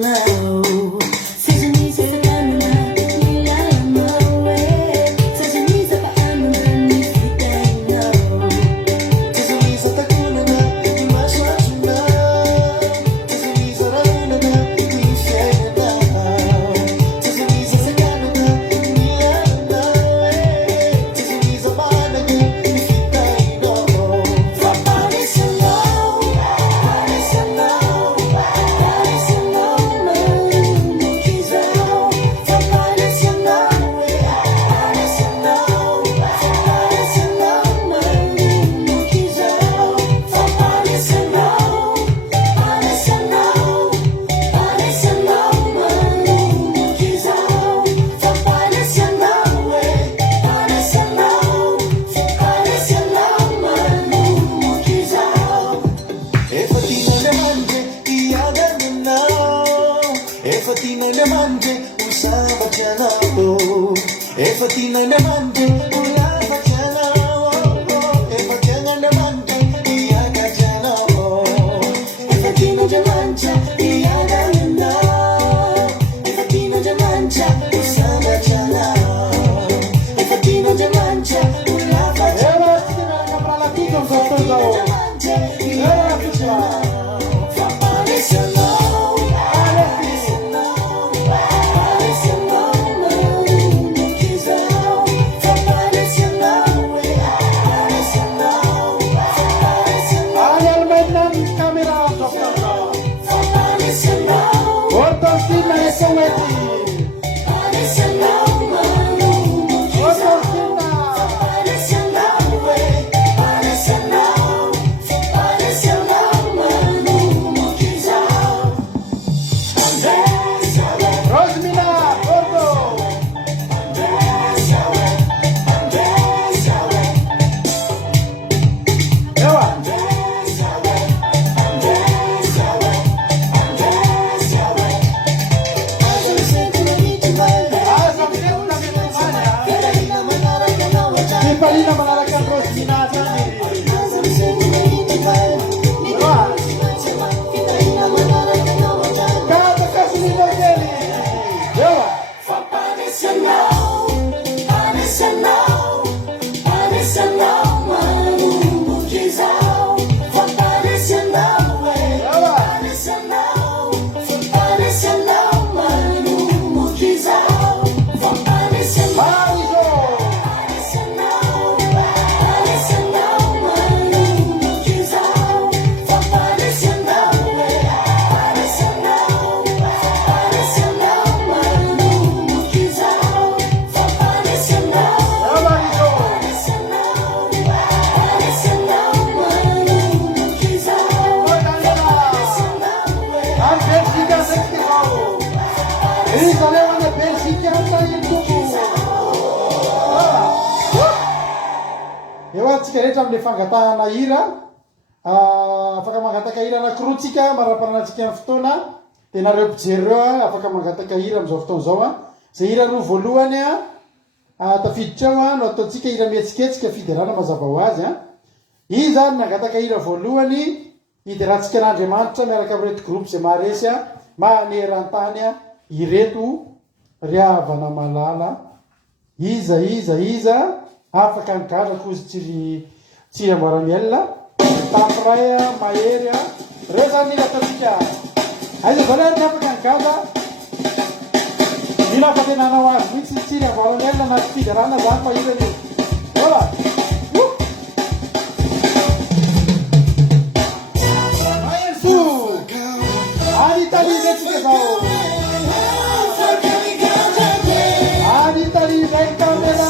Now, Efatina namante, ula fachana. Efatina namante, iya kachana. Efatina jamancha, iya damina. Efatina jamancha, usanga chana. Efatina jamancha, ula fachana. Efatina jamancha, iya kachana. Tsika rehetra amin'le fangatahana hira afaka mangataka hira anankiroa tsika maraparanantsika amin'ny fotoana dia nareo mpijery reo afaka mangataka hira amin'izao fotoana izao zay hira roa voalohany tafiditra ao no ataontsika hira mihetsiketsika fiderana mazava ho azy iny zany nangataka hira voalohany hiderantsika an'Andriamanitra miaraka amin'reto groupe zay maharesy maneran-tany ireto riavana malala iza afaka nigadrako izy tsy ambaramielina tapiray mahery reo zany ataontsika aiza zany ary afaka nigadra mila fatenanao azy mihitsy tsiry ambaramielina na fiderana zany fa irany voilà maheso any Italie zetsika zao any Italie zay camera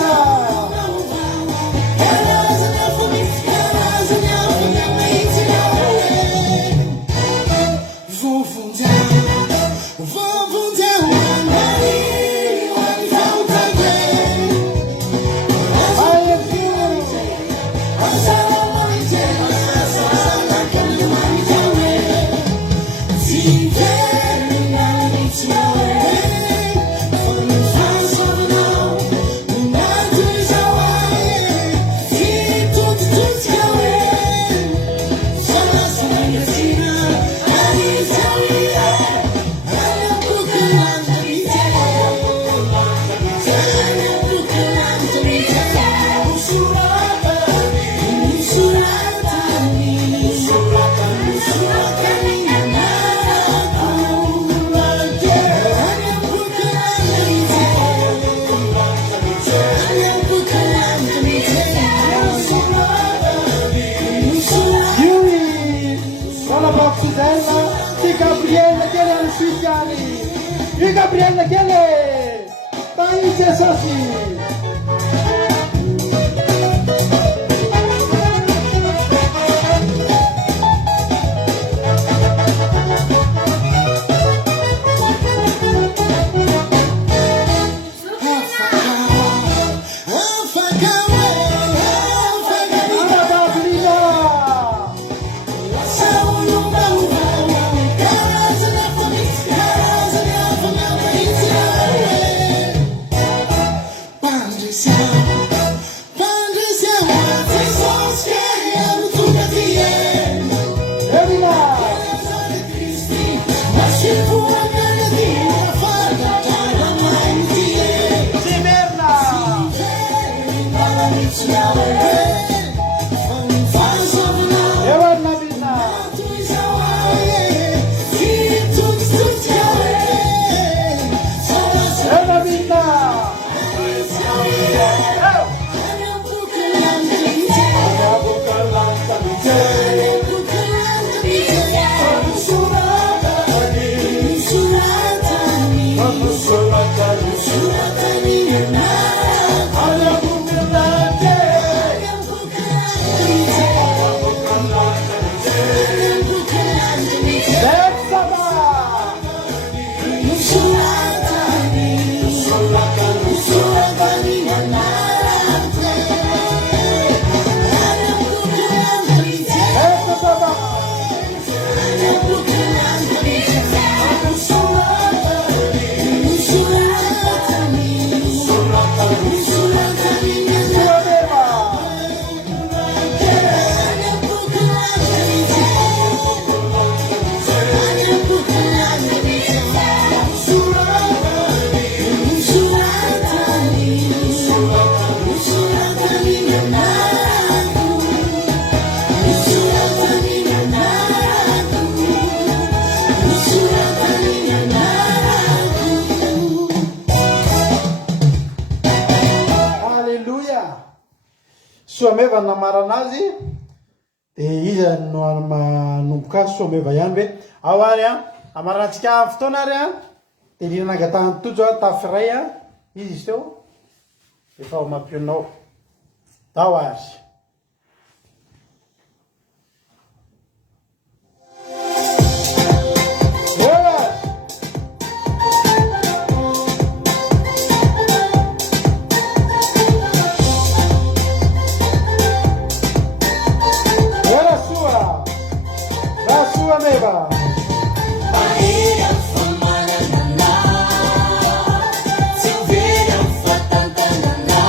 Gabriele Chele, Paese Sassi. soameva namarana azy de izy no manomboka azy soameva ihany hoe ao ary a amarantsika amin'ny fotoana ary a de linangatahany tojo a tafiray a izy teo efa ao mampionao dao ary Neva. Silveira, fatantana,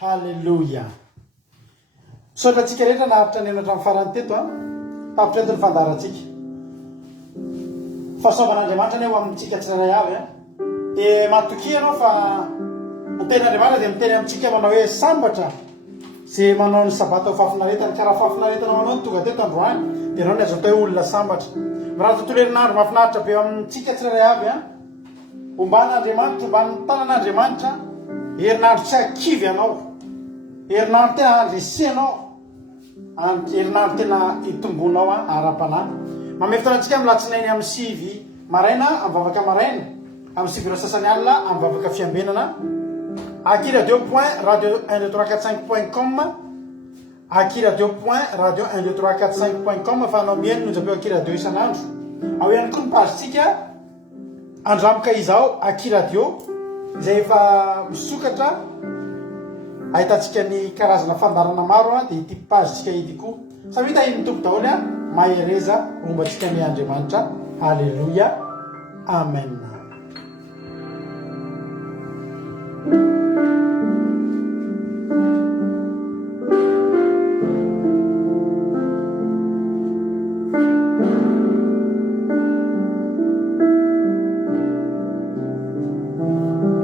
halleloia misaotra antsika rehetra naharitra ny enatra amin'ny farany teto a papitreto ny fandaratsika fahasoavan'andriamanitra ny eo amintsika tsirairay avy a dia matoki ianao fa nyten'andriamanitra dia miteny amintsika manao hoe sambatra zay manao ny sabata ho fafinaretana ka raha fafinaretana manao ny tonga teto androany dia anao ny azo atao hoe olona sambatra miraha tontolo herinandro mahafinaritra be amintsika tsirairay avy a omban'andriamanitra omban'ny tanan'andriamanitra herinandro tsy akivy ianao herinandro tena andresenao herinandro tena itombonao a ara-panahy mame fotoanantsika milatsinainy amin'ny sivy maraina amivavaka maraina amin'ny sivy ro sasany alina amivavaka fiambenana aki radio point radio 12345.com aki radio point radio 12345.com fa anao mieny nonjapeo aki radio isan'andro ao ihany koa ny pagetsika andramika izao aki radio izay efa misokatra ahitantsika ny karazana fandarana maro a dia ity pagetsika ity koa samy hita iny mitombo daholo a mahereza ombantsika ny andriamanitra halleloia amen